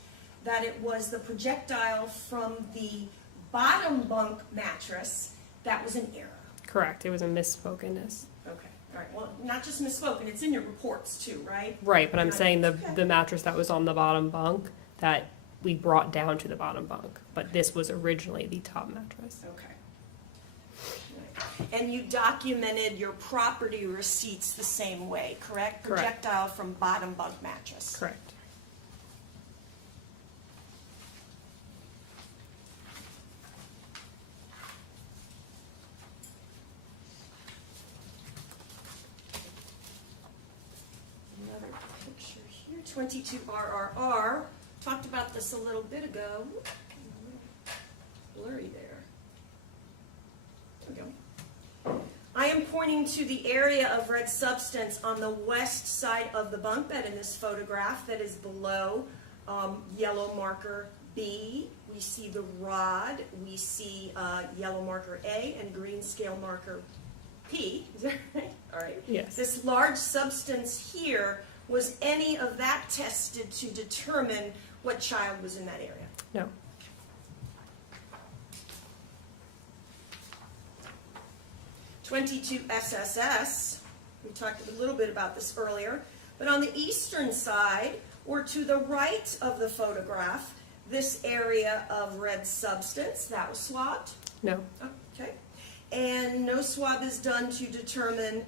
that it was the projectile from the bottom bunk mattress, that was an error. Correct. It was a misspokenness. Okay. All right. Well, not just misspoken, it's in your reports too, right? Right, but I'm Right. saying Okay. the mattress that was on the bottom bunk that we brought down to the bottom bunk, but this was originally the top mattress. Okay. Right. And you documented your property receipts the same way, correct? Correct. Projectile from bottom bunk mattress. Correct. Another picture here, 22 RRR. Talked about this a little bit ago. Blurry there. There we go. I am pointing to the area of red substance on the west side of the bunk bed in this photograph that is below yellow marker B. We see the rod. We see yellow marker A and green scale marker P. Is that right? All right. Yes. This large substance here, was any of that tested to determine what child was in that area? No. .22 SSS, we talked a little bit about this earlier, but on the eastern side, or to the right of the photograph, this area of red substance, that was swabbed? No. Okay. And no swab is done to determine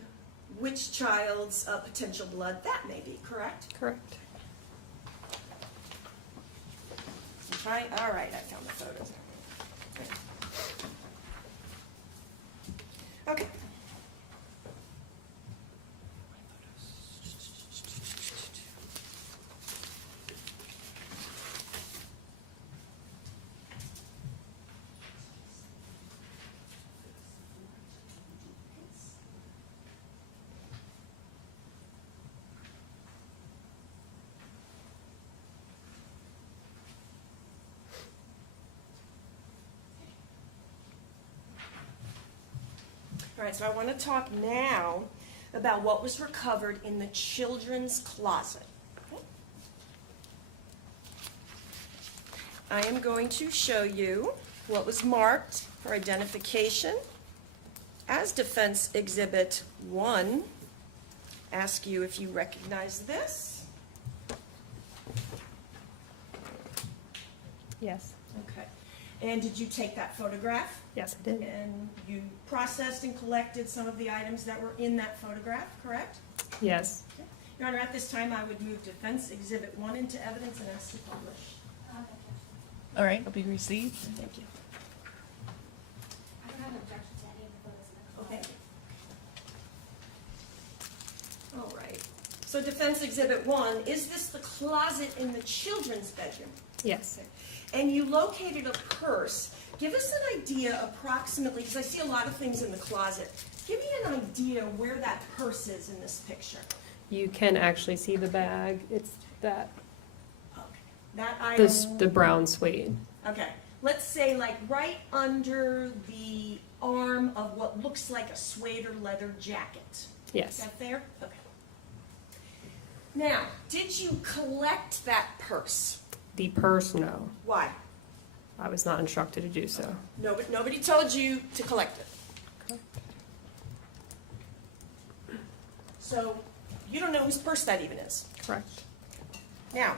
which child's potential blood that may be, correct? Correct. Okay. All right, I found the photos. Okay. All right, so I want to talk now about what was recovered in the children's closet. Okay. I am going to show you what was marked for identification as Defense Exhibit 1. Ask you if you recognize this. Yes. Okay. And did you take that photograph? Yes, I did. And you processed and collected some of the items that were in that photograph, correct? Yes. Okay. Your Honor, at this time, I would move Defense Exhibit 1 into evidence and ask to publish. All right, it'll be received. Thank you. I don't have an objection to any of the photos. Okay. So Defense Exhibit 1, is this the closet in the children's bedroom? Yes. And you located a purse. Give us an idea approximately, because I see a lot of things in the closet. Give me an idea where that purse is in this picture. You can actually see the bag. It's that, That item. the brown suede. Okay. Let's say like right under the arm of what looks like a suede or leather jacket. Yes. Is that fair? Okay. Now, did you collect that purse? The purse, no. Why? I was not instructed to do so. Nobody told you to collect it. So, you don't know whose purse that even is. Correct. Now,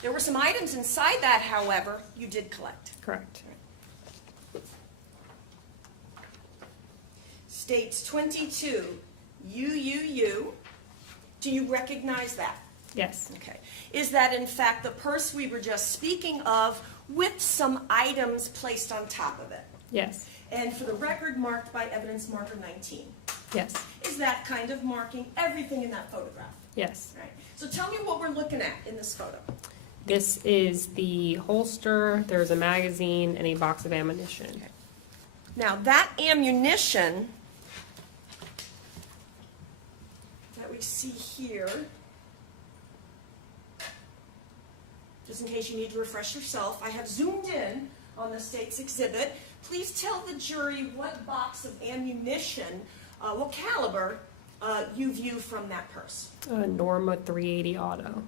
there were some items inside that, however, you did collect. Correct. States 22, U. Do you recognize that? Yes. Okay. Is that in fact the purse we were just speaking of with some items placed on top of it? Yes. And for the record, marked by evidence marker 19. Yes. Is that kind of marking everything in that photograph? Yes. Right. So tell me what we're looking at in this photo. This is the holster. There's a magazine and a box of ammunition. Okay. Now that ammunition that we see here, just in case you need to refresh yourself, I have zoomed in on the state's exhibit. Please tell the jury what box of ammunition, what caliber you view from that purse. Norma 380 Auto.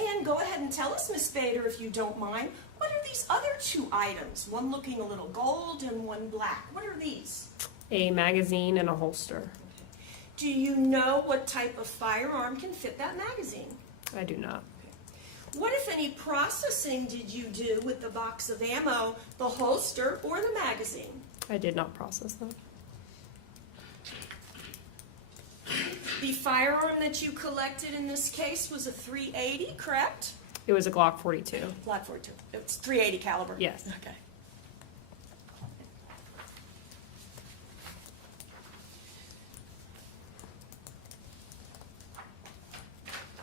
And go ahead and tell us, Miss Bader, if you don't mind, what are these other two items? One looking a little gold and one black. What are these? A magazine and a holster. Do you know what type of firearm can fit that magazine? I do not. What, if any, processing did you do with the box of ammo, the holster, or the magazine? I did not process that. The firearm that you collected in this case was a .380, correct? It was a Glock 42. Glock 42. It's .380 caliber. Yes. Okay.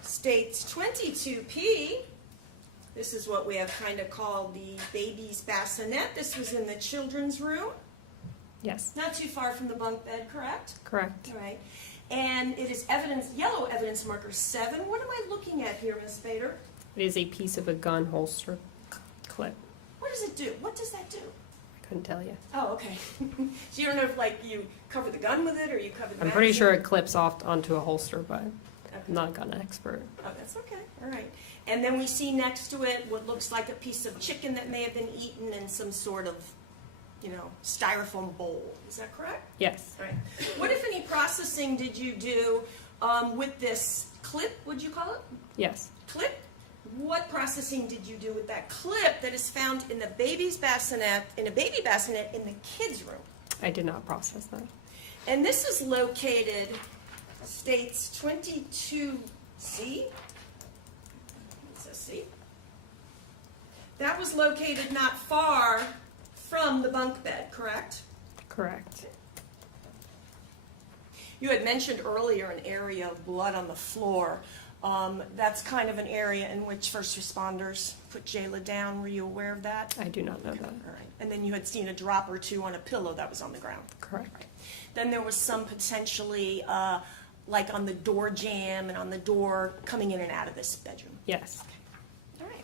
States 22P. This is what we have kind of called the baby's bassinet. This was in the children's room. Yes. Not too far from the bunk bed, correct? Correct. All right. And it is evidence, yellow evidence marker 7. What am I looking at here, Miss Bader? It is a piece of a gun holster clip. What does it do? What does that do? I couldn't tell you. Oh, okay. So you don't know if like you cover the gun with it or you cover the I'm pretty sure magazine? it clips off onto a holster, but I'm not a gun expert. Oh, that's okay. All right. And then we see next to it what looks like a piece of chicken that may have been eaten in some sort of, styrofoam bowl. Is that correct? Yes. All right. What, if any, processing did you do with this clip, would you call it? Yes. Clip? What processing did you do with that clip that is found in the baby's bassinet, in a baby bassinet in the kids' room? I did not process that. And this is located, states 22C. It says C. That was located not far from the bunk bed, correct? Correct. You had mentioned earlier an area of blood on the floor. That's kind of an area in which first responders put Jayla down. Were you aware of that? I do not know that. All right. And then you had seen a drop or two on a pillow that was on the ground. Correct. Right. Then there was some potentially like on the door jamb and on the door coming in and out of this bedroom. Yes. All right.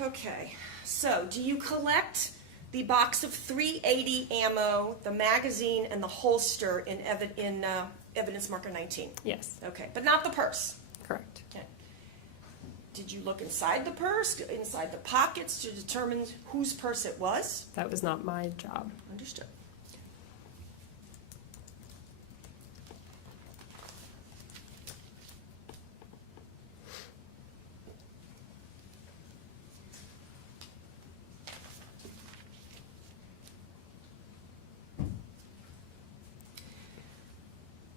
Okay. So, do you collect the box of .380 ammo, the magazine, and the holster in evidence marker 19? Yes. Okay, but not the purse. Correct. Okay. Did you look inside the purse, inside the pockets to determine whose purse it was? That was not my job. Understood.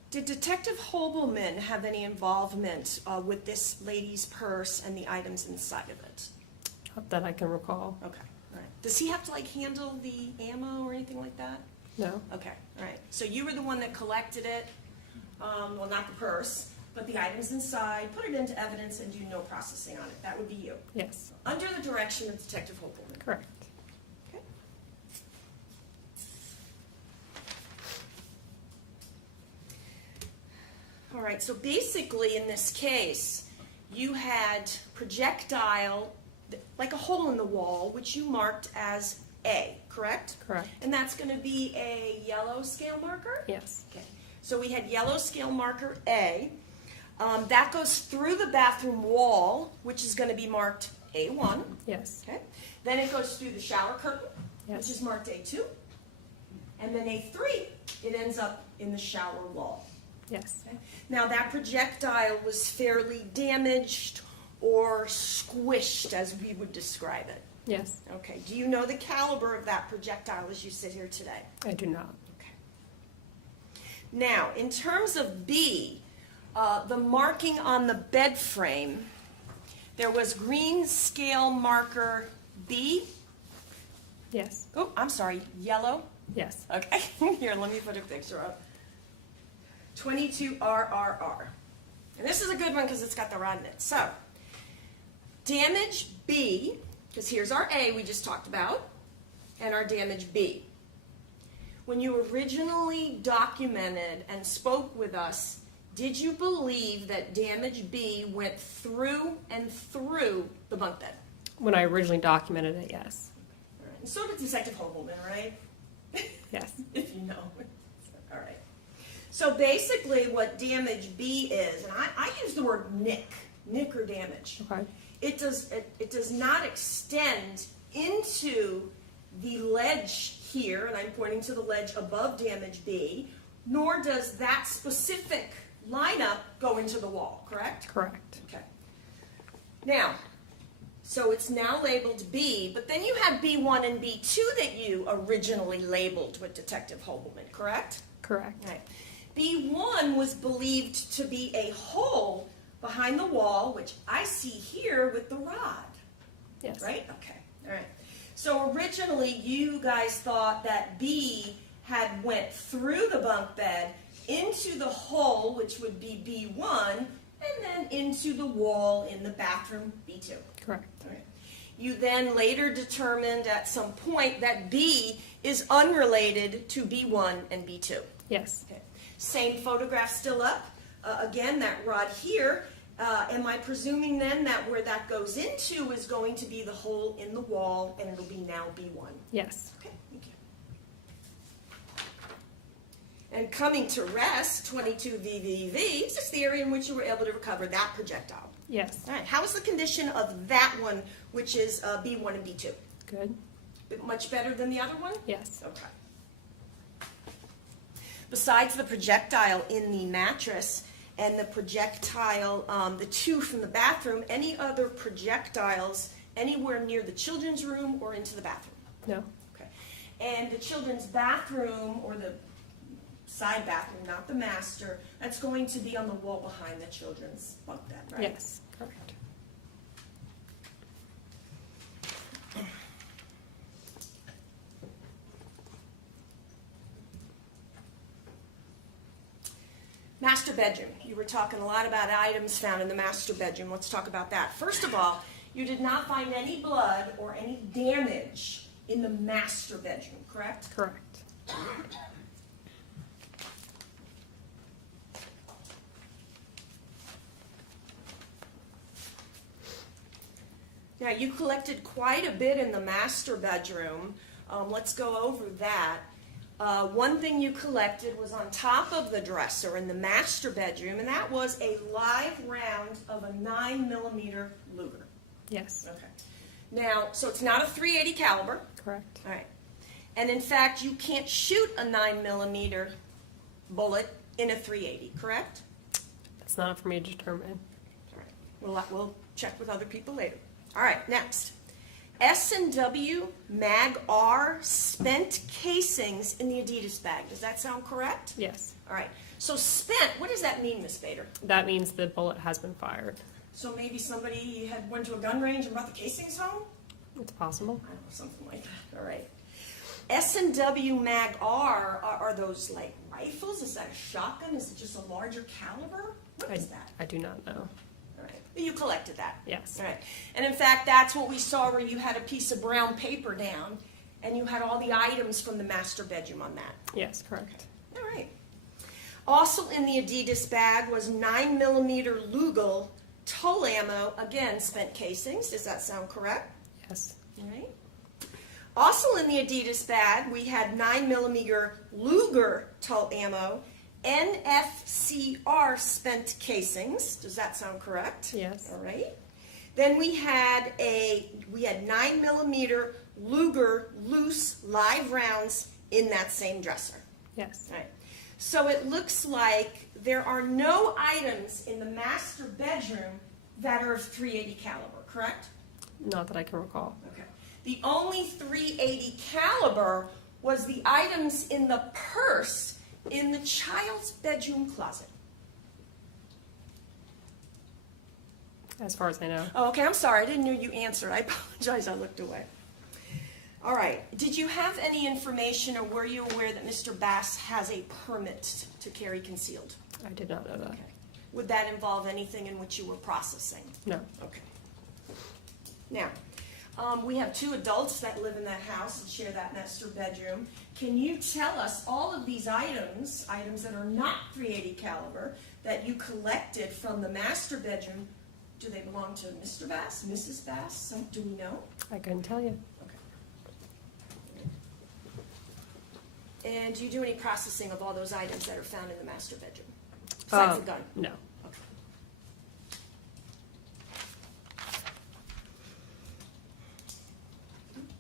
Did Detective Hobelman have any involvement with this lady's purse and the items inside of it? Not that I can recall. Okay, all right. Does he have to like handle the ammo or anything like that? No. Okay, all right. So you were the one that collected it, well, not the purse, but the items inside, put it into evidence, and do no processing on it. That would be you. Yes. Under the direction of Detective Hopelman. Correct. Okay. All right, so basically in this case, you had projectile, like a hole in the wall, which you marked as A, correct? Correct. And that's going to be a yellow scale marker? Yes. Okay. So we had yellow scale marker A. That goes through the bathroom wall, which is going to be marked A1. Yes. Okay. Then it goes through the shower curtain, Yes. which is marked A2. And then A3, it ends up in the shower wall. Yes. Okay. Now that projectile was fairly damaged or squished, as we would describe it. Yes. Okay. Do you know the caliber of that projectile as you sit here today? I do not. Okay. Now, in terms of B, the marking on the bed frame, there was green scale marker B. Yes. Oh, I'm sorry, yellow. Yes. Okay. Here, let me put a picture up. 22RRR. And this is a good one because it's got the rod in it. So, damage B, because here's our A we just talked about, and our damage B. When you originally documented and spoke with us, did you believe that damage B went through and through the bunk bed? When I originally documented it, yes. All right. And so did Detective Hobelman, right? Yes. If you know. All right. So basically what damage B is, and I use the word nick or damage. Okay. It does not extend into the ledge here, and I'm pointing to the ledge above damage B, nor does that specific lineup go into the wall, correct? Correct. Okay. Now, so it's now labeled B, but then you have B1 and B2 that you originally labeled with Detective Hobelman, correct? Correct. Right. B1 was believed to be a hole behind the wall, which I see here with the rod. Yes. Right? Okay. All right. So originally you guys thought that B had went through the bunk bed into the hole, which would be B1, and then into the wall in the bathroom, B2. Correct. All right. You then later determined at some point that B is unrelated to B1 and B2. Yes. Okay. Same photograph still up. Again, that rod here. Am I presuming then that where that goes into is going to be the hole in the wall, and it'll be now B1? Yes. Okay, thank you. And coming to rest, 22VVV, is just the area in which you were able to recover that projectile. Yes. All right, how is the condition of that one, which is B1 and B2? Good. Much better than the other one? Yes. Okay. Besides the projectile in the mattress and the projectile, the two from the bathroom, any other projectiles anywhere near the children's room or into the bathroom? No. Okay. And the children's bathroom, or the side bathroom, not the master, that's going to be on the wall behind the children's bunk bed, right? Yes. Correct. Master bedroom. You were talking a lot about items found in the master bedroom. Let's talk about that. First of all, you did not find any blood or any damage in the master bedroom, correct? Correct. Now, you collected quite a bit in the master bedroom. Let's go over that. One thing you collected was on top of the dresser in the master bedroom, and that was a live round of a 9mm Luger. Yes. Okay. Now, so it's not a .380 caliber. Correct. All right. And in fact, you can't shoot a 9mm bullet in a .380, correct? That's not for me to determine. All right. We'll check with other people later. All right, next. S&W Mag R spent casings in the Adidas bag. Does that sound correct? Yes. All right. So spent, what does that mean, Miss Bader? That means the bullet has been fired. So maybe somebody went to a gun range and brought the casings home? It's possible. I don't know, something like that. All right. S&W Mag R, are those like rifles? Is that a shotgun? Is it just a larger caliber? What is that? I do not know. All right. But you collected that? Yes. All right. And in fact, that's what we saw where you had a piece of brown paper down and you had all the items from the master bedroom on that. Yes, correct. All right. Also in the Adidas bag was 9mm Lugal toll ammo, again, spent casings. Does that sound correct? Yes. All right. Also in the Adidas bag, we had 9mm Luger toll ammo, NFCR spent casings. Does that sound correct? Yes. All right. Then we had 9mm Luger loose live rounds in that same dresser. Yes. All right. So it looks like there are no items in the master bedroom that are of .380 caliber, correct? Not that I can recall. Okay. The only .380 caliber was the items in the purse in the child's bedroom closet. As far as I know. Oh, okay, I'm sorry. I didn't know you answered. I apologize. I looked away. All right. Did you have any information or were you aware that Mr. Bass has a permit to carry concealed? I did not know that. Okay. Would that involve anything in which you were processing? No. Okay. Now, we have 2 adults that live in that house and share that master bedroom. Can you tell us all of these items that are not .380 caliber, that you collected from the master bedroom, do they belong to Mr. Bass, Mrs. Bass? Do we know? I couldn't tell you. And do you do any processing of all those items that are found in the master bedroom? Besides the gun? No. Okay.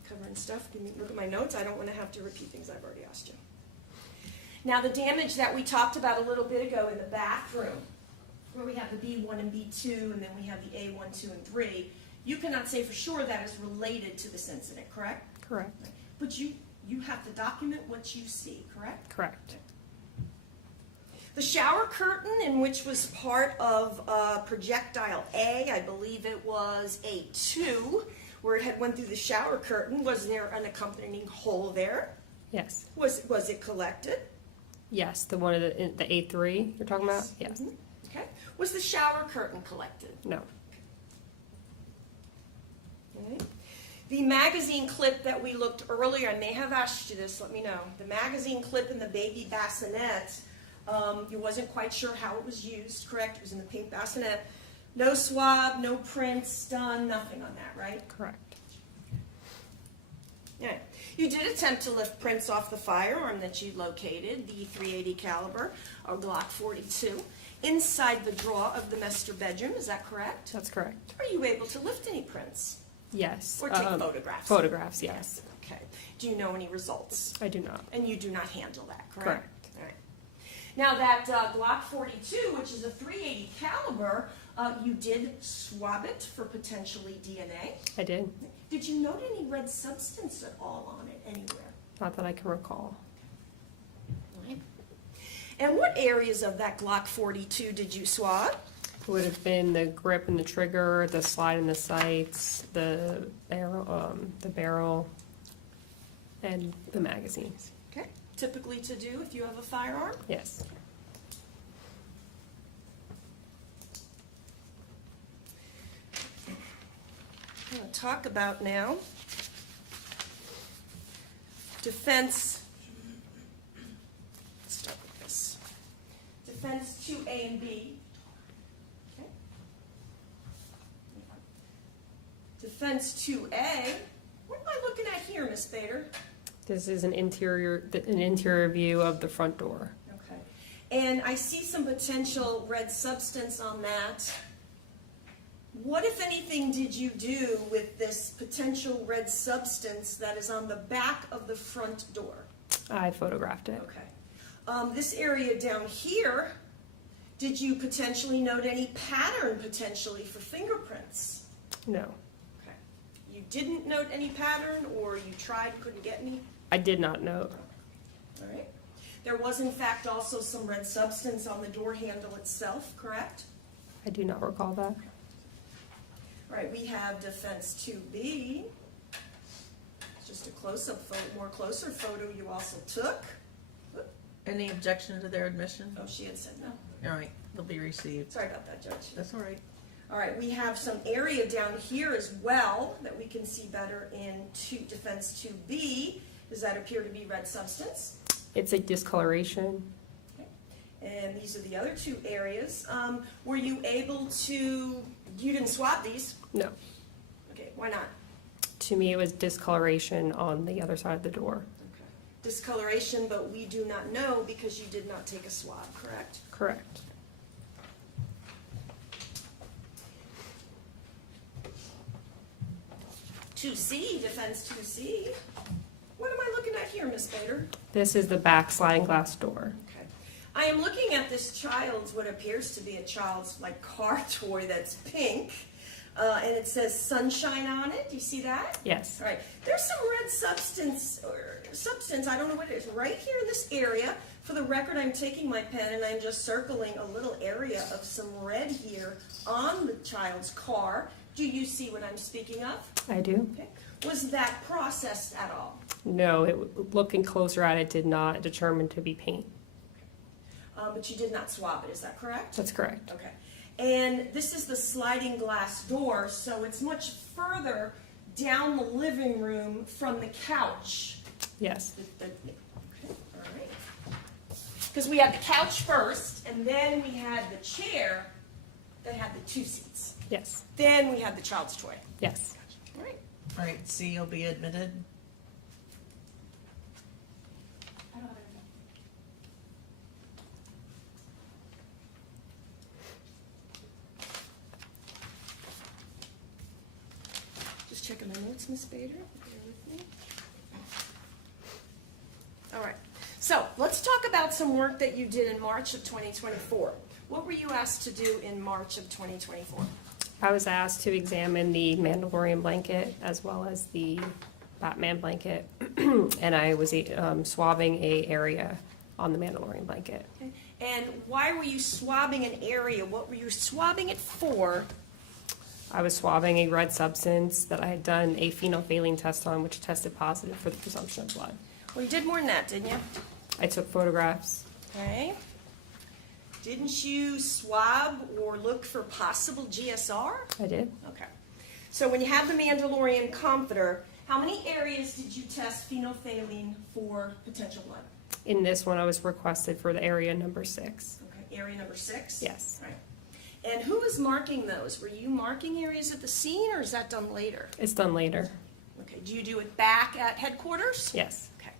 Covering stuff. Give me look at my notes. I don't want to have to repeat things I've already asked you. Now the damage that we talked about a little bit ago in the bathroom, where we have the B1 and B2, and then we have the A1, 2, and 3, you cannot say for sure that is related to this incident, correct? Correct. But you have to document what you see, correct? Correct. The shower curtain, in which was part of projectile A, I believe it was A2, where it had went through the shower curtain, was there an accompanying hole there? Yes. Was it collected? Yes, the one of the A3 you're talking about? Yes. Mm-hmm. Okay. Was the shower curtain collected? No. Okay. The magazine clip that we looked earlier, I may have asked you this, let me know. The magazine clip in the baby bassinet, you wasn't quite sure how it was used, correct? It was in the pink bassinet. No swab, no prints done, nothing on that, right? Correct. Yeah. You did attempt to lift prints off the firearm that you located, the .380 caliber, or Glock 42, inside the drawer of the master bedroom, is that correct? That's correct. Are you able to lift any prints? Yes. Or take photographs? Photographs, yes. Okay. Do you know any results? I do not. And you do not handle that, correct? Correct. All right. Now that Glock 42, which is a .380 caliber, you did swab it for potentially DNA. I did. Did you note any red substance at all on it anywhere? Not that I can recall. All right. And what areas of that Glock 42 did you swab? Would have been the grip and the trigger, the slide and the sights, the barrel, and the magazines. Okay. Typically to do if you have a firearm? Yes. I'm going to talk about now defense. Let's start with this. Defense 2A and B. Okay. Defense 2A. What am I looking at here, Miss Bader? This is an interior view of the front door. Okay. And I see some potential red substance on that. What, if anything, did you do with this potential red substance that is on the back of the front door? I photographed it. Okay. This area down here, did you potentially note any pattern potentially for fingerprints? No. Okay. You didn't note any pattern, or you tried, couldn't get any? I did not note. All right. There was, in fact, also some red substance on the door handle itself, correct? I do not recall that. All right, we have defense 2B. just a close-up photo, more closer photo you also took. Any objection to their admission? Oh, she had said no. All right, they'll be received. Sorry about that, Judge. That's all right. All right, we have some area down here as well that we can see better in defense 2B. Does that appear to be red substance? It's a discoloration. And these are the other two areas. Were you able to, you didn't swab these? No. Okay, why not? To me, it was discoloration on the other side of the door. Discoloration, but we do not know because you did not take a swab, correct? Correct. Defense 2C. What am I looking at here, Miss Bader? This is the back sliding glass door. Okay. I am looking at this child's, what appears to be a child's like car toy that's pink, and it says sunshine on it. Do you see that? Yes. All right. There's some red substance, I don't know what it is, right here in this area. For the record, I'm taking my pen and I'm just circling a little area of some red here on the child's car. Do you see what I'm speaking of? I do. Okay. Was that processed at all? No, looking closer at it did not determine to be paint. But you did not swab it, is that correct? That's correct. Okay. And this is the sliding glass door, so it's much further down the living room from the couch. Yes. Okay, all right. Because we had the couch first, and then we had the chair that had the two seats. Yes. Then we had the child's toy. Yes. All right. All right, C, you'll be admitted. Just checking my notes, Miss Bader. Bear with me. All right. So let's talk about some work that you did in March of 2024. What were you asked to do in March of 2024? I was asked to examine the Mandalorian blanket as well as the Batman blanket, and I was swabbing a area on the Mandalorian blanket. Okay. And why were you swabbing an area? What were you swabbing it for? I was swabbing a red substance that I had done a phenolphthalein test on, which tested positive for the presumption of blood. Well, you did more than that, didn't you? I took photographs. Okay. Didn't you swab or look for possible GSR? I did. Okay. So when you have the Mandalorian comforter, how many areas did you test phenolphthalein for potential blood? In this one, I was requested for the area number 6. Okay, area number 6? Yes. All right. And who was marking those? Were you marking areas at the scene, or is that done later? It's done later. Okay, do you do it back at headquarters? Yes. Okay.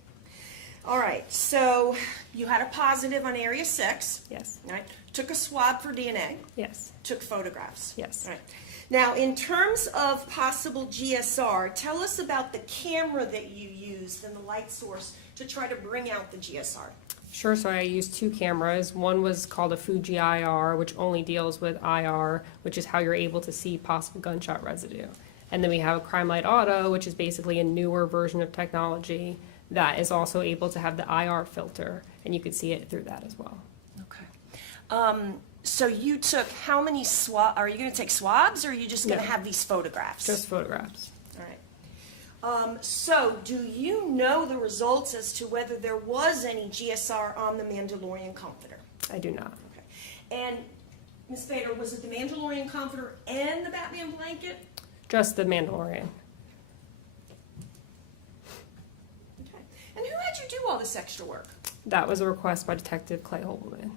All right, so you had a positive on area 6. Yes. All right. Took a swab for DNA. Yes. Took photographs. Yes. All right. Now, in terms of possible GSR, tell us about the camera that you used and the light source to try to bring out the GSR. Sure, so I used 2 cameras. One was called a Fuji IR, which only deals with IR, which is how you're able to see possible gunshot residue. And then we have a Crime Light Auto, which is basically a newer version of technology that is also able to have the IR filter, and you could see it through that as well. Okay. So you took how many swabs? Are you going to take swabs, or are you just going to No. have these photographs? Just photographs. All right. So do you know the results as to whether there was any GSR on the Mandalorian comforter? I do not. Okay. And Ms. Bader, was it the Mandalorian comforter and the Batman blanket? Just the Mandalorian. Okay. And who had you do all this extra work? That was a request by Detective Clay Holbman.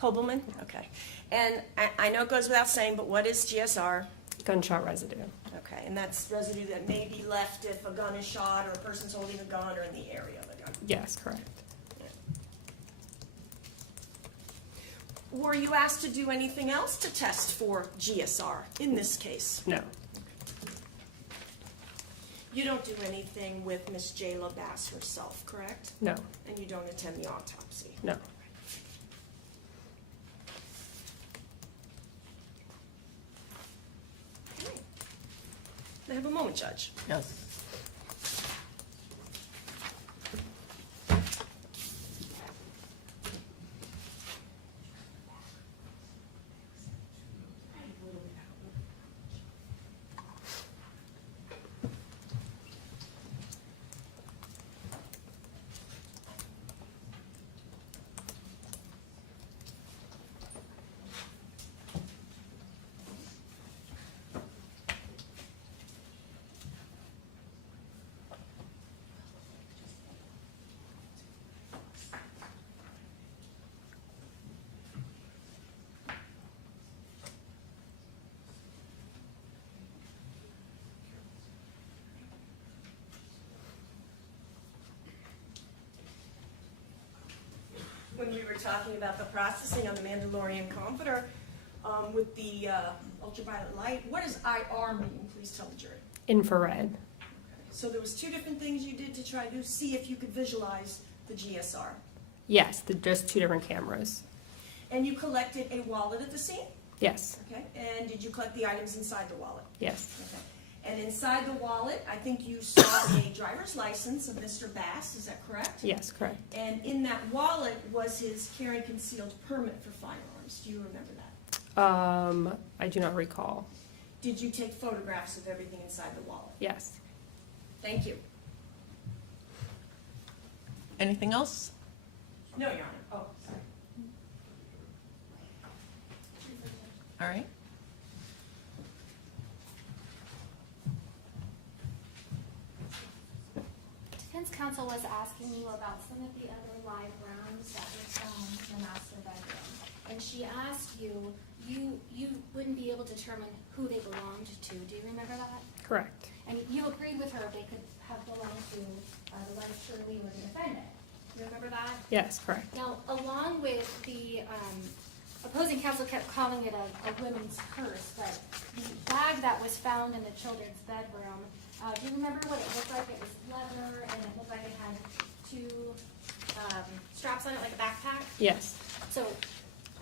Hobelman? Okay. And I know it goes without saying, but what is GSR? Gunshot residue. Okay, and that's residue that may be left if a gun is shot or a person's holding a gun or in the area of a gun. Yes, correct. Were you asked to do anything else to test for GSR in this case? No. You don't do anything with Miss Jayla Bass herself, correct? No. And you don't attend the autopsy? No. Okay. May I have a moment, Judge? Yes. when we were talking about the processing on the Mandalorian comforter with the ultraviolet light. What does IR mean? Please tell the jury. Infrared. So there was two different things you did to try to see if you could visualize the GSR. Yes, just two different cameras. And you collected a wallet at the scene? Yes. Okay. And did you collect the items inside the wallet? Yes. Okay. And inside the wallet, I think you saw a driver's license of Mr. Bass, is that correct? Yes, correct. And in that wallet was his carry concealed permit for firearms. Do you remember that? I do not recall. Did you take photographs of everything inside the wallet? Yes. Thank you. Anything else? No, Your Honor. Oh, sorry. All right. Defense counsel was asking you about some of the other live rounds that were found in the master bedroom. And she asked you, you wouldn't be able to determine who they belonged to. Do you remember that? Correct. And you agreed with her they could have belonged to the wife Shirley or the defendant. You remember that? Yes, correct. Now, along with the opposing counsel kept calling it a women's purse, but the bag that was found in the children's bedroom, do you remember what it looked like? It was leather, and it looked like it had two straps on it, like a backpack? Yes. So,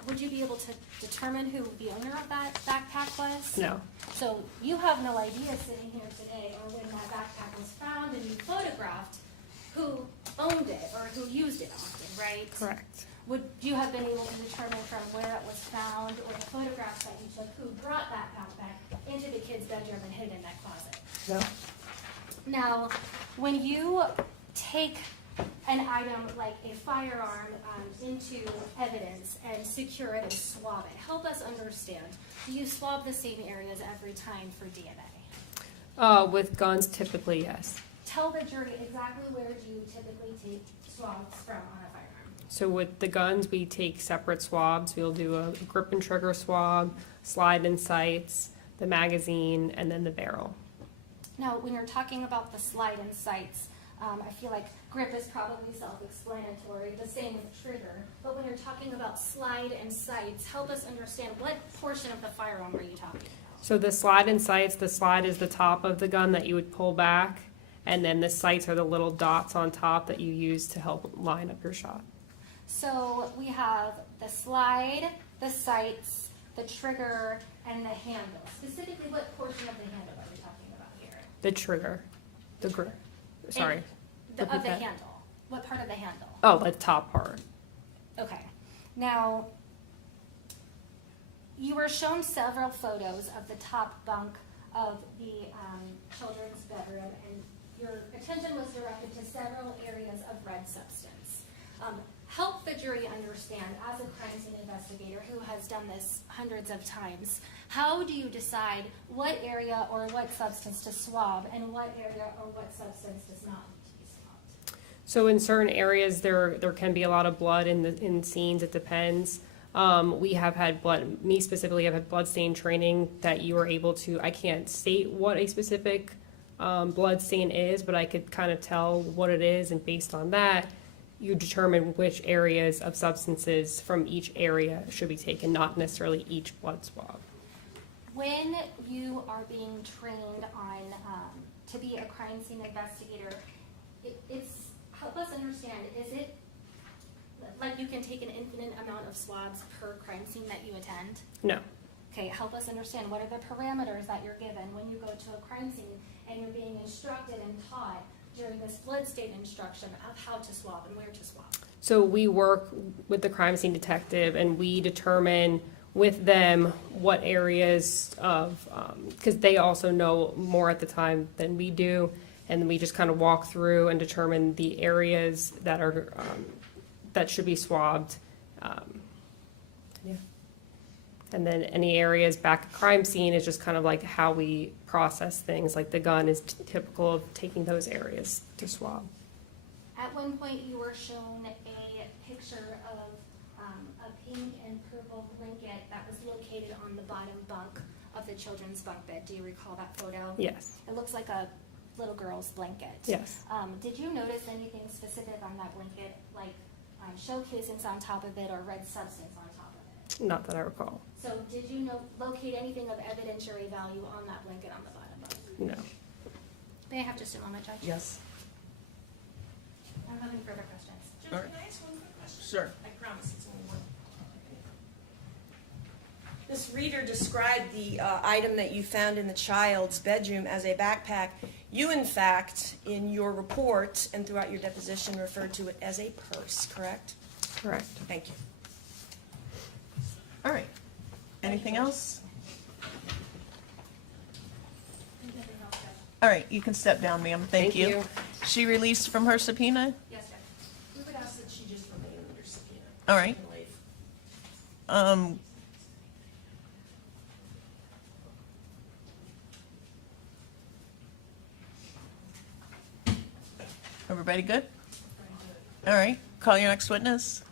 would you be able to determine who the owner of that backpack was? No. So, you have no idea sitting here today, or when that backpack was found and you photographed, who owned it or who used it often, right? Correct. Would you have been able to determine from where it was found or the photographs that you took who brought that backpack into the kid's bedroom and hid it in that closet? No. Now, when you take an item like a firearm into evidence and secure it and swab it, help us understand. Do you swab the same areas every time for DNA? With guns, typically, yes. Tell the jury exactly where do you typically take swabs from on a firearm. So with the guns, we take separate swabs. We'll do a grip and trigger swab, slide and sights, the magazine, and then the barrel. Now, when you're talking about the slide and sights, I feel like grip is probably self-explanatory, the same with trigger. But when you're talking about slide and sights, help us understand what portion of the firearm are you talking about? So the slide and sights, the slide is the top of the gun that you would pull back, and then the sights are the little dots on top that you use to help line up your shot. So we have the slide, the sights, the trigger, and the handle. Specifically, what portion of the handle are we talking about here? The trigger, the grip. Sorry. Of repeat the that. handle. What part of the handle? Oh, the top part. Okay. Now, you were shown several photos of the top bunk of the children's bedroom, and your attention was directed to several areas of red substance. Help the jury understand, as a crime scene investigator who has done this hundreds of times, how do you decide what area or what substance to swab and what area or what substance does not need to be swabbed? So in certain areas, there can be a lot of blood in scenes. It depends. We have had blood. Me specifically, I've had blood stain training that you are able to. I can't state what a specific blood stain is, but I could kind of tell what it is, and based on that, you determine which areas of substances from each area should be taken, not necessarily each blood swab. When you are being trained on to be a crime scene investigator, it's help us understand, is it like you can take an infinite amount of swabs per crime scene that you attend? No. Okay, help us understand, what are the parameters that you're given when you go to a crime scene and you're being instructed and taught during this blood stain instruction of how to swab and where to swab? So we work with the crime scene detective, and we determine with them what areas of, because they also know more at the time than we do, and we just kind of walk through and determine the areas that are that should be swabbed. Yeah. And then any areas back at crime scene is just kind of like how we process things. Like the gun is typical of taking those areas to swab. At one point, you were shown a picture of a pink and purple blanket that was located on the bottom bunk of the children's bunk bed. Do you recall that photo? Yes. It looks like a little girl's blanket. Yes. Did you notice anything specific on that blanket, like show casings on top of it or red substance on top of it. Not that I recall. So did you locate anything of evidentiary value on that blanket on the bottom of it? No. May I have just a moment, Judge? Yes. I don't have any further questions. Judge, Alright. can I ask one quick question? Sure. I promise it's only one. This reader described the item that you found in the child's bedroom as a backpack. You, in fact, in your report and throughout your deposition, referred to it as a purse, correct? Correct. Thank you. All right. Anything else? All right, you can step down, ma'am. Thank you. She released from her subpoena? Yes, Judge. We would ask that she just remain under subpoena. All right. She can leave. Everybody good? All right, call your next witness.